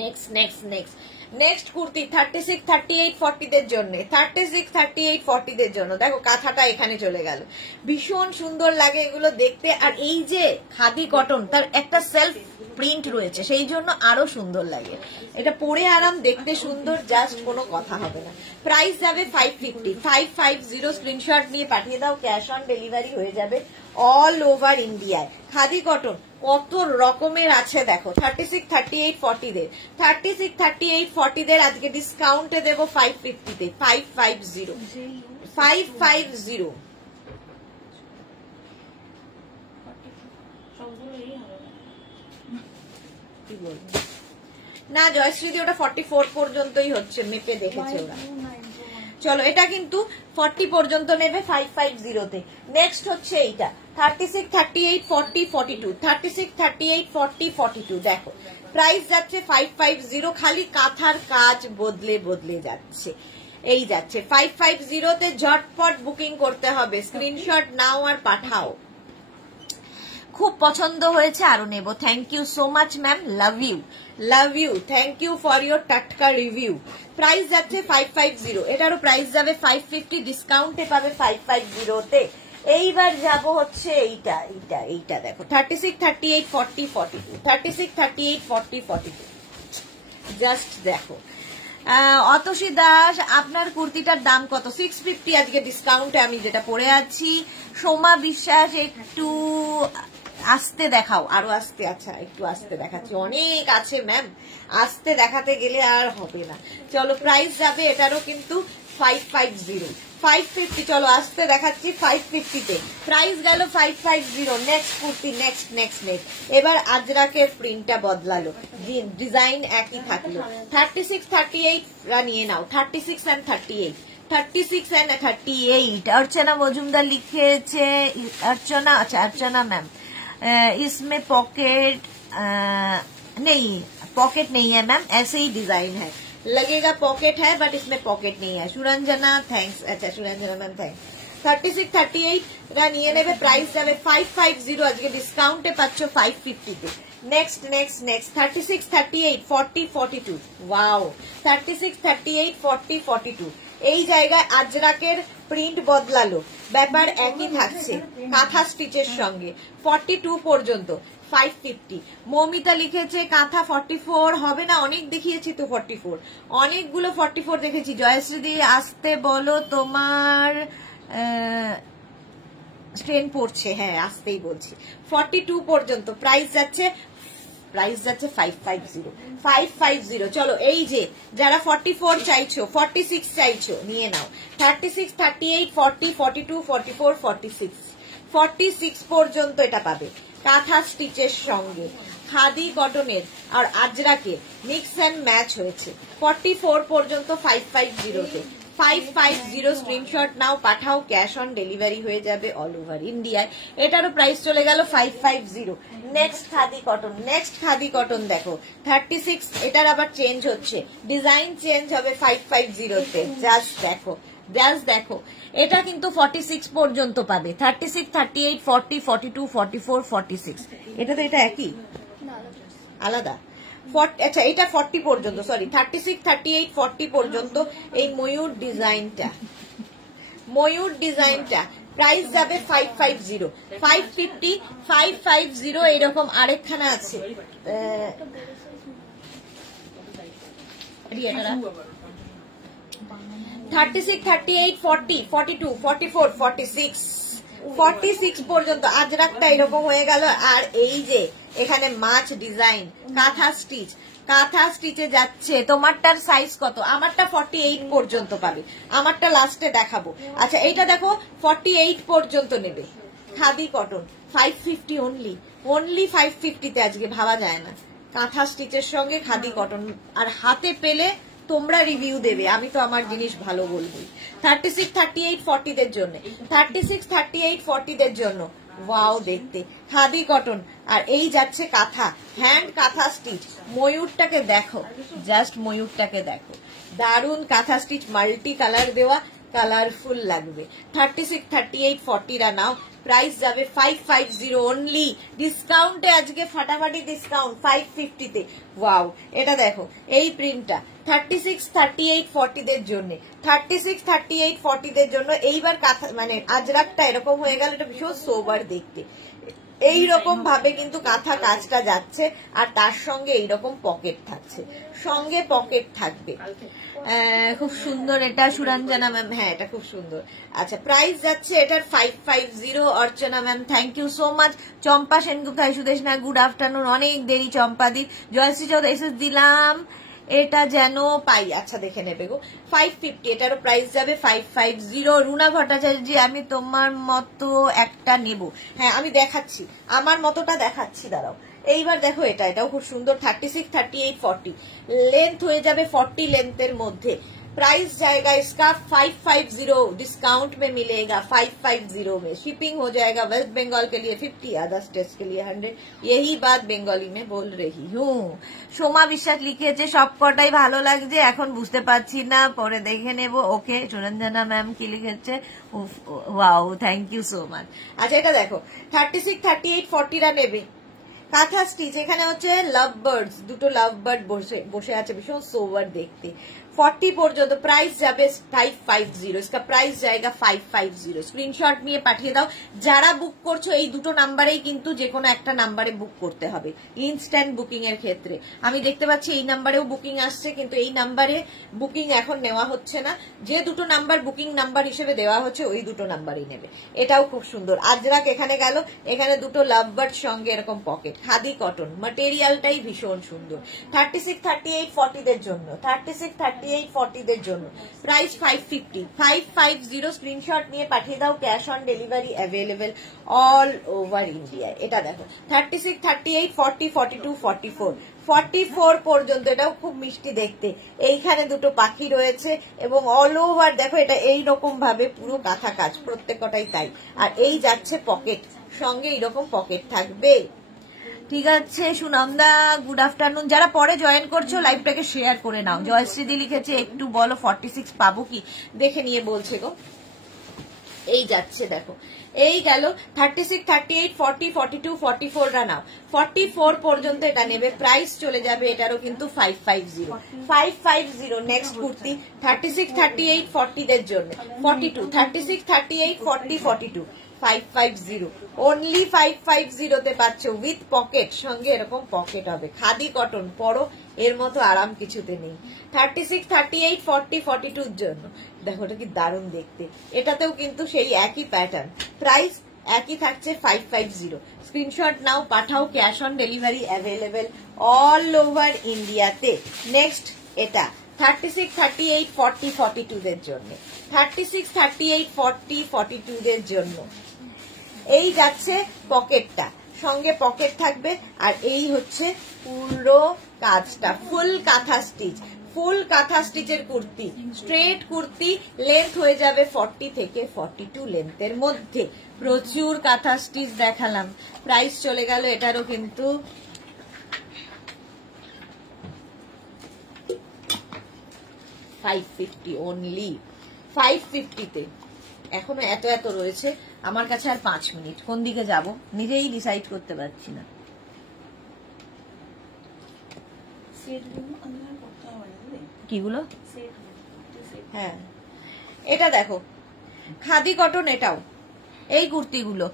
Next next next next kurti 36, 38, 40 দের জন্য, 36, 38, 40 দের জন্য। দেখো কাঁথাটা এখানে চলে গেল, ভীষণ সুন্দর লাগে এগুলো দেখতে। আর এই যে খাদি কটন, তার একটা সেলফ প্রিন্ট রয়েছে, সেই জন্য আরো সুন্দর লাগে। এটা পরে আরাম, দেখতে সুন্দর, জাস্ট কোনো কথা হবে না। প্রাইস যাবে 550। 550 স্ক্রিনশট নিয়ে পাঠিয়ে দাও, ক্যাশ অন ডেলিভারি হয়ে যাবে অল ওভার ইন্ডিয়ায়। খাদি কটন কত রকমের আছে দেখো। 36, 38, 40 দের, 36, 38, 40 দের আজকে ডিসকাউন্টে দেবো 550-তে। 550 550। না জয়শ্রীদি, ওটা 44 পর্যন্তই হচ্ছে, মেপে দেখেছে ওরা। চলো এটা কিন্তু 40 পর্যন্ত নেবে 550-তে। নেক্সট হচ্ছে এইটা 36, 38, 40, 42, 36, 38, 40, 42। দেখো প্রাইস যাচ্ছে 550, খালি কাঁথার কাজ বদলে বদলে যাচ্ছে। এই যাচ্ছে 550-তে, ঝটপট বুকিং করতে হবে। স্ক্রিনশট নাও আর পাঠাও। খুব পছন্দ হয়েছে, আরো নেব। Thank you so much ma'am, love you love you. Thank you for your টাটকা রিভিউ। প্রাইস যাচ্ছে 550, এটারও প্রাইস যাবে 550, ডিসকাউন্টে পাবে 550-তে। এইবার যাব হচ্ছে এইটা এইটা এইটা দেখো 36, 38, 40, 42, 36, 38, 40, 42, জাস্ট দেখো। অতসী দাস, আপনার কুর্তিটার দাম কত? 650 আজকে ডিসকাউন্টে আমি যেটা পরে আছি। সোমা বিশ্বাস, একটু আস্তে দেখাও, আরো আস্তে। আচ্ছা একটু আস্তে দেখাচ্ছি, অনেক আছে ম্যাম, আস্তে দেখাতে গেলে আর হবে না। চলো প্রাইস যাবে এটারও কিন্তু 550, 550। চলো আস্তে দেখাচ্ছি 550 তে প্রাইস গেল 550। Next kurti, next next next. এবার আজরাকের প্রিন্টটা বদলালো, ডিজাইন একই থাকলো। 36, 38 নিয়ে নাও, 36 and 38, 36 and 38। अर्चना मजुमदार लिखे अर्चना, अच्छा अर्चना मैम, इसमें पॉकेट नहीं, पॉकेट नहीं है मैम, ऐसे ही डिजाइन है, लगेगा पॉकेट है बट इसमें पॉकेट नहीं है। सुरंजना थैंक्स, अच्छा सुरंजना मैम थैंक्स। 36, 38 নিয়ে নেবে, প্রাইস যাবে 550, আজকে ডিসকাউন্টে পাচ্ছ 550 তে। Next next next 36, 38, 40, 42, wow 36, 38, 40, 42। এই জায়গায় আজরাকের প্রিন্ট বদলালো, ব্যাপার একই থাকছে কাঁথা স্টিচের সঙ্গে। 42 পর্যন্ত 550। মৌমিতা লিখেছে কাঁথা 44 হবে না, অনেক দেখিয়েছি তো 44, অনেকগুলো 44 দেখেছি। জয়শ্রী আসতে বলো, তোমার স্ট্রেন পড়ছে, হ্যাঁ আসতেই বলছি। 42 পর্যন্ত প্রাইস যাচ্ছে 550, 550। চলো এই যে যারা 44 চাইছো, 46 চাইছো নিয়ে নাও। 36, 38, 40, 42, 44, 46, 46 পর্যন্ত এটা পাবে কাঁথা স্টিচের সঙ্গে। খাদি কটনের আর আজরাকে মিক্স অ্যান্ড ম্যাচ হয়েছে। 44 পর্যন্ত 550 তে, 550 স্ক্রিনশট নাও, পাঠাও, ক্যাশ অন ডেলিভারি হয়ে যাবে অল ওভার ইন্ডিয়ায়। এটারও প্রাইস চলে গেল 550। Next khadi cotton, next khadi cotton দেখো 36, এটার আবার চেঞ্জ হচ্ছে, ডিজাইন চেঞ্জ হবে 550 তে। জাস্ট দেখো, জাস্ট দেখো, এটা কিন্তু 46 পর্যন্ত পাবে। 36, 38, 40, 42, 44, 46। এটা তো এটা একই, আলাদা। আচ্ছা এটা 40 পর্যন্ত, সরি 36, 38, 40 পর্যন্ত এই ময়ূর ডিজাইনটা, ময়ূর ডিজাইনটা প্রাইস যাবে 550, 550, 550। এরকম আরেকখানা আছে, 36, 38, 40, 42, 44, 46, 46 পর্যন্ত আজরাকটা এরকম হয়ে গেল। আর এই যে এখানে মাছ ডিজাইন কাঁথা স্টিচ, কাঁথা স্টিচে যাচ্ছে। তোমারটার সাইজ কত? আমারটা 48 পর্যন্ত পাবে, আমারটা লাস্টে দেখাবো। আচ্ছা এইটা দেখো 48 পর্যন্ত নেবে। খাদি কটন 550 অনলি, অনলি 550 তে আজকে ভাবা যায় না। কাঁথা স্টিচের সঙ্গে খাদি কটন, আর হাতে পেলে তোমরা রিভিউ দেবে, আমি তো আমার জিনিস ভালো বলবই। 36, 38, 40 দের জন্য, 36, 38, 40 দের জন্য ওয়াও দেখতে খাদি কটন। আর এই যাচ্ছে কাঁথা, হ্যান্ড কাঁথা স্টিচ। ময়ূরটাকে দেখো, জাস্ট ময়ূরটাকে দেখো, দারুন কাঁথা স্টিচ, মাল্টি কালার দেওয়া, কালারফুল লাগবে। 36, 38, 40 রা নাও, প্রাইস যাবে 550 অনলি। ডিসকাউন্টে আজকে ফাটাফাটি ডিসকাউন্ট 550 তে। ওয়াও এটা দেখো, এই প্রিন্টটা 36, 38, 40 দের জন্য, 36, 38, 40 দের জন্য। এইবার কাঁথা মানে আজরাকটা এরকম হয়ে গেল, এটা ভীষণ সোবার দেখতে। এইরকম ভাবে কিন্তু কাঁথা কাজটা যাচ্ছে, আর তার সঙ্গে এইরকম পকেট থাকছে, সঙ্গে পকেট থাকবে। খুব সুন্দর এটা সুরঞ্জনা ম্যাম, হ্যাঁ এটা খুব সুন্দর। আচ্ছা প্রাইস যাচ্ছে এটার 550। Archana ma'am thank you so much. Champa Sengupta, Sudesh না গুড আফটারনুন, অনেক দেরি চম্পাদি। জয়শ্রী চৌধুরী এসএস দিলাম, এটা যেন পাই। আচ্ছা দেখে নেবে গো, 550, এটারও প্রাইস যাবে 550। রুনা ভট্টাচার্য, আমি তোমার মতো একটা নেব। হ্যাঁ আমি দেখাচ্ছি, আমার মতোটা দেখাচ্ছি, দাঁড়াও। এইবার দেখো এটা, এটাও খুব সুন্দর। 36, 38, 40 লেন্থ হয়ে যাবে, 40 লেন্থের মধ্যে। प्राइस जाएगा इसका 550, डिस्काउंट में मिलेगा 550 में। शिपिंग हो जाएगा वेस्ट बंगाल के लिए 50, अदर स्टेट्स के लिए 100। यही बात बंगाली में बोल रही हूँ। সোমা বিশ্বাস লিখেছে সবকটাই ভালো লাগছে, এখন বুঝতে পারছি না, পরে দেখে নেব। ওকে সুরঞ্জনা ম্যাম কি লিখেছে, wow thank you so much. আচ্ছা এটা দেখো 36, 38, 40 রা নেবে। কাঁথা স্টিচ, এখানে হচ্ছে লাভ বার্ডস, দুটো লাভ বার্ড বসে আছে, ভীষণ সোবার দেখতে। 40 পর্যন্ত প্রাইস যাবে 550, इसका प्राइस जाएगा 550। স্ক্রিনশট নিয়ে পাঠিয়ে দাও। যারা বুক করছো এই দুটো নাম্বারেই কিন্তু যে কোনো একটা নাম্বারে বুক করতে হবে ইনস্ট্যান্ট বুকিং এর ক্ষেত্রে। আমি দেখতে পাচ্ছি এই নাম্বারেও বুকিং আসছে, কিন্তু এই নাম্বারে বুকিং এখন নেওয়া হচ্ছে না। যে দুটো নাম্বার বুকিং নাম্বার হিসেবে দেওয়া হচ্ছে ওই দুটো নাম্বারই নেবে। এটাও খুব সুন্দর। আজরাক এখানে গেল, এখানে দুটো লাভ বার্ড সঙ্গে এরকম পকেট, খাদি কটন, ম্যাটেরিয়ালটাই ভীষণ সুন্দর। 36, 38, 40 দের জন্য, 36, 38, 40 দের জন্য প্রাইস 550 স্ক্রিনশট নিয়ে পাঠিয়ে দাও। Cash on delivery available all over India. এটা দেখো 36, 38, 40, 42, 44, 44 পর্যন্ত। এটাও খুব মিষ্টি দেখতে। এইখানে দুটো পাখি রয়েছে এবং অল ওভার দেখো এটা এইরকম ভাবে পুরো কাঁথা কাজ, প্রত্যেকটাই তাই। আর এই যাচ্ছে পকেট, সঙ্গে এইরকম পকেট থাকবে। ঠিক আছে সুনন্দা, গুড আফটারনুন। যারা পরে জয়েন করছো লাইভটাকে শেয়ার করে নাও। জয়শ্রীদি লিখেছে একটু বলো 46 পাবো কি, দেখে নিয়ে বলছে গো। এই যাচ্ছে দেখো, এই গেল 36, 38, 40, 42, 44 রা নাও। 44 পর্যন্ত এটা নেবে, প্রাইস চলে যাবে এটারও কিন্তু 550। নেক্সট কুর্তি 36, 38, 40 দের জন্য 42, 36, 38, 40, 42, 550 অনলি 550 তে পাচ্ছ উইথ পকেট, সঙ্গে এরকম পকেট হবে। খাদি কটন পরো, এর মতো আরাম কিছুতে নেই। 36, 38, 40, 42 জন্য দেখো এটা কি দারুণ দেখতে। এটাতেও কিন্তু সেই একই প্যাটার্ন, প্রাইস একই থাকছে 550। স্ক্রিনশট নাও, পাঠাও। Cash on delivery available all over ইন্ডিয়াতে। নেক্সট এটা 36, 38, 40, 42 দের জন্য, 36, 38, 40, 42 দের জন্য। এই যাচ্ছে পকেটটা, সঙ্গে পকেট থাকবে। আর এই হচ্ছে পুরো কাজটা, ফুল কাঁথা স্টিচ, ফুল কাঁথা স্টিচের কুর্তি, স্ট্রেট কুর্তি। লেন্থ হয়ে যাবে 40 থেকে 42 লেন্থের মধ্যে। প্রচুর কাঁথা স্টিচ দেখালাম, প্রাইস চলে গেল এটারও কিন্তু 550 অনলি 550 তে। এখনো এত এত রয়েছে আমার কাছে, আর 5 মিনিট। কোন দিকে যাব নিজেই ডিসাইড করতে পারছি না। কিগুলো? হ্যাঁ এটা দেখো খাদি কটন, এটাও এই কুর্তিগুলো।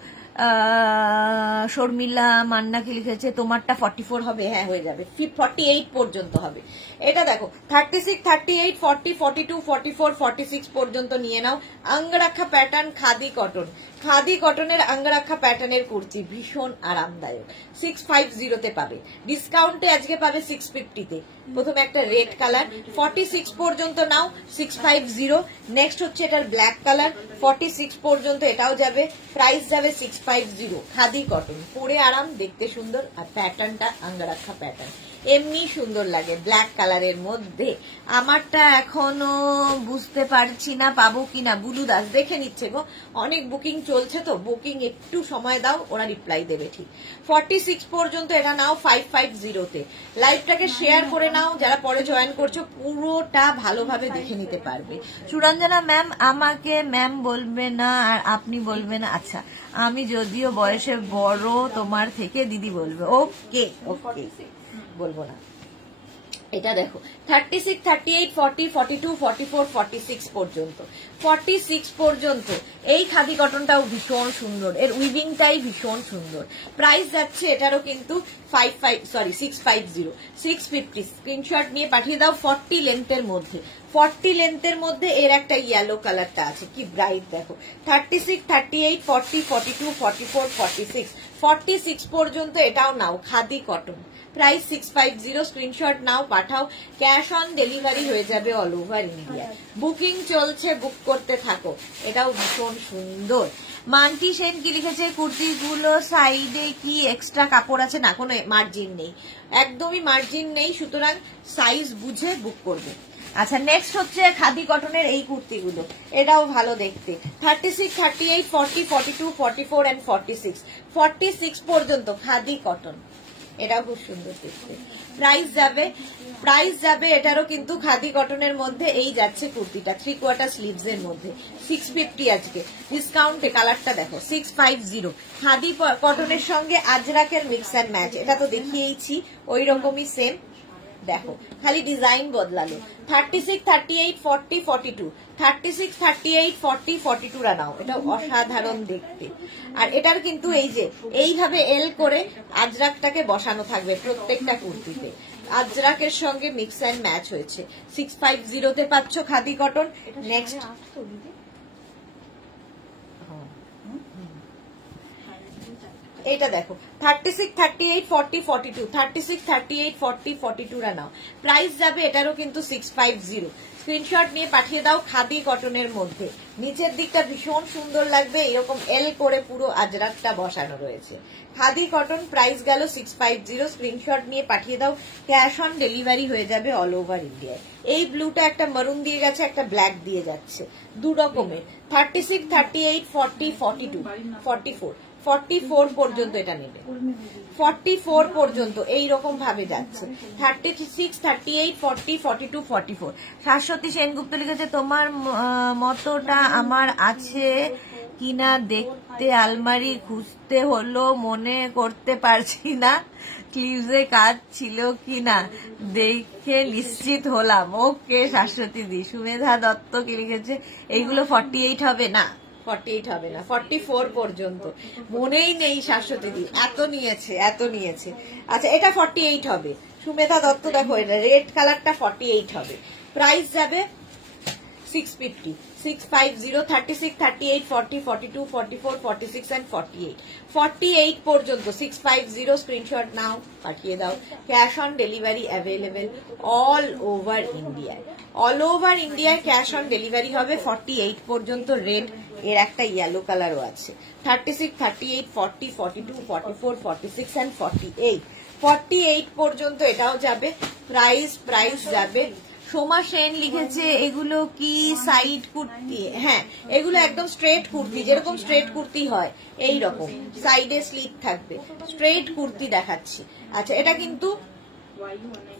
শর্মিলা মান্না কি লিখেছে তোমারটা 44 হবে? হ্যাঁ হয়ে যাবে, 48 পর্যন্ত হবে। এটা দেখো 36, 38, 40, 42, 44, 46 পর্যন্ত নিয়ে নাও। অঙ্গরাখা প্যাটার্ন, খাদি কটন, খাদি কটনের অঙ্গরাখা প্যাটার্নের কুর্তি, ভীষণ আরামদায়ক। 650 তে পাবে, ডিসকাউন্টে আজকে পাবে 650 তে। প্রথমে একটা রেড কালার 46 পর্যন্ত নাও, 650। নেক্সট হচ্ছে এটার ব্ল্যাক কালার, 46 পর্যন্ত এটাও যাবে, প্রাইস যাবে 650। খাদি কটন, পরে আরাম, দেখতে সুন্দর, আর প্যাটার্নটা অঙ্গরাখা প্যাটার্ন, এমনি সুন্দর লাগে ব্ল্যাক কালারের মধ্যে। আমারটা এখনো বুঝতে পারছি না পাবো কিনা। বুলু দাস দেখে নিচ্ছে গো, অনেক বুকিং চলছে তো, বুকিং একটু সময় দাও, ওরা রিপ্লাই দেবে ঠিক। 46 পর্যন্ত এটা নাও 550 তে। লাইভটাকে শেয়ার করে নাও, যারা পরে জয়েন করছো পুরোটা ভালোভাবে দেখে নিতে পারবে। সুরঞ্জনা ম্যাম আমাকে ম্যাম বলবে না আর আপনি বলবে না? আচ্ছা, আমি যদিও বয়সে বড় তোমার থেকে দিদি বলবে। ওকে ওকে, বলবো না। এটা দেখো 36, 38, 40, 42, 44, 46 পর্যন্ত, 46 পর্যন্ত। এই খাদি কটনটাও ভীষণ সুন্দর, এর উইভিংটাই ভীষণ সুন্দর। প্রাইস যাচ্ছে এটারও কিন্তু 650। স্ক্রিনশট নিয়ে পাঠিয়ে দাও। 40 লেন্থের মধ্যে, 40 লেন্থের মধ্যে এর একটা ইয়েলো কালারটা আছে, কি ব্রাইট দেখো। 36, 38, 40, 42, 44, 46, 46 পর্যন্ত এটাও নাও। Khadi cotton, price 650। স্ক্রিনশট নাও, পাঠাও। ক্যাশ অন ডেলিভারি হয়ে যাবে অল ওভার ইন্ডিয়া। বুকিং চলছে, বুক করতে থাকো। এটাও ভীষণ সুন্দর। মান্টি সেন কি লিখেছে কুর্তিগুলো সাইডে কি এক্সট্রা কাপড় আছে? না, কোনো মার্জিন নেই, একদমই মার্জিন নেই, সুতরাং সাইজ বুঝে বুক করবে। আচ্ছা, নেক্সট হচ্ছে খাদি কটনের এই কুর্তিগুলো, এটাও ভালো দেখতে। 36, 38, 40, 42, 44 and 46, 46 পর্যন্ত খাদি কটন, এটাও খুব সুন্দর দেখতে। প্রাইস যাবে এটারও কিন্তু খাদি কটনের মধ্যে। এই যাচ্ছে কুর্তিটা 3/4 স্লিভস এর মধ্যে, 650 আজকে ডিসকাউন্টে। কালারটা দেখো 650। খাদি কটনের সঙ্গে আজরাকের মিক্স অ্যান্ড ম্যাচ, এটা তো দেখিয়েছি, ওই রকমই সেম। দেখো খালি ডিজাইন বদলালো। 36, 38, 40, 42, 36, 38, 40, 42 রা নাও। এটা অসাধারণ দেখতে। আর এটার কিন্তু এই যে এইভাবে এল করে আজরাকটাকে বসানো থাকবে প্রত্যেকটা কুর্তিতে। আজরাকের সঙ্গে মিক্স অ্যান্ড ম্যাচ হয়েছে। 650 তে পাচ্ছ খাদি কটন। নেক্সট এটা দেখো 36, 38, 40, 42, 36, 38, 40, 42 রা নাও। প্রাইস যাবে এটারও কিন্তু 650। স্ক্রিনশট নিয়ে পাঠিয়ে দাও খাদি কটনের মধ্যে। নিচের দিকটা ভীষণ সুন্দর লাগবে, এরকম এল করে পুরো আজরাকটা বসানো রয়েছে। খাদি কটন, প্রাইস গেল 650। স্ক্রিনশট নিয়ে পাঠিয়ে দাও। ক্যাশ অন ডেলিভারি হয়ে যাবে অল ওভার ইন্ডিয়ায়। এই ব্লুটা একটা মারুন দিয়ে গেছে, একটা ব্ল্যাক দিয়ে যাচ্ছে, দু রকমের। 36, 38, 40, 42, 44, 44 পর্যন্ত এটা নেবে। 44 পর্যন্ত এইরকম ভাবে যাচ্ছে। 36, 38, 40, 42, 44। শাশ্বতী সেনগুপ্ত লিখেছে তোমার মতোটা আমার আছে কিনা দেখতে, আলমারি খুঁজতে হলো, মনে করতে পারছি না ক্লিভসে কাজ ছিল কিনা, দেখে নিশ্চিত হলাম। ওকে শাশ্বতী দি। সুমেধা দত্ত কি লিখেছে এইগুলো 48 হবে না, 48 হবে না, 44 পর্যন্ত। মনেই নেই শাশ্বতী দি, এত নিয়েছে এত নিয়েছে। আচ্ছা এটা 48 হবে। সুমেধা দত্ত দেখো এটা রেড কালারটা 48 হবে। প্রাইস যাবে 650, 650, 36, 38, 40, 42, 44, 46 and 48। 48 পর্যন্ত 650। স্ক্রিনশট নাও পাঠিয়ে দাও। Cash on delivery available all over ইন্ডিয়ায়। অল ওভার ইন্ডিয়ায় ক্যাশ অন ডেলিভারি হবে। 48 পর্যন্ত রেড, এর একটা ইয়েলো কালারও আছে। 36, 38, 40, 42, 44, 46 and 48। 48 পর্যন্ত এটাও যাবে। প্রাইস যাবে। সোমা সেন লিখেছে এগুলো কি সাইড কুর্তি? হ্যাঁ এগুলো একদম স্ট্রেট কুর্তি, যেরকম স্ট্রেট কুর্তি হয় এই রকম সাইডে স্লিট থাকবে, স্ট্রেট কুর্তি দেখাচ্ছি। আচ্ছা এটা কিন্তু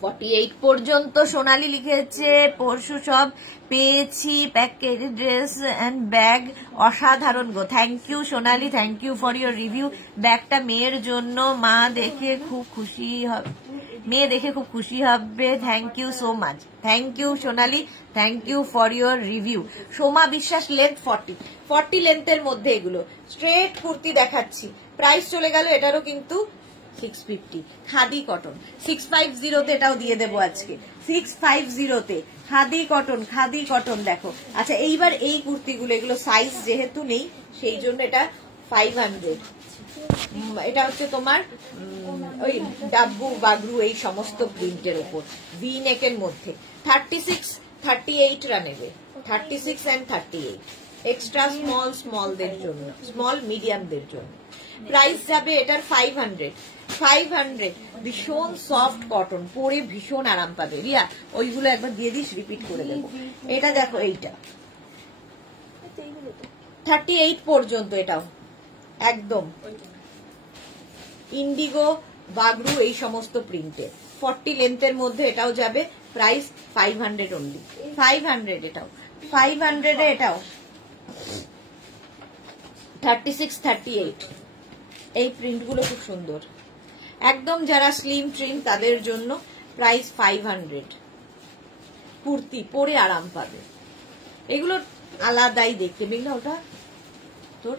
48 পর্যন্ত। সোনালি লিখেছে পরশু সব পেয়েছি, প্যাকেজ ড্রেস এন্ড ব্যাগ অসাধারণ গো। Thank you Sonali, thank you for your review. ব্যাগটা মেয়ের জন্য, মেয়ে দেখে খুব খুশি হবে। Thank you so much. Thank you Sonali, thank you for your review. Soma Biswas length 40 লেন্থের মধ্যে এগুলো স্ট্রেট কুর্তি দেখাচ্ছি। প্রাইস চলে গেল এটারও কিন্তু 650। খাদি কটন 650 তে এটাও দিয়ে দেবো আজকে। 650 তে খাদি কটন দেখো। আচ্ছা এইবার এই কুর্তিগুলো, এগুলো সাইজ যেহেতু নেই সেই জন্য এটা 500। এটা হচ্ছে তোমার ওই ডাব্বু বাগরু এই সমস্ত প্রিন্টের উপর ভি নেকের মধ্যে। 36, 38 রা নেবে। 36 and 38 এক্সট্রা স্মলদের জন্য, স্মল মিডিয়ামদের জন্য। প্রাইস যাবে এটার 500। ভীষণ সফট কটন, পরে ভীষণ আরাম পাবে। রিয়া ওইগুলো একবার দিয়ে দিস, রিপিট করে দেবো। এটা দেখো এইটা 38 পর্যন্ত, এটাও একদম ইন্ডিগো বাগরু এই সমস্ত প্রিন্টে। 40 লেন্থের মধ্যে এটাও যাবে। Price 500 only. 500 এটাও, 500 এটাও। 36, 38 এই প্রিন্টগুলো খুব সুন্দর, একদম যারা স্লিম ট্রিম তাদের জন্য। প্রাইস 500। কুর্তি পরে আরাম পাবে, এগুলো আলাদাই দেখতে। মেঘনা ওটা তোর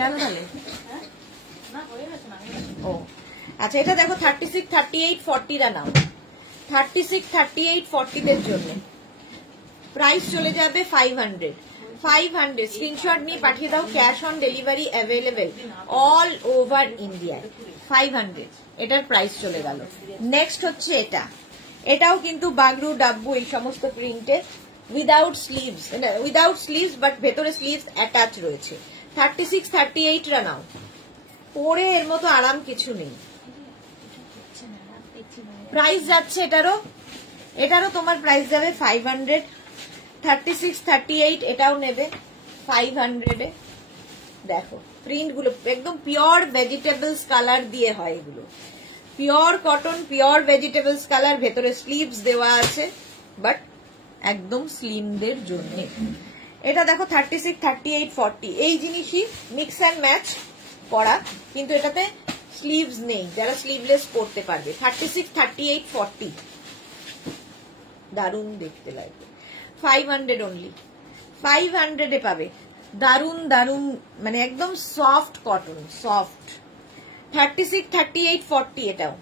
গেল তাহলে। ও আচ্ছা এটা দেখো 36, 38, 40 রা নাও। 36, 38, 40 দের জন্য প্রাইস চলে যাবে 500। স্ক্রিনশট নিয়ে পাঠিয়ে দাও। Cash on delivery available all over India. 500 এটার প্রাইস চলে গেল। নেক্সট হচ্ছে এটাও কিন্তু বাগরু ডাব্বু এই সমস্ত প্রিন্টে, উইদাউট স্লিভস বাট ভেতরে স্লিভস অ্যাটাচ রয়েছে। 36, 38 রা নাও। পরে এর মতো আরাম কিছু নেই। প্রাইস যাচ্ছে এটারও তোমার প্রাইস যাবে 500। 36, 38 এটাও নেবে 500 এ। দেখো প্রিন্ট গুলো একদম পিওর ভেজিটেবলস কালার দিয়ে হয়, এগুলো pure cotton, pure vegetables colour, ভেতরে স্লিভস দেওয়া আছে বাট একদম স্লিমদের জন্য। এটা দেখো 36, 38, 40 এই জিনিসই মিক্স অ্যান্ড ম্যাচ করা, কিন্তু এটাতে স্লিভস নেই, যারা স্লিভলেস পরতে পারবে। 36, 38, 40 দারুণ দেখতে লাগবে। 500 অনলি, 500 এ পাবে। দারুণ দারুণ, মানে একদম সফট কটন, সফট। 36, 38, 40 এটাও।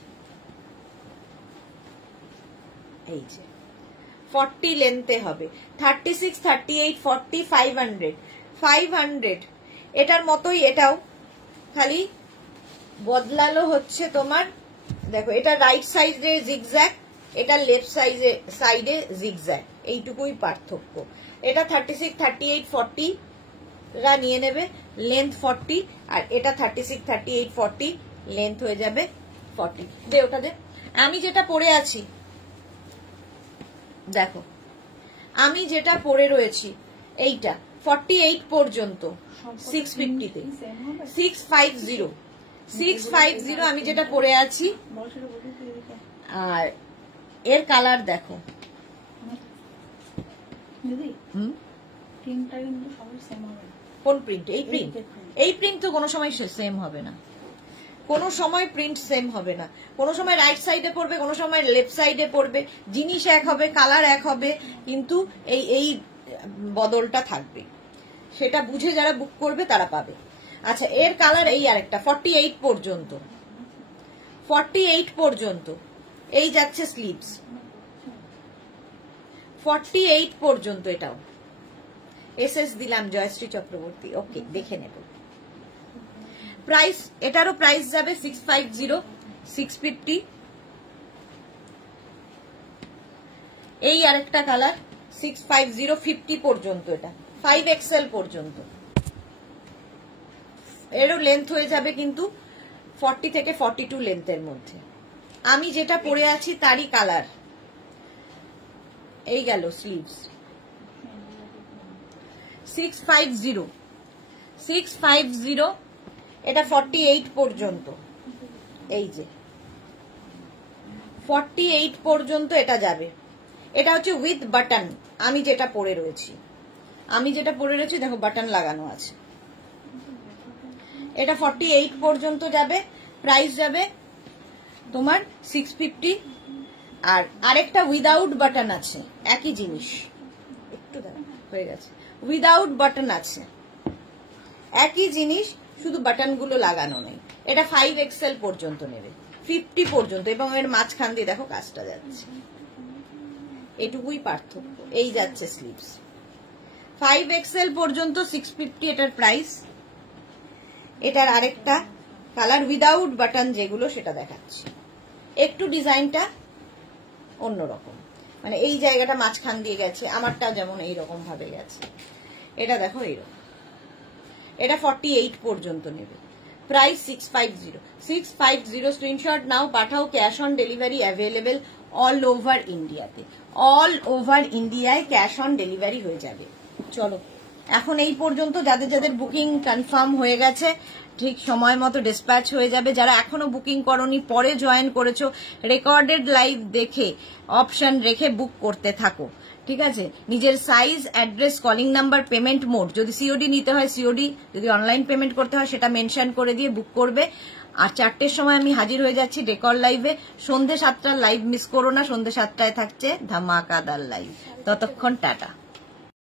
এই যে 40 লেন্থে হবে। 36, 38, 40, 500, 500। এটার মতোই এটাও, খালি বদলালো হচ্ছে তোমার, দেখো এটা রাইট সাইডে জিগজ্যাগ, এটা লেফট সাইডে জিগজ্যাগ, এইটুকুই পার্থক্য। এটা 36, 38, 40 রা নিয়ে নেবে, লেন্থ 40, আর এটা 36, 38, 40 লেন্থ হয়ে যাবে 40। দে ওটা দে। আমি যেটা পরে আছি, দেখো আমি যেটা পরে রয়েছি এইটা 48 পর্যন্ত, 650 তে, 650, 650 আমি যেটা পরে আছি। আর এর কালার দেখো, কোন প্রিন্ট? এই প্রিন্ট, এই প্রিন্ট তো কোনো সময় সেম হবে না, কোনো সময় প্রিন্ট সেম হবে না। কোনো সময় রাইট সাইডে পড়বে, কোনো সময় লেফট সাইডে পড়বে, জিনিস এক হবে, কালার এক হবে, কিন্তু এই এই বদলটা থাকবে। সেটা বুঝে যারা বুক করবে তারা পাবে। আচ্ছা, এর কালার এই আরেকটা 48 পর্যন্ত, 48 পর্যন্ত এই যাচ্ছে স্লিভস, 48 পর্যন্ত। এটাও এসএস দিলাম, জয়শ্রী চক্রবর্তী। ওকে, দেখে নেব প্রাইস। এটারও প্রাইস যাবে 650, 650। এই আরেকটা কালার 650, 50 পর্যন্ত, এটা 5XL পর্যন্ত। এরও লেন্থ হয়ে যাবে কিন্তু 40 থেকে 42 লেন্থের মধ্যে। আমি যেটা পরে আছি তারই কালার। এই গেল স্লিভস, 650, 650। এটা 48 পর্যন্ত, এই যে 48 পর্যন্ত এটা যাবে। এটা হচ্ছে উইথ বাটন। আমি যেটা পরে রয়েছি, দেখো বাটন লাগানো আছে। এটা 48 পর্যন্ত যাবে, প্রাইস যাবে তোমার 650। আর আরেকটা উইদাউট বাটন আছে, একই জিনিস, একটু দাঁড়া, হয়ে গেছে, উইদাউট বাটন আছে, একই জিনিস, শুধু বাটন গুলো লাগানো নেই। এটা 5XL পর্যন্ত নেবে, 50 পর্যন্ত, এবং এর মাঝখান দিয়ে দেখো কাজটা যাচ্ছে, এটুকুই পার্থক্য। এই যাচ্ছে স্লিভস, 5XL পর্যন্ত 650 এটার প্রাইস। এটার আরেকটা কালার উইদাউট বাটন যেগুলো সেটা দেখাচ্ছি, একটু ডিজাইনটা অন্যরকম, মানে এই জায়গাটা মাঝখান দিয়ে গেছে, আমারটা যেমন এইরকম ভাবে গেছে। এটা দেখো এইরকম। এটা 48 পর্যন্ত নেবে, প্রাইস 650, 650। স্ক্রিনশট নাও, পাঠাও। Cash on delivery available all over ইন্ডিয়াতে, অল ওভার ইন্ডিয়ায় ক্যাশ অন ডেলিভারি হয়ে যাবে। চলো, এখন এই পর্যন্ত। যাদের যাদের বুকিং কনফার্ম হয়ে গেছে, ঠিক সময় মতো ডিসপ্যাচ হয়ে যাবে। যারা এখনো বুকিং করনি, পরে জয়েন করেছো, রেকর্ডেড লাইভ দেখে অপশন রেখে বুক করতে থাকো, ঠিক আছে? নিজের size, address, calling number, payment mode, যদি সিওডি নিতে হয় সিওডি, যদি অনলাইন পেমেন্ট করতে হয় সেটা মেনশন করে দিয়ে বুক করবে। আর 4টের সময় আমি হাজির হয়ে যাচ্ছি রেকর্ড লাইভে। সন্ধ্যে 7টার লাইভ মিস করো না, সন্ধ্যে 7টায় থাকছে ধামাকাদার লাইভ। ততক্ষণ টাটা।